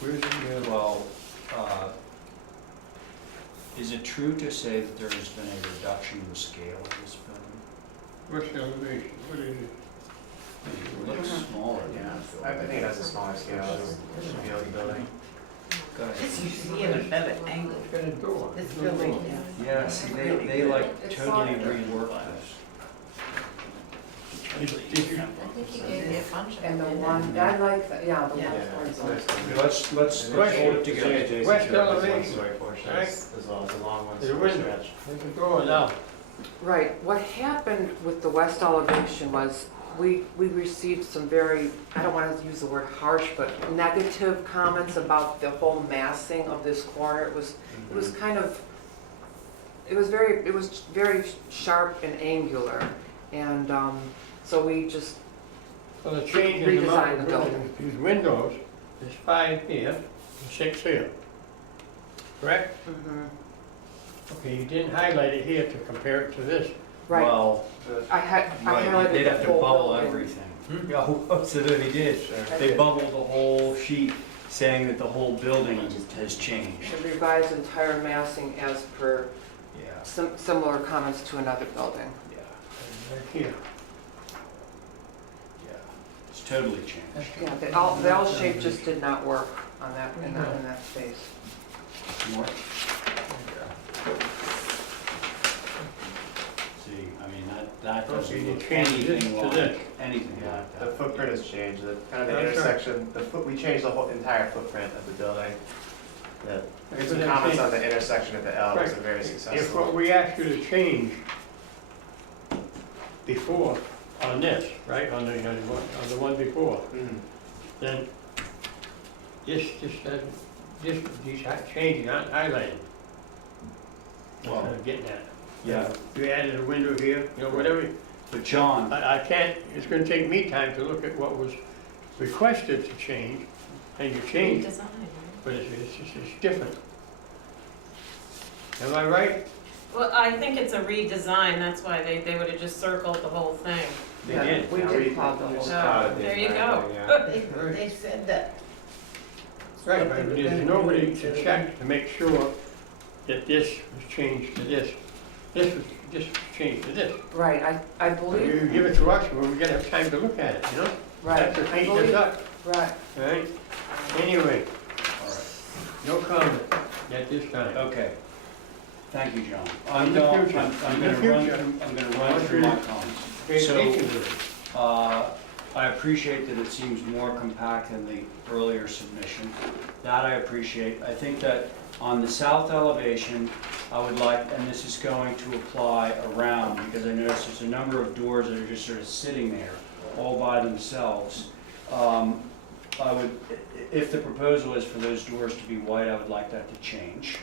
Where's the, Well, is it true to say that there has been a reduction in the scale of this building? what's the elevation? What is it? It looks smaller, yeah. I think it has a smaller scale as the other building. Go ahead. This you see at a better angle. It's got a door. This There's no building, door. yeah. Yeah, see, they like It's totally softer. reworked this. Did you- I think he gave me a bunch of And the them. one, I like, the Yeah. one It's horizontal. nice. Let's Question. hold it together. West elevation, One-story portion right? as well as a long one. There's a window. stretch. There's a door now. Right, what happened with the west elevation was we received some very, I don't want to use the word harsh, but negative comments about the whole massing of this corner. It was kind of, it was very sharp and angular. And so we just, So the change in the amount Redesign the of building. windows, these windows, there's 5 here and 6 here. Correct? Okay, you didn't highlight it here to compare it to this. Right, Well, I highlighted they'd have the to whole bubble building. everything. Yeah, so they did. I They did. bubbled the whole sheet, saying that the whole building has changed. The revised entire massing as per Yeah, similar comments to another building. yeah, Right here. yeah. It's totally changed. Yeah, the L shape just did not work on that, in that space. More? See, I mean, that doesn't Okay, you look changed this anything to like, this. anything Yeah, like the that. footprint has changed, the kind of the That's right. intersection, we changed the whole entire footprint of the building. The, Okay, some but I'm comments saying- on the intersection at the L was Right. very If what successful. we asked you to change before on this, right, on the one before, Mhm. then this doesn't, these changes aren't highlighted. That's what I'm getting at. Yeah, You added a window here, whatever. but John, I can't, it's gonna take me time to look at what was requested to change, and you changed it, but it's different. Am I right? Well, I think it's a redesign, that's why they would have just circled the whole thing. they Yeah, did. We Yeah, did plot the we whole. just Oh, plotted the there you entire go. thing, yeah. They said that. Right, what they but were there's gonna nobody do to check to make sure that this was changed to this. This was changed to this. Right, I You believe, give it to us when we gotta have time to look at it, you know? right, That's what I speeds us believe, up, right. all right? Anyway, All right. no comment at this time. Okay. Thank you, John. In I'm the going, future. I'm In the gonna future. run through my comments. Vacation room. I appreciate that it seems more compact than the earlier submission. That I appreciate. I think that on the south elevation, I would like, and this is going to apply around, because I noticed there's a number of doors that are just sort of sitting there, all by themselves. I would, if the proposal is for those doors to be white, I would like that to change.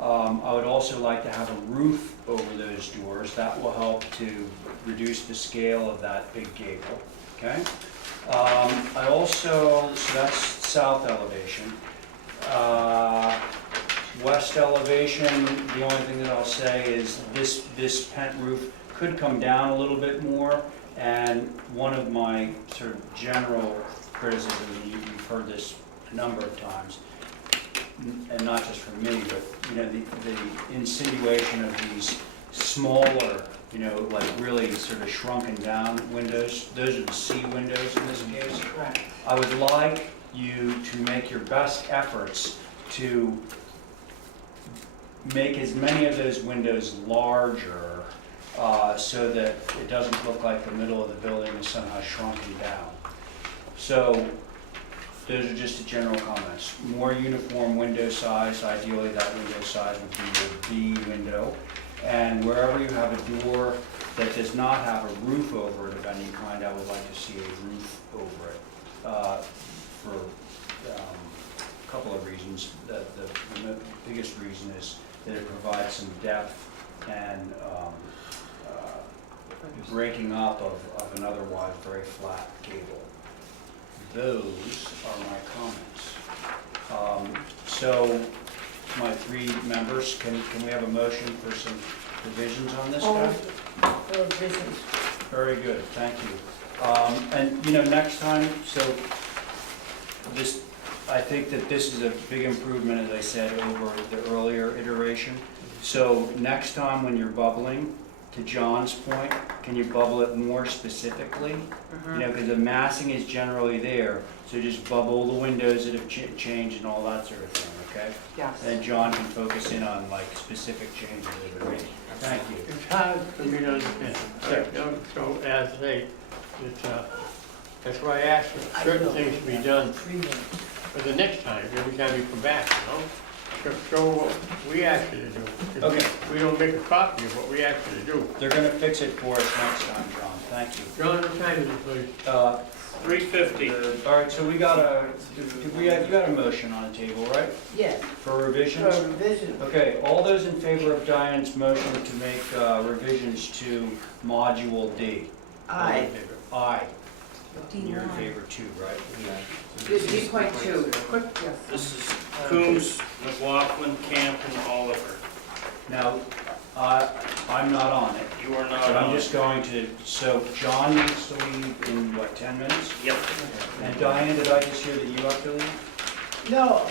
I would also like to have a roof over those doors. That will help to reduce the scale of that big gable, okay? I also, so that's south elevation. West elevation, the only thing that I'll say is this pent roof could come down a little bit more. And one of my sort of general criticisms, and you've heard this a number of times, and not just from me, but, the insinuation of these smaller, like really sort of shrunken down windows, those are the C windows in this case. Correct. I would like you to make your best efforts to make as many of those windows larger, so that it doesn't look like the middle of the building is somehow shrunken down. So, those are just the general comments. More uniform window size, ideally that window size would be your B window. And wherever you have a door that does not have a roof over it of any kind, I would like to see a roof over it, for a couple of reasons. The biggest reason is that it provides some depth and breaking up of an otherwise very flat gable. Those are my comments. So, my three members, can we have a motion for some revisions on this guy? Provisions. Very good, thank you. And, next time, so this, I think that this is a big improvement, as I said, over the earlier iteration. So next time when you're bubbling, to John's point, can you bubble it more specifically? Because the massing is generally there, so just bubble the windows that have changed and all that sort of thing, okay? Yes. And John can focus in on like specific changes that are made. Thank you. It's hard for me to understand. So as they, that's why I asked for certain things to be done for the next time, every time you come back, Show what we asked you to do. If Okay. We don't make a copy of what we asked you to do. They're gonna fix it for us next time, John. Thank you. John, what time is it, please? 3:50. All right, so you got a motion on the table, right? Yes, For revisions? for revision. Okay, all those in favor of Diane's motion to make revisions to Module D? All in favor? Aye. You're in favor too, right? D.2, quick, yes. This is Coombs, McLaughlin, Camp, and Oliver. Now, I'm not on it, You are not but I'm on. just going to, so John needs to leave in, what, 10 minutes? Yep. And Diane, did I just hear that you have to leave? No,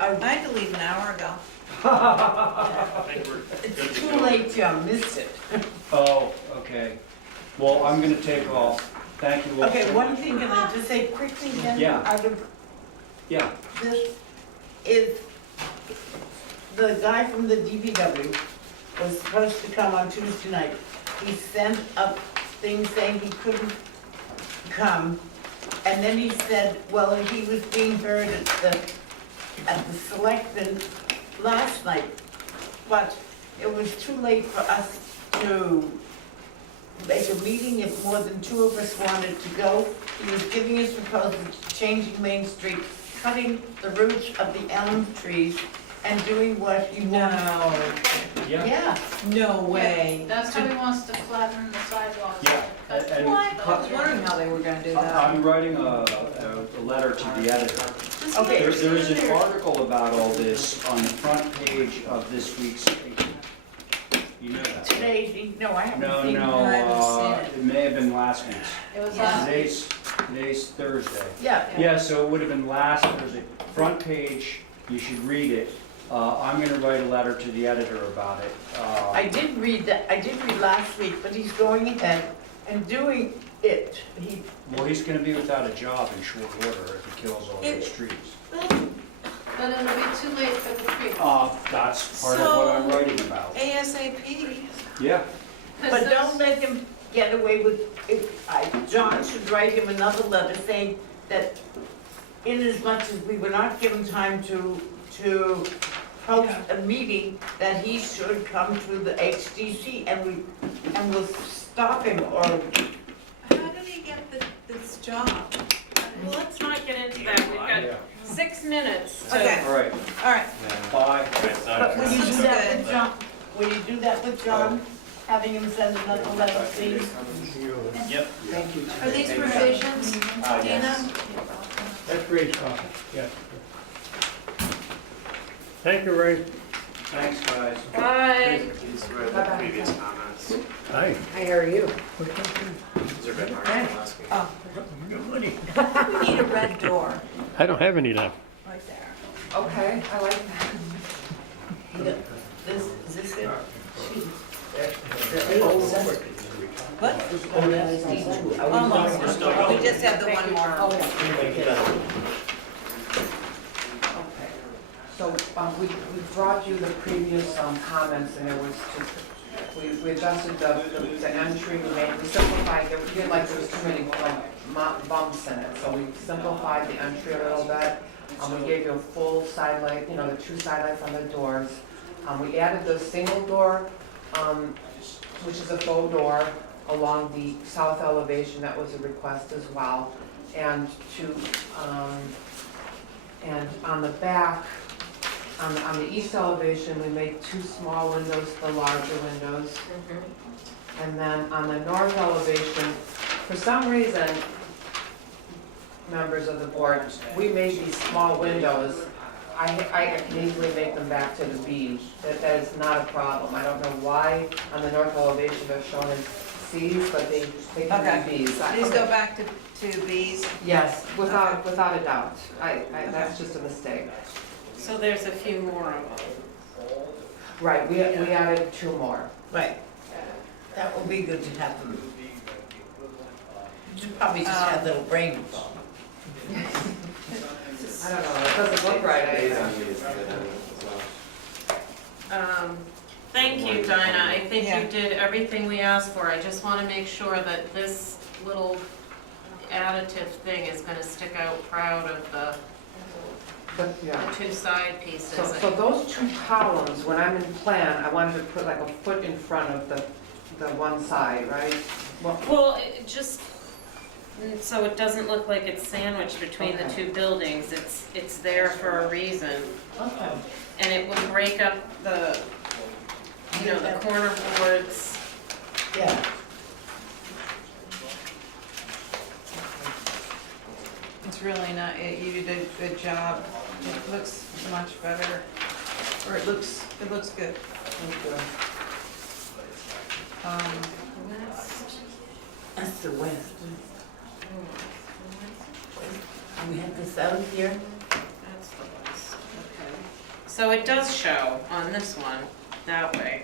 I had to leave an hour ago. I think we're good it's to too go. late, Jim, missed it. Oh, okay. Well, I'm gonna take off. Thank you all. Okay, so one much. thing, can I just say quickly then, Yeah. out of Yeah, this, is the guy from the DPW was supposed to come on Tuesday night. He sent up things saying he couldn't come, and then he said, well, he was being heard at the selectmen last night, but it was too late for us to make a meeting if more than 2 of us wanted to go. He was giving us proposals, changing Main Street, cutting the roots of the elm trees, and doing what he wanted. No, yeah, Yeah, no way. That's how he wants to flatten the sidewalks. yeah. And I was wondering how they were gonna do that. I'm writing a letter to the editor. okay. There is an article about all this on the front page of this week's paper. You know that, right? Today, no, I haven't No, seen it. no, I haven't seen it may have been last week's. It was Yeah. Today's Thursday. Yeah, Yeah, so it would have been last Thursday. Front page, you should read it. I'm gonna write a letter to the editor about it. I did read that, I did read last week, but he's going ahead and doing it. Well, he's gonna be without a job in short order if he kills all those trees. But it'll be too late for the creek. That's part of what I'm writing about. ASAP. Yeah, But don't let him get away with, John should write him another letter saying that inasmuch as we were not given time to host a meeting, that he should come to the HDC and we'll stop him or. How did he get this job? Well, let's not get into that, we've got 6 minutes to. Okay. all right, All right, bye. But will you do that Good. with John? Will you do that with John? Having him send another letter, please? Yep. Thank you. Are these revisions, Dina? Yes. That's great, copy, yes. Thank you, Ray. Thanks, guys. Bye. These were the previous comments. Hi. Hi, how are you? These are red marks from last week. Good money. we need a red door I don't have any left. right there. Okay, I like that. Is this it? What? Almost, we just have the one more. Okay. So, we brought you the previous, comments, and there was just, we adjusted the entry, we simplified, we didn't like, there was too many, bumps in it, so we simplified the entry a little bit. We gave you a full side light, the 2 side lights on the doors. We added the single door, which is a faux door along the south elevation, that was a request as well. And and on the back, on the east elevation, we made 2 small windows, the larger windows. And then on the north elevation, for some reason, members of the board, we made these small windows. I can easily make them back to the B's. That is not a problem. I don't know why on the north elevation they're shown as C's, but they can be B's. These go back to B's? Yes, without a doubt. That's just a mistake. So there's a few more of them. Right, we added 2 more. Right. That would be good to have them. You should probably just have little brains. I don't know, it doesn't look right. Days on these, Thank you, Dinah, I think Yeah. you did everything we asked for. I just wanna make sure that this little additive thing is gonna stick out proud of the Yeah. 2 side pieces. So those 2 columns, when I'm in plan, I wanted to put like a foot in front of the one side, right? Well, it just, so it doesn't look like it's sandwiched between the 2 buildings, it's there for a reason. Okay. And it will break up the, the corner boards. Yeah. It's really not, you did a good job. It looks much better. Or it looks good. That's the west. We have the south here. That's the west, okay. So it does show on this one, that way.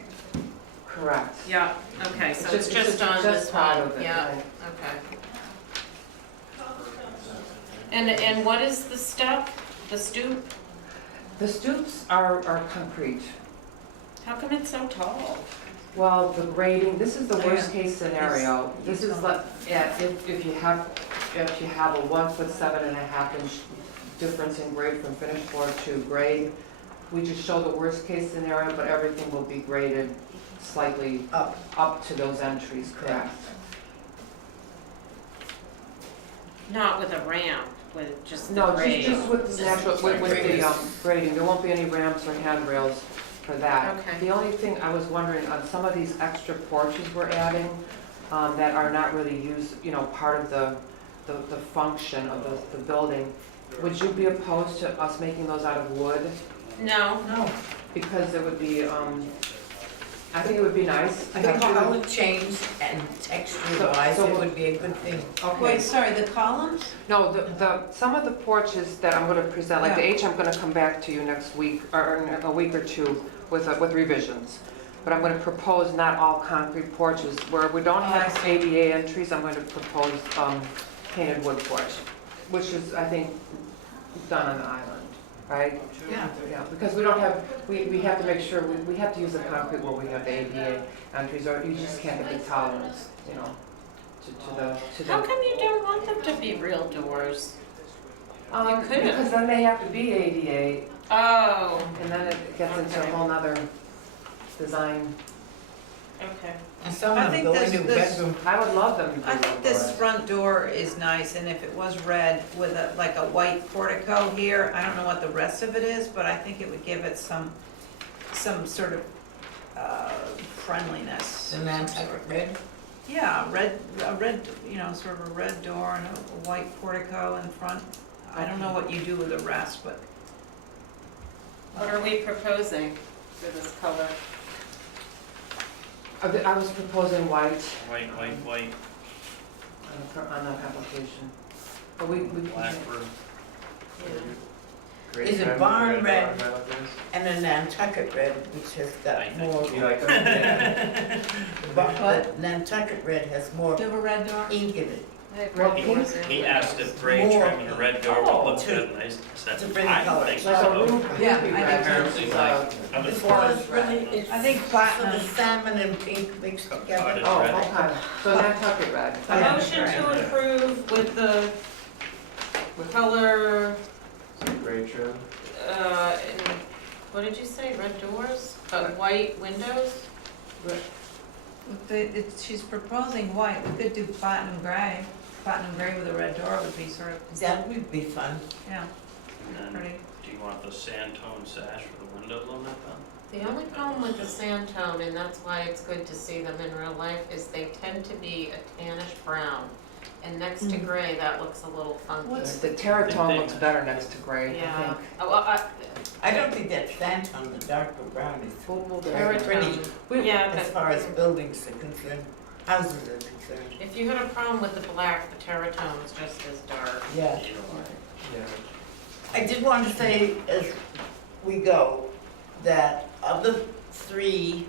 Correct. Yeah, okay, so it's It's just on just this part one, of it, yeah, right. okay. And what is the step, the stoop? The stoops are concrete. How come it's so tall? Well, the grading, this is the worst case scenario. This is like, yeah, if you have a 1 foot 7.5 inch difference in grade from finished floor to grade, we just show the worst case scenario, but everything will be graded slightly up to those entries, correct? Not with a ramp, with just the No, grade? just with the natural, with the grading, there won't be any ramps or handrails for that. Okay. The only thing I was wondering, on some of these extra porches we're adding, that are not really used, part of the function of the building, would you be opposed to us making those out of wood? No. No. Because it would be, I think it would be nice. The color change and texture-wise, So- it would be a good thing. Okay. Wait, sorry, the columns? No, some of the porches that I'm gonna present, like the H, I'm gonna come back to you next week, or in a week or two with revisions. But I'm gonna propose not all concrete porches, where we don't have ADA entries, I'm going to propose painted wood porch, which is, I think, done on the island, right? Yeah. Yeah, because we don't have, we have to make sure, we have to use the concrete where we have the ADA entries, or you just can't get the tolerance, to the. How come you don't want them to be real doors? You could've. Because then they have to be ADA, Oh, and then it gets into a Okay. whole nother design. okay. And some I of them think go this- into this- bedroom. I would love them to be. I think this front door is nice, and if it was red with like a white portico here, I don't know what the rest of it is, but I think it would give it some sort of friendliness. The Nantucket red. Yeah, a red, sort of a red door and a white portico in front. I don't know what you do with the rest, but What are we proposing for this color? I was proposing white White, on the application. But we black can, roof. Great Is it trim, barn red red? barn metal finish. And a Nantucket red, which has got more. You like that? But the Nantucket red has more do you have a red door? ink in it. He asked if gray More. trim and a red door would look good, and I said, To bring the I color. think like a so. ruby Yeah, red. I think so. Apparently, like, I'm As a far as really, it's I think sort platinum. of salmon and pink mixed together. It's Oh, red. okay, so Nantucket red. A motion to approve with the color, Great trim. and what did you say, red doors, but white windows? She's proposing white, we could do platinum gray with a red door would be sort of, That would be fun. yeah, And then, pretty. do you want the sand tone sash for the windows on that then? The only problem with the sand tone, and that's why it's good to see them in real life, is they tend to be a tannish brown. And next to gray, that looks a little funky. The terratone looks better next to gray, I Yeah, think. oh, well, I don't think that sandtone, the darker brown, is very Terratone. pretty yeah, as but far as buildings are concerned, houses are concerned. if you had a problem with the black, the terratone is just as dark. Yeah. Yeah. I did want to say as we go, that of the three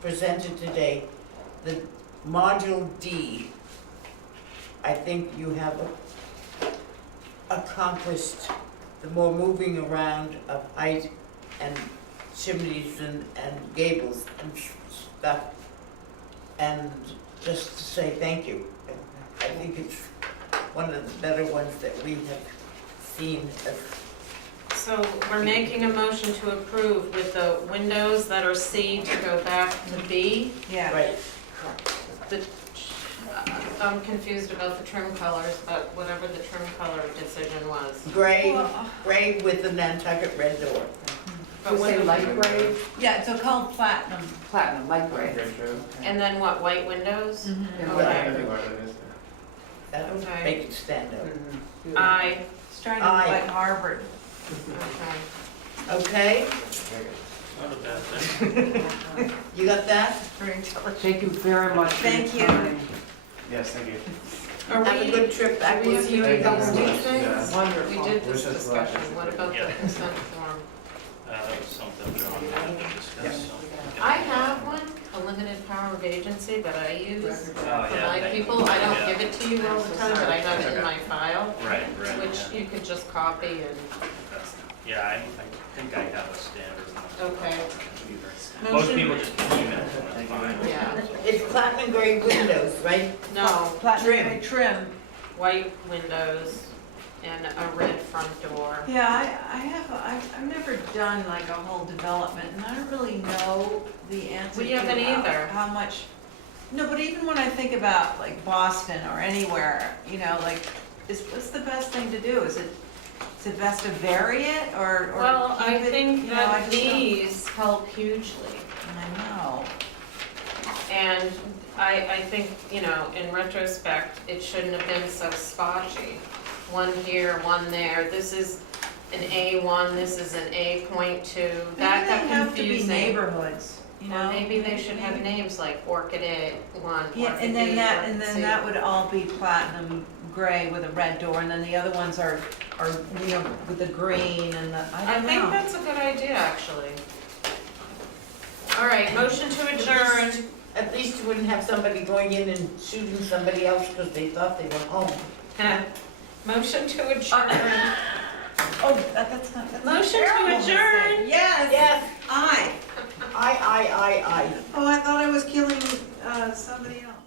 presented today, the module D, I think you have accomplished the more moving around of height and chimneys and gables and stuff. And just to say thank you. I think it's one of the better ones that we have seen. So we're making a motion to approve with the windows that are C to go back to B. Yeah. Right. I'm confused about the trim colors, but whatever the trim color decision was. Gray with the Nantucket red door. But You say with the- light gray? Yeah, it's called platinum. Platinum, light gray. Great trim. And then what, white windows? And Okay. I think what it is. That would Okay. make it stand out. Mhm. Aye. Starting to look Aye. like Harvard. Okay. Okay, Not a bad thing. you got that? Thank you very much for your Thank you. time. Yes, thank you. Are Have a we, good trip back. do we We'll have see you to in do a couple those of two weeks. things? Wonderful. We did this Wish us discussion, luck. what about the Yeah. consent form? That was something John wanted to discuss, so. I have one, a limited power of agency that I use Oh, for yeah, my thank- people. I don't yeah. give it to you all the time, but I have it in my file, Right, right, which yeah. you could just copy and, That's- Yeah, I think I have a standard one. Okay. Most Motion- people just email it, that's fine. Yeah. It's platinum gray windows, right? no, Platinum trim. white windows and a red front door. Yeah, I've never done like a whole development, and I don't really know the answer We to haven't either. how much. No, but even when I think about like Boston or anywhere, like, what's the best thing to do? Is it best to vary it or Well, keep I it, think I that just don't- these help hugely. I know. And I think, in retrospect, it shouldn't have been so spotchy. One here, one there, this is an A1, this is an A.2, that got Maybe they have to be confusing. neighborhoods, Or maybe they should have names like Orchid A1, Yeah, Orchid and then B, that, Orchid C. would all be platinum gray with a red door, and then the other ones are with the green and the, I I don't think know. that's a good idea, actually. All right, motion to adjourn. At least you wouldn't have somebody going in and shooting somebody else because they thought they were home. Motion to adjourn. Oh, that's not, that's a Motion to terrible adjourn. mistake. Yes. Yes, Aye. I. Oh, I thought I was killing, somebody else.